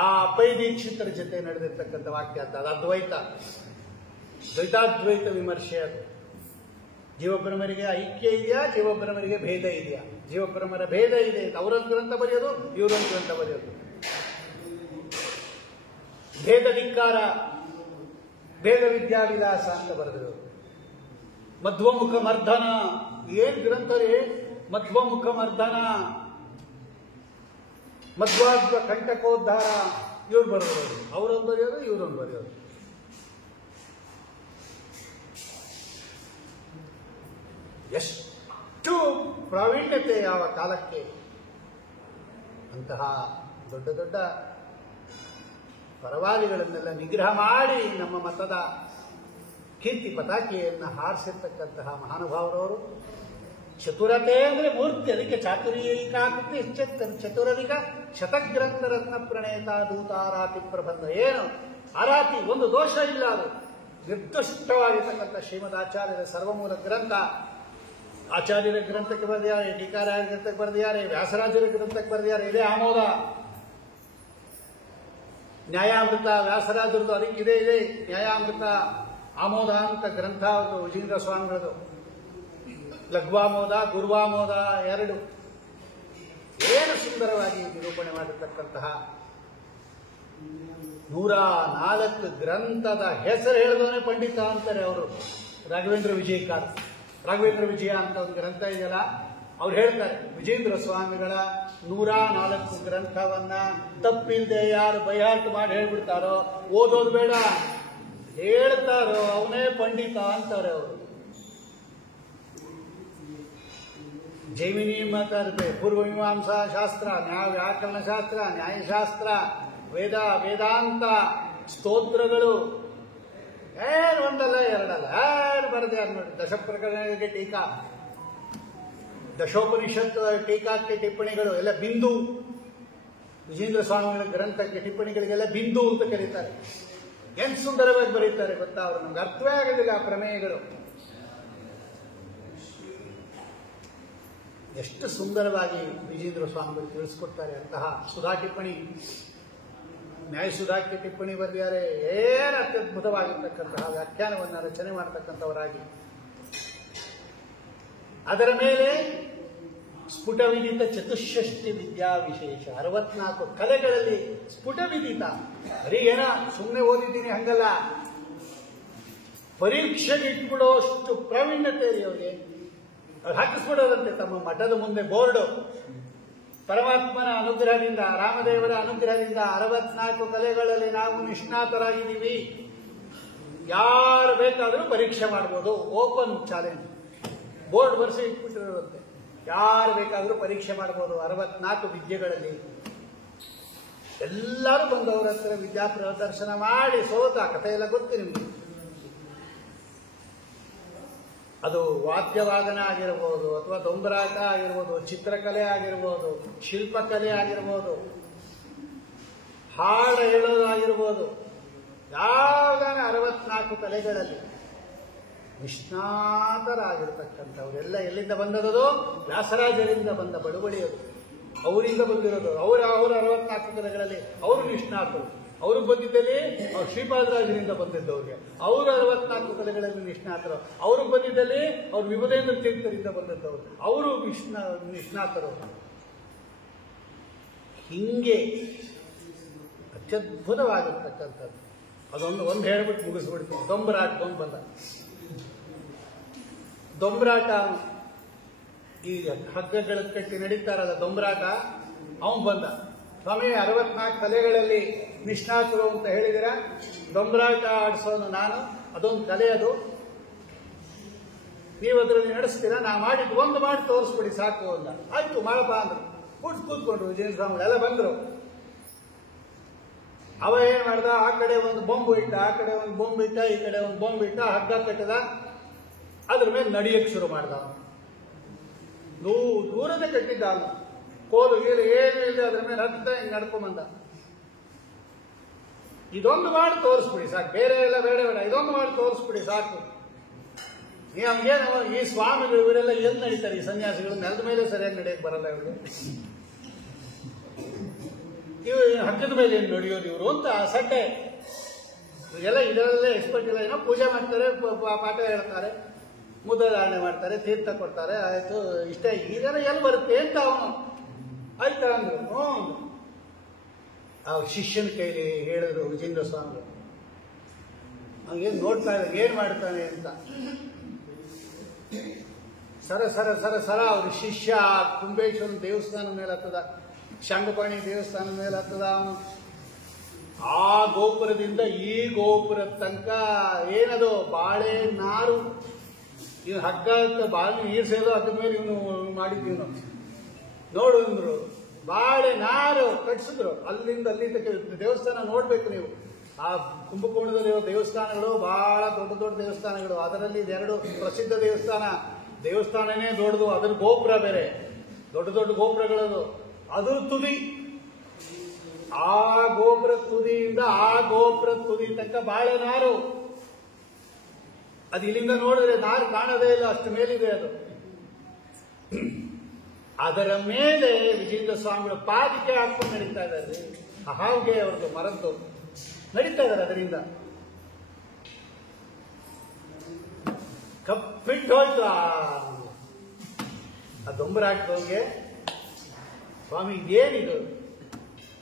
ಆ ಅಪ್ಪೈ ದೀಕ್ಷಿತರ ಜೊತೆ ನಡೆದಿರ್ತಕ್ಕಂಥ ವಾಕ್ಯಾರ್ಥ ಅದು ಅದ್ವೈತ, ದ್ವೈತಾದ್ವೈತ ವಿಮರ್ಶೆ. ಅದು ಜೀವಬ್ರಹ್ಮರಿಗೆ ಐಕ್ಯ ಇದೆಯಾ, ಜೀವಬ್ರಹ್ಮರಿಗೆ ಭೇದ ಇದೆಯಾ? ಜೀವಬ್ರಹ್ಮರ ಭೇದ ಇದೆ ಅಂತ ಅವರೊಂದು ಗ್ರಂಥ ಬರೆಯೋದು, ಇವರೊಂದು ಗ್ರಂಥ ಬರೆಯೋದು. ಭೇದ ಧಿಕ್ಕಾರ, ಭೇದ ವಿದ್ಯಾವಿಲಾಸ ಅಂತ ಬರೆದರು. ಮಧ್ವಮುಖ ಮರ್ಧನ, ಏನ್ ಗ್ರಂಥ ರೀ? ಮಧ್ವಮುಖ ಮರ್ಧನ, ಮಧ್ವಾಧ್ವ ಕಂಟಕೋದ್ಧಾರ, ಇವ್ರು ಬರೆಯೋದು. ಅವರೊಂದು ಬರೆಯೋದು, ಇವರೊಂದು ಬರೆಯೋದು. ಎಷ್ಟು ಪ್ರಾವೀಣ್ಯತೆ ಯಾವ ಕಾಲಕ್ಕೆ! ಅಂತಹ ದೊಡ್ಡ ದೊಡ್ಡ ಪರವಾದಿಗಳನ್ನೆಲ್ಲ ನಿಗ್ರಹ ಮಾಡಿ ನಮ್ಮ ಮತದ ಕೀರ್ತಿ ಪತಾಕೆಯನ್ನು ಹಾರಿಸಿರ್ತಕ್ಕಂತಹ ಮಹಾನುಭಾವರವರು. ಚತುರತೆ ಅಂದ್ರೆ ಮೂರ್ತಿ, ಅದಕ್ಕೆ ಚಾತುರ್ಯಿಕಾಕೃತಿ ಚತುರಧಿಕ ಶತಗ್ರಂಥ ರತ್ನ ಪ್ರಣೇತ ದೂತಾರಾತಿ ಪ್ರಬಂಧ. ಏನು ಆರಾತಿ, ಒಂದು ದೋಷ ಇಲ್ಲ, ಅದು ನಿರ್ದಿಷ್ಟವಾಗಿರ್ತಕ್ಕಂಥ ಶ್ರೀಮದ್ ಆಚಾರ್ಯರ ಸರ್ವಮೂಲ ಗ್ರಂಥ. ಆಚಾರ್ಯರ ಗ್ರಂಥಕ್ಕೆ ಬರೆದಿದ್ದಾರೆ, ಟೀಕಾರಾಯರ ಗ್ರಂಥಕ್ಕೆ ಬರೆದಿದ್ದಾರೆ, ವ್ಯಾಸರಾಜರ ಗ್ರಂಥಕ್ಕೆ ಬರೆದಿದ್ದಾರೆ. ಇದೇ ಆಮೋದ ನ್ಯಾಯಾಮೃತ ವ್ಯಾಸರಾಜರದು, ಅದಕ್ಕೆ ಇದೆ ನ್ಯಾಯಾಮೃತ ಆಮೋದ ಅಂತ ಗ್ರಂಥ ಅವರು ವಿಜೇಂದ್ರ ಸ್ವಾಮಿಗಳದು. ಲಘ್ವಾಮೋದ ಗುರುವಾಮೋದ ಎರಡು. ಏನು ಸುಂದರವಾಗಿ ನಿರೂಪಣೆ ಮಾಡಿರ್ತಕ್ಕಂತಹ 104 ಗ್ರಂಥದ ಹೆಸರು ಹೇಳಿದವನೇ ಪಂಡಿತ ಅಂತಾರೆ ಅವರು. ರಾಘವೇಂದ್ರ ವಿಜಯಕಾರ, ರಾಘವೇಂದ್ರ ವಿಜಯ ಅಂತ ಒಂದು ಗ್ರಂಥ ಇದೆಯಲ್ಲ, ಅವ್ರು ಹೇಳ್ತಾರೆ ವಿಜೇಂದ್ರ ಸ್ವಾಮಿಗಳ 104 ಗ್ರಂಥವನ್ನ ತಪ್ಪಿಲ್ಲದೆ ಯಾರು ಬೈಹಾಟ್ ಮಾಡಿ ಹೇಳ್ಬಿಡ್ತಾರೋ, ಓದೋದು ಬೇಡ, ಹೇಳ್ತಾರೋ ಅವನೇ ಪಂಡಿತ ಅಂತಾರೆ ಅವರು. ಜೈಮಿನಿ ಮಾತಾಡುತ್ತೆ, ಪೂರ್ವಮೀಮಾಂಸಾ ಶಾಸ್ತ್ರ, ವ್ಯಾಕರಣ ಶಾಸ್ತ್ರ, ನ್ಯಾಯಶಾಸ್ತ್ರ, ವೇದಾಂತ, ಸ್ತೋತ್ರಗಳು, ಒಂದಲ್ಲ ಎರಡಲ್ಲ, ಬರದೆ ನೋಡಿ. ದಶಪ್ರಕರಣಗಳಿಗೆ ಟೀಕಾ, ದಶೋಪನಿಷತ್ ಟೀಕಾಕ್ಕೆ ಟಿಪ್ಪಣಿಗಳು ಎಲ್ಲ ಬಿಂದು. ವಿಜೇಂದ್ರ ಸ್ವಾಮಿಗಳ ಗ್ರಂಥಕ್ಕೆ ಟಿಪ್ಪಣಿಗಳಿಗೆಲ್ಲ ಬಿಂದು ಅಂತ ಕರೀತಾರೆ. ಏನು ಸುಂದರವಾಗಿ ಬರೀತಾರೆ ಗೊತ್ತಾ ಅವರು, ನಮ್ಗೆ ಅರ್ಥವೇ ಆಗೋದಿಲ್ಲ ಆ ಪ್ರಮೇಯಗಳು. ಎಷ್ಟು ಸುಂದರವಾಗಿ ವಿಜೇಂದ್ರ ಸ್ವಾಮಿಗಳು ತಿಳಿಸ್ಕೊಡ್ತಾರೆ. ಅಂತಹ ಸುಧಾ ಟಿಪ್ಪಣಿ, ನ್ಯಾಯಸುಧಾಕ್ಕೆ ಟಿಪ್ಪಣಿ ಬರೆದಿದ್ದಾರೆ. ಏನು ಅತ್ಯದ್ಭುತವಾಗಿರ್ತಕ್ಕಂತಹ ವ್ಯಾಖ್ಯಾನವನ್ನು ರಚನೆ ಮಾಡತಕ್ಕಂಥವರಾಗಿ, ಅದರ ಮೇಲೆ ಸ್ಫುಟ ವಿದಿತ ಚತುಷ್ಷಷ್ಟಿ ವಿದ್ಯಾ ವಿಶೇಷ, 64 ಕಲೆಗಳಲ್ಲಿ ಸ್ಫುಟ ವಿದಿತ. ಬರೀ ಏನ ಸುಮ್ಮನೆ ಓದಿದ್ದೀನಿ ಹಂಗಲ್ಲ, ಪರೀಕ್ಷೆಗೆ ಇಟ್ಬಿಡೋಷ್ಟು ಪ್ರಾವೀಣ್ಯತೆ ಇದೆ ಅವರಿಗೆ. ಅವ್ರು ಹಾಕಿಸ್ಬಿಡೋದಂತೆ ತಮ್ಮ ಮಠದ ಮುಂದೆ ಬೋರ್ಡು, ಪರಮಾತ್ಮನ ಅನುಗ್ರಹದಿಂದ, ರಾಮದೇವರ ಅನುಗ್ರಹದಿಂದ 64 ಕಲೆಗಳಲ್ಲಿ ನಾವು ನಿಷ್ಣಾತರಾಗಿದ್ದೀವಿ, ಯಾರು ಬೇಕಾದರೂ ಪರೀಕ್ಷೆ ಮಾಡ್ಬೋದು, ಓಪನ್ ಚಾಲೆಂಜ್ ಬೋರ್ಡ್ ಬರೆಸಿ ಇಟ್ಬಿಟ್ಟಿರುವಂತೆ, ಯಾರು ಬೇಕಾದರೂ ಪರೀಕ್ಷೆ ಮಾಡಬಹುದು. 64 ವಿದ್ಯೆಗಳಲ್ಲಿ ಎಲ್ಲರೂ ಬಂದವರ ಹತ್ರ ವಿದ್ಯಾ ಪ್ರದರ್ಶನ ಮಾಡಿ ಸೋತ ಕಥೆ ಎಲ್ಲ ಗೊತ್ತು ನಿಮಗೆ. ಅದು ವಾದ್ಯವಾದನ ಆಗಿರ್ಬೋದು, ಅಥವಾ ದೊಂಬರಾಟ ಆಗಿರ್ಬೋದು, ಚಿತ್ರಕಲೆ ಆಗಿರ್ಬೋದು, ಶಿಲ್ಪಕಲೆ ಆಗಿರ್ಬೋದು, ಹಾಡು ಹೇಳೋದು ಆಗಿರ್ಬೋದು, ಯಾವುದಾನ 64 ಕಲೆಗಳಲ್ಲಿ ನಿಷ್ಣಾತರಾಗಿರ್ತಕ್ಕಂಥವರೆಲ್ಲ ಎಲ್ಲಿಂದ ಬಂದದೋ, ವ್ಯಾಸರಾಜರಿಂದ ಬಂದ ಬಳುವಳಿಯದು, ಅವರಿಂದ ಬಂದಿರೋದು. ಅವರು 64 ಕಲೆಗಳಲ್ಲಿ ಅವರು ನಿಷ್ಣಾತರು. ಅವರು ಬಂದಿದ್ದಲ್ಲಿ ಅವ್ರು ಶ್ರೀಪಾದರಾಜರಿಂದ ಬಂದಿದ್ದವ್ರಿಗೆ, ಅವರು 64 ಕಲೆಗಳಲ್ಲಿ ನಿಷ್ಣಾತರು. ಅವರು ಬಂದಿದ್ದಲ್ಲಿ ಅವ್ರು ವಿಭುದೇಂದ್ರ ತೀರ್ಥರಿಂದ ಬಂದಿದ್ದವರು, ಅವರು ನಿಷ್ಣಾತರು. ಹಿಂಗೆ ಅತ್ಯದ್ಭುತವಾಗಿರ್ತಕ್ಕಂಥದ್ದು. ಒಂದು ಹೇಳ್ಬಿಟ್ಟು ಮುಗಿಸ್ಬಿಡ್ತೀನಿ. ದೊಂಬರಾಟ ಒಂದು ಬಂದ, ದೊಂಬರಾಟ ಈ ಹಗ್ಗಗಳ ಕಟ್ಟಿ ನಡೀತಾರಲ್ಲ ದೊಂಬರಾಟ, ಅವನು ಬಂದ. ಸ್ವಾಮಿ 64 ಕಲೆಗಳಲ್ಲಿ ನಿಷ್ಣಾತರು ಅಂತ ಹೇಳಿದಿರ, ದೊಂಬರಾಟ ಆಡಿಸೋನು ನಾನು, ಅದೊಂದು ಕಲೆ, ಅದು ನೀವು ಅದರಲ್ಲಿ ನಡೆಸ್ತೀರಾ, ನಾ ಮಾಡಿದ್ದು ಒಂದು ಮಾಡಿ ತೋರಿಸ್ಬಿಡಿ ಸಾಕು ಅಂದ. ಆಯ್ತು ಮಾಡಪ್ಪ ಅಂದ್ರು. ಕೂತ್ಕೊಂಡ್ರು ವಿಜೇಂದ್ರ ಸ್ವಾಮಿಗಳೆಲ್ಲ ಬಂದ್ರು. ಅವ ಏನ್ ಮಾಡ್ದ, ಆ ಕಡೆ ಒಂದು ಬೊಂಬು ಇಟ್ಟ, ಆ ಕಡೆ ಒಂದು ಬೊಂಬು ಇಟ್ಟ, ಈ ಕಡೆ ಒಂದು ಬೊಂಬು ಇಟ್ಟ, ಹಗ್ಗ ಕಟ್ಟದ, ಅದ್ರ ಮೇಲೆ ನಡಿಯಕ್ಕೆ ಶುರು ಮಾಡ್ದ. ದೂರದೇ ಕಟ್ಟಿದ್ದ, ಕೋಲು ಗೀಲು ಏನು ಇದೆ ಅದ್ರ ಮೇಲೆ ಹತ್ತ ಹಿಂಗೆ ನಡ್ಕೊಂಬಂದ. ಇದೊಂದು ಮಾಡಿ ತೋರಿಸ್ಬಿಡಿ ಸಾಕು, ಬೇರೆ ಎಲ್ಲ ಬೇಡ ಬೇಡ, ಇದೊಂದು ಮಾಡಿ ತೋರಿಸ್ಬಿಡಿ ಸಾಕು. ನಮ್ಗೇನು ಈ ಸ್ವಾಮಿಗಳು ಇವರೆಲ್ಲ ಎಲ್ಲಿ ನಡೀತಾರೆ, ಈ ಸನ್ಯಾಸಿಗಳು ನೆಲದ ಮೇಲೆ ಸರಿಯಾಗಿ ನಡೆಯಕ್ಕೆ ಬರಲ್ಲ ಇವರು, ಇವು ಹಗ್ಗದ ಮೇಲೆ ಏನು ನಡೆಯೋದು ಇವರು ಅಂತ ಸಡ್ಡೆ. ಇವರೆಲ್ಲ ಇದರಲ್ಲೇ ಎಕ್ಸ್ಪರ್ಟ್ ಇಲ್ಲ. ಏನೋ ಪೂಜೆ ಮಾಡ್ತಾರೆ, ಪಾಠ ಹೇಳ್ತಾರೆ, ಮುದ್ರಾರಣೆ ಮಾಡ್ತಾರೆ, ತೀರ್ಥ ಕೊಡ್ತಾರೆ, ಆಯ್ತು ಇಷ್ಟೇ. ಇದೆಲ್ಲ ಎಲ್ಲಿ ಬರುತ್ತೆ ಅಂತ ಅವನು ಆಯ್ತಾ ಅಂದ್ರು. ಆ ಶಿಷ್ಯನ ಕೈಲಿ ಹೇಳಿದ್ರು ವಿಜೇಂದ್ರ ಸ್ವಾಮಿ, ಅವನಿಗೇನು ನೋಡ್ತಾ ಇದ್ದ ಏನ್ ಮಾಡ್ತಾನೆ ಅಂತ. ಸರ ಸರ ಸರ ಸರ ಅವ್ರ ಶಿಷ್ಯ ಕುಂಬೇಶ್ವರನ ದೇವಸ್ಥಾನ ಮೇಲೆ ಹತ್ತದ, ಶಂಗಪಾಣಿ ದೇವಸ್ಥಾನ ಮೇಲೆ ಹತ್ತದ. ಅವನು ಆ ಗೋಪುರದಿಂದ ಈ ಗೋಪುರದ ತನಕ ಏನದು ಬಾಳೆ ನಾರು, ಇವ್ ಹಗ್ಗ ಬಾಳೆ ನೀರು ಸೇದೋ ಅದ್ರ ಮೇಲೆ ಇವನು ಮಾಡಿದ್ದೀವಿ ನಾವು ನೋಡು ಅಂದ್ರು. ಬಾಳೆ ನಾರು ಕಟ್ಸಿದ್ರು, ಅಲ್ಲಿಂದ ಅಲ್ಲಿ ದೇವಸ್ಥಾನ ನೋಡ್ಬೇಕು ನೀವು. ಆ ಕುಂಭಕೋಣದಲ್ಲಿರೋ ದೇವಸ್ಥಾನಗಳು ಬಹಳ ದೊಡ್ಡ ದೊಡ್ಡ ದೇವಸ್ಥಾನಗಳು, ಅದರಲ್ಲಿ 2 ಪ್ರಸಿದ್ಧ ದೇವಸ್ಥಾನ, ದೇವಸ್ಥಾನನೇ ದೊಡ್ಡದು, ಅದ್ರ ಗೋಪುರ ಬೇರೆ, ದೊಡ್ಡ ದೊಡ್ಡ ಗೋಪುರಗಳದು, ಅದ್ರ ತುದಿ, ಆ ಗೋಪುರ ತುದಿಯಿಂದ ಆ ಗೋಪುರ ತುದಿ ತನಕ ಬಾಳೆ ನಾರು. ಅದು ಇಲ್ಲಿಂದ ನೋಡಿದ್ರೆ ನಾರು ಕಾಣೋದೇ ಇಲ್ಲ, ಅಷ್ಟು ಮೇಲಿದೆ ಅದು. ಅದರ ಮೇಲೆ ವಿಜೇಂದ್ರ ಸ್ವಾಮಿಗಳು ಪಾದಿಕೆ ಹಾಕೊಂಡು ನಡೀತಾ ಇದ್ದಾರೆ. ಹಾವಿಗೆ ಅವ್ರದ್ದು ಮರದ್ದು ನಡೀತಾ ಇದ್ದಾರೆ. ಅದರಿಂದ ಕಪ್ಪಿಟ್ಟು ಹೋಯ್ತು ಆ ದೊಂಬರ ಹಾಕಿದವ್ರಿಗೆ. ಸ್ವಾಮಿ ಇದೇನಿದು,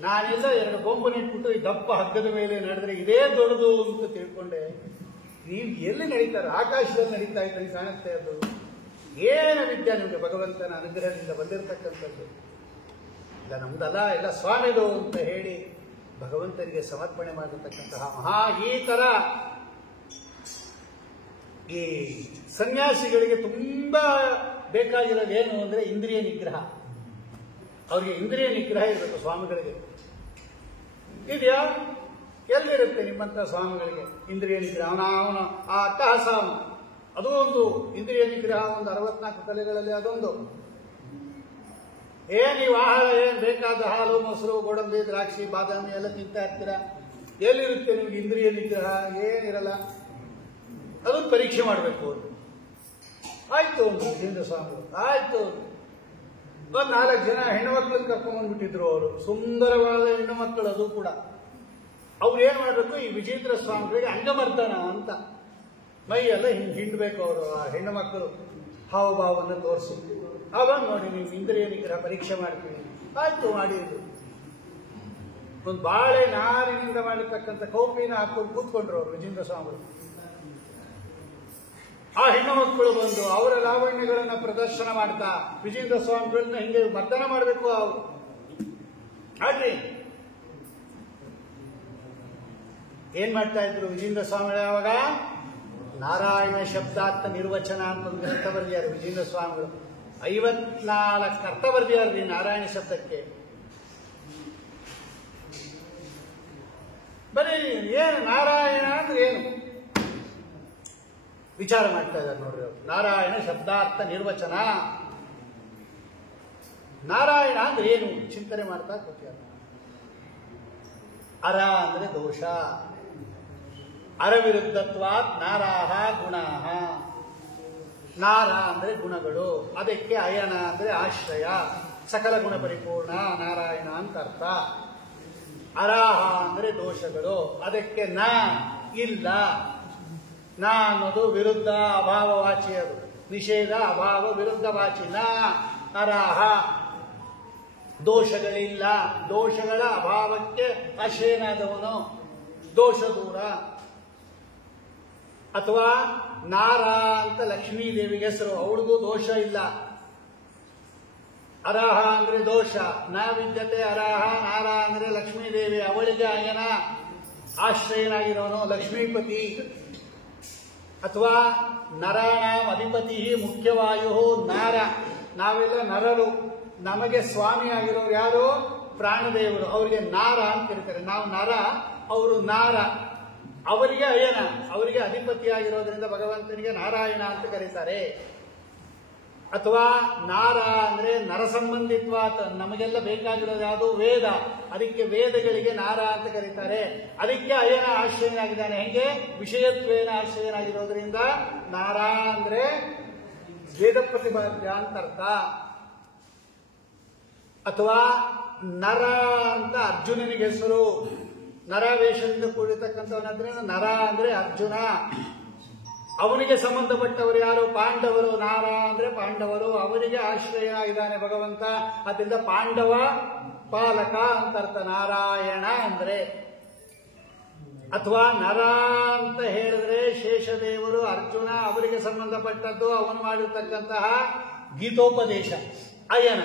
ನಾನೆಲ್ಲ 2 ಗೊಂಬು ನೆಟ್ಬಿಟ್ಟು ಈ ದಪ್ಪ ಹಗ್ಗದ ಮೇಲೆ ನಡೆದ್ರೆ ಇದೇ ದೊಡ್ಡದು ಅಂತ ತಿಳ್ಕೊಂಡೆ. ನೀವು ಎಲ್ಲಿ ನಡೀತಾರೆ? ಆಕಾಶದಲ್ಲಿ ನಡೀತಾ ಇದ್ದಂಗೆ ಕಾಣುತ್ತೆ. ಅದು ಏನು ವಿದ್ಯೆ ನಿಮಗೆ ಭಗವಂತನ ಅನುಗ್ರಹದಿಂದ ಬಂದಿರತಕ್ಕಂಥದ್ದು. ಇಲ್ಲ ನಮ್ದಲ್ಲ, ಎಲ್ಲ ಸ್ವಾಮಿದು ಅಂತ ಹೇಳಿ ಭಗವಂತನಿಗೆ ಸಮರ್ಪಣೆ ಮಾಡಿರ್ತಕ್ಕಂತಹ ಈ ತರ ಈ ಸನ್ಯಾಸಿಗಳಿಗೆ ತುಂಬಾ ಬೇಕಾಗಿರೋದು ಏನು ಅಂದ್ರೆ ಇಂದ್ರಿಯ ನಿಗ್ರಹ. ಅವ್ರಿಗೆ ಇಂದ್ರಿಯ ನಿಗ್ರಹ ಇರಬೇಕು ಸ್ವಾಮಿಗಳಿಗೆ. ಇದೆಯಾ? ಎಲ್ಲಿರುತ್ತೆ ನಿಮ್ಮಂತ ಸ್ವಾಮಿಗಳಿಗೆ ಇಂದ್ರಿಯ ನಿಗ್ರಹ? ಅವನ ಆ ಅಟ್ಟಹಾಸ, ಅದು ಒಂದು ಇಂದ್ರಿಯ ನಿಗ್ರಹ. ಒಂದು 64 ಕಲೆಗಳಲ್ಲಿ ಅದೊಂದು. ನೀವು ಆಹಾರ ಏನ್ ಬೇಕಾದ ಹಾಲು, ಮೊಸರು, ಗೋಡಂಬಿ, ದ್ರಾಕ್ಷಿ, ಬಾದಾಮಿ ಎಲ್ಲ ತಿಂತಾ ಇರ್ತೀರಾ. ಎಲ್ಲಿರುತ್ತೆ ನಿಮ್ಗೆ ಇಂದ್ರಿಯ ನಿಗ್ರಹ? ಏನಿರಲ್ಲ. ಅದನ್ನು ಪರೀಕ್ಷೆ ಮಾಡಬೇಕು. ಆಯ್ತು ಒಂದು ವಿಜೇಂದ್ರ ಸ್ವಾಮಿಗಳು ಆಯ್ತು. ಒಂದು 4 ಜನ ಹೆಣ್ಣು ಮಕ್ಕಳನ್ನು ಕರ್ಕೊಂಡ್ಬಂದ್ಬಿಟ್ಟಿದ್ರು ಅವರು. ಸುಂದರವಾದ ಹೆಣ್ಣು ಮಕ್ಕಳು, ಅದು ಕೂಡ. ಅವ್ರು ಏನ್ ಮಾಡ್ಬೇಕು, ಈ ವಿಜೇಂದ್ರ ಸ್ವಾಮಿಗಳಿಗೆ ಅಂಗಮರ್ದನ ಅಂತ ಮೈಯೆಲ್ಲ ಹಿಂಡ್ಬೇಕು ಅವರು. ಆ ಹೆಣ್ಣು ಮಕ್ಕಳು ಹಾವಭಾವವನ್ನು ತೋರಿಸಿ, ಅವಾಗ ನೋಡಿ ನೀವು ಇಂದ್ರಿಯ ನಿಗ್ರಹ ಪರೀಕ್ಷೆ ಮಾಡ್ತೀವಿ. ಆಯ್ತು, ಮಾಡಿದ್ರು. ಒಂದು ಬಾಳೆ ನಾರಿನಿಂದ ಮಾಡಿರ್ತಕ್ಕಂಥ ಕೌಪಿನ ಹಾಕೊಂಡು ಕೂತ್ಕೊಂಡ್ರು ಅವರು ವಿಜೇಂದ್ರ ಸ್ವಾಮಿಗಳು. ಆ ಹೆಣ್ಣು ಮಕ್ಕಳು ಬಂದು ಅವರ ಲಾವಣ್ಯಗಳನ್ನ ಪ್ರದರ್ಶನ ಮಾಡ್ತಾ ವಿಜೇಂದ್ರ ಸ್ವಾಮಿಗಳನ್ನ ಹಿಂಗೆ ಮರ್ದನ ಮಾಡಬೇಕು ಅವರು. ಹಾಗೆ ಏನ್ ಮಾಡ್ತಾ ಇದ್ರು ವಿಜೇಂದ್ರ ಸ್ವಾಮಿಗಳು? ಯಾವಾಗ ನಾರಾಯಣ ಶಬ್ದಾರ್ಥ ನಿರ್ವಚನ ಅಂತ ಒಂದು ಗ್ರಂಥ ಬರೆದಿದ್ದಾರೆ ವಿಜೇಂದ್ರ ಸ್ವಾಮಿಗಳು. 54 ಅರ್ಥ ಬರೆದಿದ್ದಾರೆ ನಾರಾಯಣ ಶಬ್ದಕ್ಕೆ. ಬರೀ ಏನು ನಾರಾಯಣ ಅಂದ್ರೆ ಏನು ವಿಚಾರ ಮಾಡ್ತಾ ಇದ್ದಾರೆ ನೋಡ್ರಿ ಅವರು. ನಾರಾಯಣ ಶಬ್ದಾರ್ಥ ನಿರ್ವಚನ, ನಾರಾಯಣ ಅಂದ್ರೆ ಏನು ಚಿಂತನೆ ಮಾಡ್ತಾ ಕೂತಿದ್ದಾರೆ. ಅರ ಅಂದ್ರೆ ದೋಷ, ಅರವಿರುದ್ಧತ್ವಾತ್ ನಾರಾಹ ಗುಣಾಹ. ನಾರ ಅಂದ್ರೆ ಗುಣಗಳು, ಅದಕ್ಕೆ ಅಯನ ಅಂದ್ರೆ ಆಶ್ರಯ, ಸಕಲ ಗುಣ ಪರಿಪೂರ್ಣ ನಾರಾಯಣ ಅಂತ ಅರ್ಥ. ಅರಾಹ ಅಂದ್ರೆ ದೋಷಗಳು, ಅದಕ್ಕೆ ನ ಇಲ್ಲ. ನ ಅನ್ನೋದು ವಿರುದ್ಧ ಅಭಾವವಾಚಿ, ಅದು ನಿಷೇಧ ಅಭಾವ ವಿರುದ್ಧ ವಾಚಿ. ನ ಅರಾಹ ದೋಷಗಳಿಲ್ಲ, ದೋಷಗಳ ಅಭಾವಕ್ಕೆ ಆಶ್ರಯನಾದವನು, ದೋಷ ದೂರ. ಅಥವಾ ನಾರ ಅಂತ ಲಕ್ಷ್ಮೀ ದೇವಿಗೆ ಹೆಸರು, ಅವಳಿಗೂ ದೋಷ ಇಲ್ಲ. ಅರಾಹ ಅಂದ್ರೆ ದೋಷ, ನ ವಿದ್ಯತೆ ಅರಾಹ. ನಾರ ಅಂದ್ರೆ ಲಕ್ಷ್ಮೀ ದೇವಿ, ಅವಳಿಗೆ ಅಯನ ಆಶ್ರಯನಾಗಿರೋನು ಲಕ್ಷ್ಮೀಪತಿ. ಅಥವಾ ನರಾಣಾಂ ಅಧಿಪತಿ ಮುಖ್ಯವಾಯು ನಾರ. ನಾವೆಲ್ಲ ನರರು, ನಮಗೆ ಸ್ವಾಮಿ ಆಗಿರೋರು ಯಾರು? ಪ್ರಾಣದೇವರು. ಅವರಿಗೆ ನಾರ ಅಂತ ಕರೀತಾರೆ. ನಾವು ನರ, ಅವರು ನಾರ. ಅವರಿಗೆ ಅಯನ, ಅವರಿಗೆ ಅಧಿಪತಿಯಾಗಿರೋದ್ರಿಂದ ಭಗವಂತನಿಗೆ ನಾರಾಯಣ ಅಂತ ಕರೀತಾರೆ. ಅಥವಾ ನಾರ ಅಂದ್ರೆ ನರ ಸಂಬಂಧಿತ್ವ, ನಮಗೆಲ್ಲ ಬೇಕಾಗಿರೋದು ಯಾವುದು? ವೇದ. ಅದಕ್ಕೆ ವೇದಗಳಿಗೆ ನಾರ ಅಂತ ಕರೀತಾರೆ. ಅದಕ್ಕೆ ಅಯನ ಆಶ್ರಯನಾಗಿದ್ದಾನೆ. ಹೆಂಗೆ? ವಿಷಯತ್ವೇನ ಆಶ್ರಯನಾಗಿರೋದ್ರಿಂದ ನಾರ ಅಂದ್ರೆ ವೇದ ಪ್ರತಿಪಾದ್ಯ ಅಂತ ಅರ್ಥ. ಅಥವಾ ನರ ಅಂತ ಅರ್ಜುನನಿಗೆ ಹೆಸರು. ನರವೇಷದಿಂದ ಕೂಡಿರ್ತಕ್ಕಂಥವನಾದ್ರೆ ನರ ಅಂದ್ರೆ ಅರ್ಜುನ. ಅವನಿಗೆ ಸಂಬಂಧಪಟ್ಟವರು ಯಾರು? ಪಾಂಡವರು. ನಾರ ಅಂದ್ರೆ ಪಾಂಡವರು, ಅವರಿಗೆ ಆಶ್ರಯ ಇದ್ದಾನೆ ಭಗವಂತ. ಅದರಿಂದ ಪಾಂಡವ ಪಾಲಕ ಅಂತ ಅರ್ಥ ನಾರಾಯಣ ಅಂದ್ರೆ. ಅಥವಾ ನರ ಅಂತ ಹೇಳಿದ್ರೆ ಶೇಷದೇವರು, ಅರ್ಜುನ, ಅವರಿಗೆ ಸಂಬಂಧಪಟ್ಟದ್ದು, ಅವನು ಮಾಡಿರ್ತಕ್ಕಂತಹ ಗೀತೋಪದೇಶ ಅಯನ.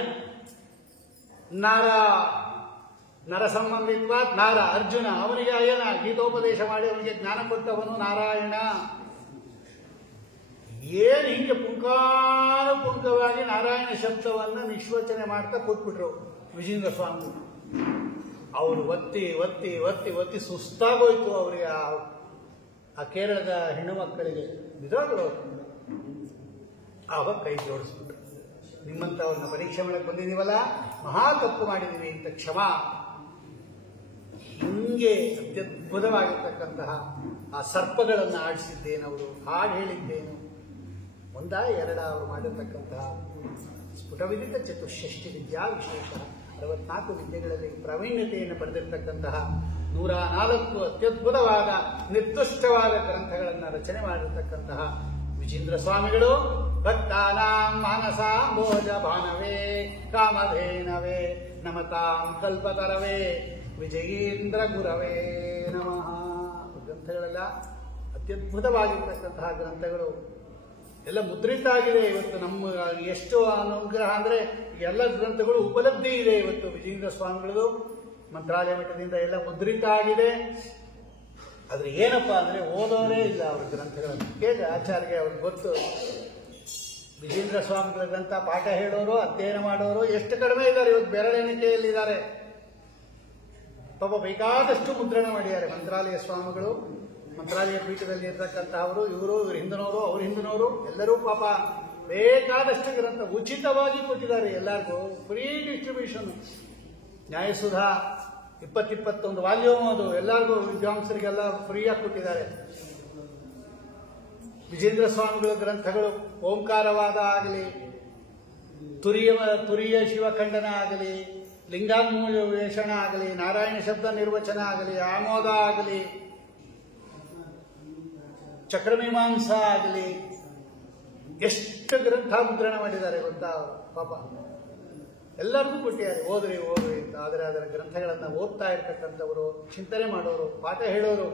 ನರ ಸಂಬಂಧಿತ್ವ ನಾರ ಅರ್ಜುನ, ಅವನಿಗೆ ಅಯನ ಗೀತೋಪದೇಶ ಮಾಡಿ ಅವನಿಗೆ ಜ್ಞಾನ ಕೊಟ್ಟವನು ನಾರಾಯಣ. ಏನು ಹಿಂಗೆ ಪುಂಖಾನುಪುಂಖವಾಗಿ ನಾರಾಯಣ ಶಬ್ದವನ್ನು ನಿಶ್ವಚನೆ ಮಾಡ್ತಾ ಕೂತ್ಬಿಟ್ರು ವಿಜೇಂದ್ರ ಸ್ವಾಮಿ. ಅವರು ಒತ್ತಿ ಒತ್ತಿ ಒತ್ತಿ ಒತ್ತಿ ಸುಸ್ತಾಗೋಯ್ತು ಅವರಿಗೆ. ಆ ಕೇರಳದ ಹೆಣ್ಣು ಮಕ್ಕಳಿಗೆ ನಿಜವಾಗ್ಲು ಆವಾಗ ಕೈ ಜೋಡಿಸ್ಬಿಟ್ರು. ನಿಮ್ಮಂಥವ್ರನ್ನ ಪರೀಕ್ಷೆ ಮಾಡಕ್ಕೆ ಬಂದಿದ್ದೀವಲ್ಲ, ಮಹಾ ತಪ್ಪು ಮಾಡಿದ್ದೀವಿ ಅಂತ ಕ್ಷಮಾ. ಹಿಂಗೆ ಅತ್ಯದ್ಭುತವಾಗಿರ್ತಕ್ಕಂತಹ ಆ ಸರ್ಪಗಳನ್ನು ಆಡಿಸಿದ್ದೇನವರು, ಹಾಡು ಹೇಳಿದ್ದೇನು, ಒಂದ ಎರಡ ಅವರು ಮಾಡಿರ್ತಕ್ಕಂತಹ ಸ್ಫುಟವಿದಿತ ಚತುಷ್ಷಷ್ಟಿ ವಿದ್ಯಾ ವಿಶೇಷ 64 ವಿದ್ಯೆಗಳಲ್ಲಿ ಪ್ರಾವೀಣ್ಯತೆಯನ್ನು ಪಡೆದಿರತಕ್ಕಂತಹ 104 ಅತ್ಯದ್ಭುತವಾದ ನಿರ್ದುಷ್ಟವಾದ ಗ್ರಂಥಗಳನ್ನು ರಚನೆ ಮಾಡಿರತಕ್ಕಂತಹ ವಿಜೇಂದ್ರ ಸ್ವಾಮಿಗಳು ಭಕ್ತಾನಾಂ ಮಾನಸಾಂಬೋಜ ಭಾನವೇ ಕಾಮಧೇನವೇ ನಮತಾಂ ಕಲ್ಪತರವೇ ವಿಜಯೇಂದ್ರ ಗುರವೇ ನಮಃ. ಗ್ರಂಥಗಳೆಲ್ಲ ಅತ್ಯದ್ಭುತವಾಗಿರ್ತಕ್ಕಂತಹ ಗ್ರಂಥಗಳು, ಎಲ್ಲ ಮುದ್ರಿತ ಆಗಿದೆ. ಇವತ್ತು ನಮ್ಮ ಎಷ್ಟು ಅನುಗ್ರಹ ಅಂದ್ರೆ ಎಲ್ಲ ಗ್ರಂಥಗಳು ಉಪಲಬ್ಧಿ ಇದೆ. ಇವತ್ತು ವಿಜೇಂದ್ರ ಸ್ವಾಮಿಗಳದು ಮಂತ್ರಾಲಯ ಮಠದಿಂದ ಎಲ್ಲ ಮುದ್ರಿತ ಆಗಿದೆ. ಆದ್ರೆ ಏನಪ್ಪಾ ಅಂದ್ರೆ ಓದೋರೇ ಇಲ್ಲ ಅವ್ರ ಗ್ರಂಥಗಳನ್ನು. ಕೇಳಿ ಆಚಾರ್ಯ ಅವ್ರಿಗೆ ಗೊತ್ತು, ವಿಜೇಂದ್ರ ಸ್ವಾಮಿಗಳ ಗ್ರಂಥ ಪಾಠ ಹೇಳೋರು ಅಧ್ಯಯನ ಮಾಡೋರು ಎಷ್ಟು ಕಡಿಮೆ ಇದ್ದಾರೆ. ಇವತ್ತು ಬೆರಳೆಣಿಕೆಯಲ್ಲಿದ್ದಾರೆ. ಪಾಪ ಬೇಕಾದಷ್ಟು ಮುದ್ರಣ ಮಾಡಿದ್ದಾರೆ ಮಂತ್ರಾಲಯ ಸ್ವಾಮಿಗಳು. ಮಂತ್ರಾಲಯ ಪೀಠದಲ್ಲಿ ಇರ್ತಕ್ಕಂಥವರು, ಇವರು ಹಿಂದಿನವರು, ಅವ್ರ ಹಿಂದಿನವರು ಎಲ್ಲರೂ ಪಾಪ ಬೇಕಾದಷ್ಟು ಗ್ರಂಥ ಉಚಿತವಾಗಿ ಕೊಟ್ಟಿದ್ದಾರೆ. ಎಲ್ಲರಿಗೂ ಫ್ರೀ ಡಿಸ್ಟ್ರಿಬ್ಯೂಷನ್. ನ್ಯಾಯಸುಧಾ 20-21 ವಾಲ್ಯೂಮ್ ಅದು ಎಲ್ಲರಿಗೂ ವಿದ್ವಾಂಸರಿಗೆಲ್ಲ ಫ್ರೀಯಾಗಿ ಕೊಟ್ಟಿದ್ದಾರೆ. ವಿಜೇಂದ್ರ ಸ್ವಾಮಿಗಳ ಗ್ರಂಥಗಳು ಓಂಕಾರವಾದ ಆಗಲಿ, ತುರಿಯ ಶಿವಖಂಡನ ಆಗಲಿ, ಲಿಂಗಾನ್ವೇಷಣ ಆಗಲಿ, ನಾರಾಯಣ ಶಬ್ದ ನಿರ್ವಚನ ಆಗಲಿ, ಆಮೋದ ಆಗಲಿ, ಚಕ್ರಮೀಮಾಂಸಾ ಆಗಲಿ, ಎಷ್ಟು ಗ್ರಂಥ ಮುದ್ರಣ ಮಾಡಿದ್ದಾರೆ ಗೊತ್ತಾ ಪಾಪ. ಎಲ್ಲರಿಗೂ ಕೊಟ್ಟಿದ್ದಾರೆ, ಓದ್ರಿ ಅಂತ. ಆದರೆ ಅದರ ಗ್ರಂಥಗಳನ್ನು ಓದ್ತಾ ಇರ್ತಕ್ಕಂಥವರು, ಚಿಂತನೆ ಮಾಡೋರು, ಪಾಠ ಹೇಳೋರು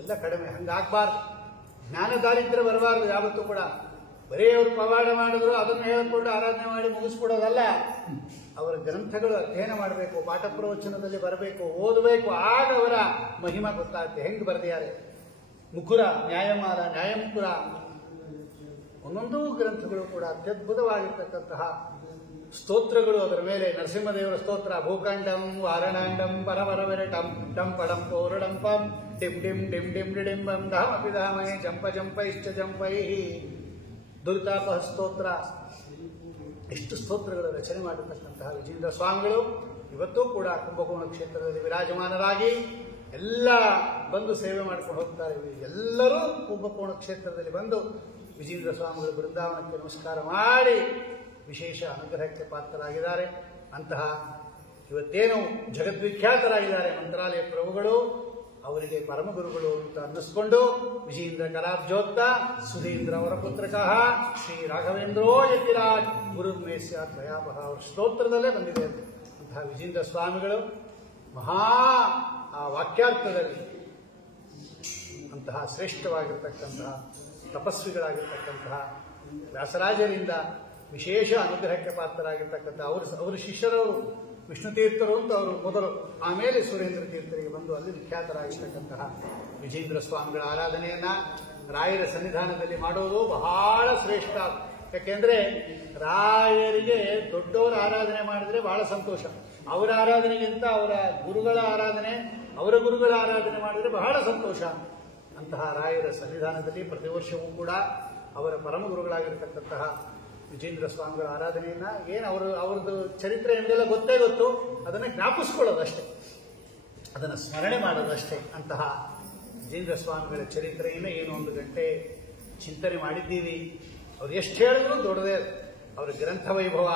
ಎಲ್ಲ ಕಡಿಮೆ. ಹಂಗಾಗಬಾರ್ದು. ಜ್ಞಾನ ದಾರಿದ್ರ್ಯ ಬರಬಾರ್ದು ಯಾವತ್ತೂ ಕೂಡ. ಬರೀ ಅವರು ಪವಾಡ ಮಾಡಿದ್ರು ಅದನ್ನು ಹೇಳಿಕೊಂಡು ಆರಾಧನೆ ಮಾಡಿ ಮುಗಿಸ್ಕೊಡೋದಲ್ಲ. ಅವರ ಗ್ರಂಥಗಳು ಅಧ್ಯಯನ ಮಾಡಬೇಕು, ಪಾಠ ಪ್ರವಚನದಲ್ಲಿ ಬರಬೇಕು, ಓದಬೇಕು. ಆಗ ಅವರ ಮಹಿಮಾ ಗೊತ್ತಾಗುತ್ತೆ. ಹೆಂಗೆ ಬರೆದಿದ್ದಾರೆ ಮುಕುರ, ನ್ಯಾಯಮಾಲ, ನ್ಯಾಯಮುಕುರ, ಒಂದೊಂದು ಗ್ರಂಥಗಳು ಕೂಡ ಅತ್ಯದ್ಭುತವಾಗಿರ್ತಕ್ಕಂತಹ ಸ್ತೋತ್ರಗಳು. ಅದರ ಮೇಲೆ ನರಸಿಂಹದೇವರ ಸ್ತೋತ್ರ, ಭೂಖಂಡಂ ವಾರಣಾಂಡಂ ಪರವರವೆರಟಂ ಡಂ ಪಡಂ ಪೌರಡಂ ಪಂ ಡಿಂ ಡಿಂ ಡಿಂ ಡಿಂ ಡಿಡಿಂಬಂ ಧಾಮಪಿ ಧಾಮೈ ಜಂಪ ಜಂಪೈಶ್ಚ ಜಂಪೈ ದುರಿತಾಪಹ ಸ್ತೋತ್ರ. ಎಷ್ಟು ಸ್ತೋತ್ರಗಳ ರಚನೆ ಮಾಡಿರ್ತಕ್ಕಂತಹ ವಿಜೇಂದ್ರ ಸ್ವಾಮಿಗಳು ಇವತ್ತೂ ಕೂಡ ಕುಂಭಕೋಣ ಕ್ಷೇತ್ರದಲ್ಲಿ ವಿರಾಜಮಾನರಾಗಿ ಎಲ್ಲ ಬಂದು ಸೇವೆ ಮಾಡ್ಕೊಂಡು ಹೋಗ್ತಾರೆ. ಎಲ್ಲರೂ ಕುಂಭಕೋಣ ಕ್ಷೇತ್ರದಲ್ಲಿ ಬಂದು ವಿಜೇಂದ್ರ ಸ್ವಾಮಿಗಳು ಬೃಂದಾವನಕ್ಕೆ ನಮಸ್ಕಾರ ಮಾಡಿ ವಿಶೇಷ ಅನುಗ್ರಹಕ್ಕೆ ಪಾತ್ರರಾಗಿದ್ದಾರೆ. ಅಂತಹ ಇವತ್ತೇನು ಜಗದ್ವಿಖ್ಯಾತರಾಗಿದ್ದಾರೆ ಮಂತ್ರಾಲಯ ಪ್ರಭುಗಳು, ಅವರಿಗೆ ಪರಮಗುರುಗಳು ಅಂತ ಅನ್ನಿಸ್ಕೊಂಡು ವಿಜೇಂದ್ರ ಕರಾಬ್ಜೋಕ್ತ ಸುಧೀಂದ್ರ ಅವರ ಪುತ್ರಕಃ ಶ್ರೀ ರಾಘವೇಂದ್ರೋ ಯತಿರಾಜ್ ಗುರುರ್ಮೇಸ್ಯ ತ್ರಯಾಪಹ ಅವರ ಸ್ತೋತ್ರದಲ್ಲೇ ಬಂದಿದೆ. ಅಂತಹ ವಿಜೇಂದ್ರ ಸ್ವಾಮಿಗಳು ಮಹಾ ಆ ವಾಕ್ಯಾರ್ಥದಲ್ಲಿ ಅಂತಹ ಶ್ರೇಷ್ಠವಾಗಿರ್ತಕ್ಕಂತಹ ತಪಸ್ವಿಗಳಾಗಿರ್ತಕ್ಕಂತಹ ವ್ಯಾಸರಾಜರಿಂದ ವಿಶೇಷ ಅನುಗ್ರಹಕ್ಕೆ ಪಾತ್ರರಾಗಿರ್ತಕ್ಕಂಥ ಅವರ ಶಿಷ್ಯರವರು ವಿಷ್ಣು ತೀರ್ಥರು ಅಂತ ಅವರು ಮೊದಲು, ಆಮೇಲೆ ಸುರೇಂದ್ರ ತೀರ್ಥರಿಗೆ ಬಂದು ಅಲ್ಲಿ ವಿಖ್ಯಾತರಾಗಿರ್ತಕ್ಕಂತಹ ವಿಜೇಂದ್ರ ಸ್ವಾಮಿಗಳ ಆರಾಧನೆಯನ್ನ ರಾಯರ ಸನ್ನಿಧಾನದಲ್ಲಿ ಮಾಡೋದು ಬಹಳ ಶ್ರೇಷ್ಠ. ಯಾಕೆಂದ್ರೆ ರಾಯರಿಗೆ ದೊಡ್ಡವರ ಆರಾಧನೆ ಮಾಡಿದ್ರೆ ಬಹಳ ಸಂತೋಷ. ಅವರ ಆರಾಧನೆಗಿಂತ ಅವರ ಗುರುಗಳ ಆರಾಧನೆ, ಅವರ ಗುರುಗಳ ಆರಾಧನೆ ಮಾಡಿದ್ರೆ ಬಹಳ ಸಂತೋಷ. ಅಂತಹ ರಾಯರ ಸನ್ನಿಧಾನದಲ್ಲಿ ಪ್ರತಿ ವರ್ಷವೂ ಕೂಡ ಅವರ ಪರಮ ಗುರುಗಳಾಗಿರ್ತಕ್ಕಂತಹ ವಿಜೇಂದ್ರ ಸ್ವಾಮಿಗಳ ಆರಾಧನೆಯನ್ನ ಅವ್ರದ್ದು ಚರಿತ್ರೆ ಏನೆಲ್ಲ ಗೊತ್ತೇ ಗೊತ್ತು, ಅದನ್ನು ಜ್ಞಾಪಿಸ್ಕೊಳ್ಳೋದಷ್ಟೇ, ಅದನ್ನು ಸ್ಮರಣೆ ಮಾಡೋದಷ್ಟೇ. ಅಂತಹ ವಿಜೇಂದ್ರ ಸ್ವಾಮಿಗಳ ಚರಿತ್ರೆಯನ್ನು ಏನು 1 ಗಂಟೆ ಚಿಂತನೆ ಮಾಡಿದ್ದೀವಿ. ಅವ್ರು ಎಷ್ಟು ಹೇಳಿದ್ರು ದೊಡ್ಡದೇ. ಅವರ ಗ್ರಂಥ ವೈಭವ,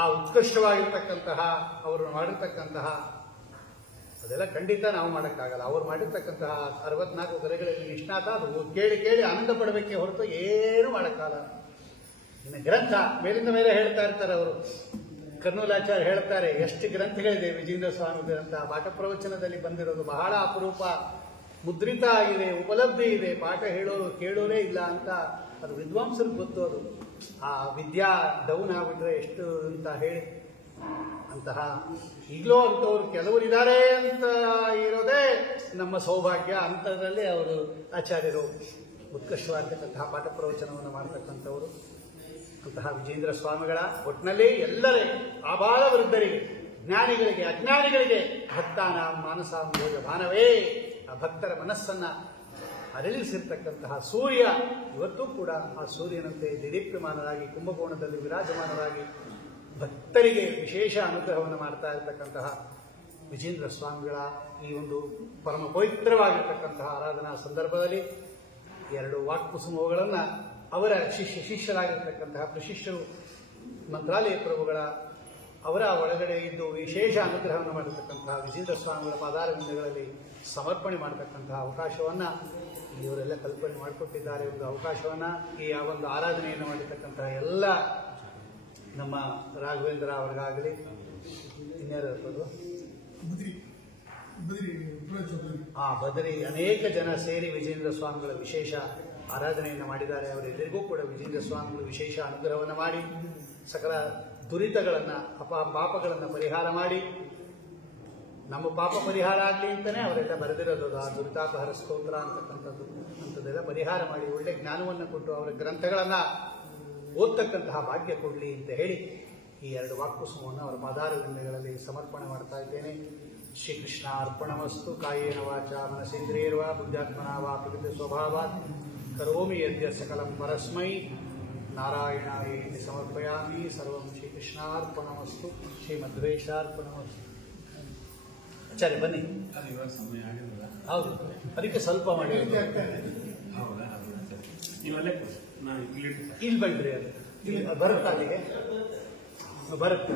ಆ ಉತ್ಕೃಷ್ಟವಾಗಿರ್ತಕ್ಕಂತಹ ಅವರು ಮಾಡಿರ್ತಕ್ಕಂತಹ ಅದೆಲ್ಲ ಖಂಡಿತ ನಾವು ಮಾಡೋಕ್ಕಾಗಲ್ಲ. ಅವ್ರು ಮಾಡಿರ್ತಕ್ಕಂತಹ 64 ಕಲೆಗಳಲ್ಲಿ ನಿಷ್ಣಾತ, ಅದು ಕೇಳಿ ಆನಂದ ಪಡಬೇಕೆ ಹೊರತು ಏನು ಮಾಡೋಕ್ಕಾಗಲ್ಲ. ಇನ್ನು ಗ್ರಂಥ ಮೇಲಿಂದ ಮೇಲೆ ಹೇಳ್ತಾ ಇರ್ತಾರೆ ಅವರು. ಕರ್ನೂಲಾಚಾರ್ಯ ಹೇಳ್ತಾರೆ, ಎಷ್ಟು ಗ್ರಂಥಗಳಿದೆ ವಿಜೇಂದ್ರ ಸ್ವಾಮಿ ಗ್ರಂಥ. ಪಾಠ ಪ್ರವಚನದಲ್ಲಿ ಬಂದಿರೋದು ಬಹಳ ಅಪರೂಪ, ಮುದ್ರಿತ ಆಗಿದೆ, ಉಪಲಬ್ಧಿ ಇದೆ. ಪಾಠ ಹೇಳೋರು ಕೇಳೋರೇ ಇಲ್ಲ ಅಂತ ಅದು ವಿದ್ವಾಂಸರಿಗೆ ಗೊತ್ತು. ಅದು ಆ ವಿದ್ಯಾ ಡೌನ್ ಆಗ್ಬಿಟ್ರೆ ಎಷ್ಟು ಅಂತ ಹೇಳಿ ಅಂತಹ ಈಗಲೂ ಅಂತವ್ರು ಕೆಲವರಿದ್ದಾರೆ ಅಂತ ಇರೋದೇ ನಮ್ಮ ಸೌಭಾಗ್ಯ. ಅಂತರಲ್ಲಿ ಅವರು ಆಚಾರ್ಯರು ಉತ್ಕೃಷ್ಟವಾಗಿರ್ತಕ್ಕಂತಹ ಪಾಠ ಪ್ರವಚನವನ್ನು ಮಾಡತಕ್ಕಂಥವರು. ಅಂತಹ ವಿಜೇಂದ್ರ ಸ್ವಾಮಿಗಳ ಒಟ್ಟಿನಲ್ಲಿ ಎಲ್ಲರೇ ಆಬಾಲ ವೃದ್ಧರಿಗೆ, ಜ್ಞಾನಿಗಳಿಗೆ, ಅಜ್ಞಾನಿಗಳಿಗೆ ಭಕ್ತಾನ ಮಾನಸಾಂಬೋಜ ಭಾನವೇ, ಆ ಭಕ್ತರ ಮನಸ್ಸನ್ನ ಅರಳಿಸಿರ್ತಕ್ಕಂತಹ ಸೂರ್ಯ ಇವತ್ತೂ ಕೂಡ ಆ ಸೂರ್ಯನಂತೆ ದಿಡೀಪ್ಯಮಾನರಾಗಿ ಕುಂಭಕೋಣದಲ್ಲಿ ವಿರಾಜಮಾನರಾಗಿ ಭಕ್ತರಿಗೆ ವಿಶೇಷ ಅನುಗ್ರಹವನ್ನು ಮಾಡ್ತಾ ಇರತಕ್ಕಂತಹ ವಿಜೇಂದ್ರ ಸ್ವಾಮಿಗಳ ಈ ಒಂದು ಪರಮ ಪವಿತ್ರವಾಗಿರ್ತಕ್ಕಂತಹ ಆರಾಧನಾ ಸಂದರ್ಭದಲ್ಲಿ 2 ವಾಕ್ಪುಸುಮಗಳನ್ನು ಅವರ ಶಿಷ್ಯರಾಗಿರ್ತಕ್ಕಂತಹ ಪ್ರಶಿಷ್ಯರು ಮಂತ್ರಾಲಯ ಪ್ರಭುಗಳ ಅವರ ಒಳಗಡೆ ಇದ್ದು ವಿಶೇಷ ಅನುಗ್ರಹವನ್ನು ಮಾಡಿರ್ತಕ್ಕಂತಹ ವಿಜೇಂದ್ರ ಸ್ವಾಮಿಗಳ ಪಾದಾರವಿಂದಗಳಲ್ಲಿ ಸಮರ್ಪಣೆ ಮಾಡತಕ್ಕಂತಹ ಅವಕಾಶವನ್ನು ಇವರೆಲ್ಲ ಕಲ್ಪನೆ ಮಾಡಿಕೊಟ್ಟಿದ್ದಾರೆ. ಒಂದು ಅವಕಾಶವನ್ನು ಈ ಒಂದು ಆರಾಧನೆಯನ್ನು ಮಾಡಿರ್ತಕ್ಕಂತಹ ಎಲ್ಲ ನಮ್ಮ ರಾಘವೇಂದ್ರ ಅವರಿಗಾಗಲಿ ಇನ್ಯಾರು ಬದರಿ ಅನೇಕ ಜನ ಸೇರಿ ವಿಜೇಂದ್ರ ಸ್ವಾಮಿಗಳ ವಿಶೇಷ ಆರಾಧನೆಯನ್ನು ಮಾಡಿದ್ದಾರೆ. ಅವರೆಲ್ಲರಿಗೂ ಕೂಡ ವಿಜೇಂದ್ರ ಸ್ವಾಮಿಗಳು ವಿಶೇಷ ಅನುಗ್ರಹವನ್ನು ಮಾಡಿ ಸಕಲ ದುರಿತಗಳನ್ನು ಪಾಪಗಳನ್ನು ಪರಿಹಾರ ಮಾಡಿ ನಮ್ಮ ಪಾಪ ಪರಿಹಾರ ಆಗಲಿ ಅಂತಾನೆ ಅವರೆಲ್ಲ ಬರೆದಿರೋದು ಆ ದುರಿತಾಪಹರ ಸ್ತೋತ್ರ ಅಂಥದ್ದೆಲ್ಲ ಪರಿಹಾರ ಮಾಡಿ ಒಳ್ಳೆ ಜ್ಞಾನವನ್ನು ಕೊಟ್ಟು ಅವರ ಗ್ರಂಥಗಳನ್ನು ಓದ್ತಕ್ಕಂತಹ ಭಾಗ್ಯ ಕೊಡಲಿ ಅಂತ ಹೇಳಿ ಈ 2 ವಾಕ್ಪುಸುಮವನ್ನು ಅವರ ಪಾದಾರವಿಂದಗಳಲ್ಲಿ ಸಮರ್ಪಣೆ ಮಾಡ್ತಾ ಇದ್ದೇನೆ. ಶ್ರೀಕೃಷ್ಣ ಅರ್ಪಣಮಸ್ತು. ಕಾಯೇನ ವಾಚ ಮನಸೇಂದ್ರಿಯರ್ವಾ ಬುದ್ಧಾತ್ಮನಾ ವಾ ಪ್ರಕೃತಿ ಸ್ವಭಾವಾತ್ ಕರೋಮಿ ಯದ್ಯ ಸಕಲಂ ಪರಸ್ಮೈ ನಾರಾಯಣಾಯೇತಿ ಸಮರ್ಪಯಾಮಿ. ಸರ್ವಂ ಶ್ರೀಕೃಷ್ಣಾರ್ಪಣಮಸ್ತು. ಶ್ರೀಮಧ್ವೇಶಾರ್ಪಣಮಸ್ತು. ಆಚಾರ್ಯ ಬನ್ನಿ. ಹೌದು, ಅದಕ್ಕೆ ಸ್ವಲ್ಪ ಮಾಡಿ ಇಲ್ಲಿ ಬನ್ರಿ. ಅದು ಬರುತ್ತಾ ಅಲ್ಲಿಗೆ ಬರುತ್ತೆ.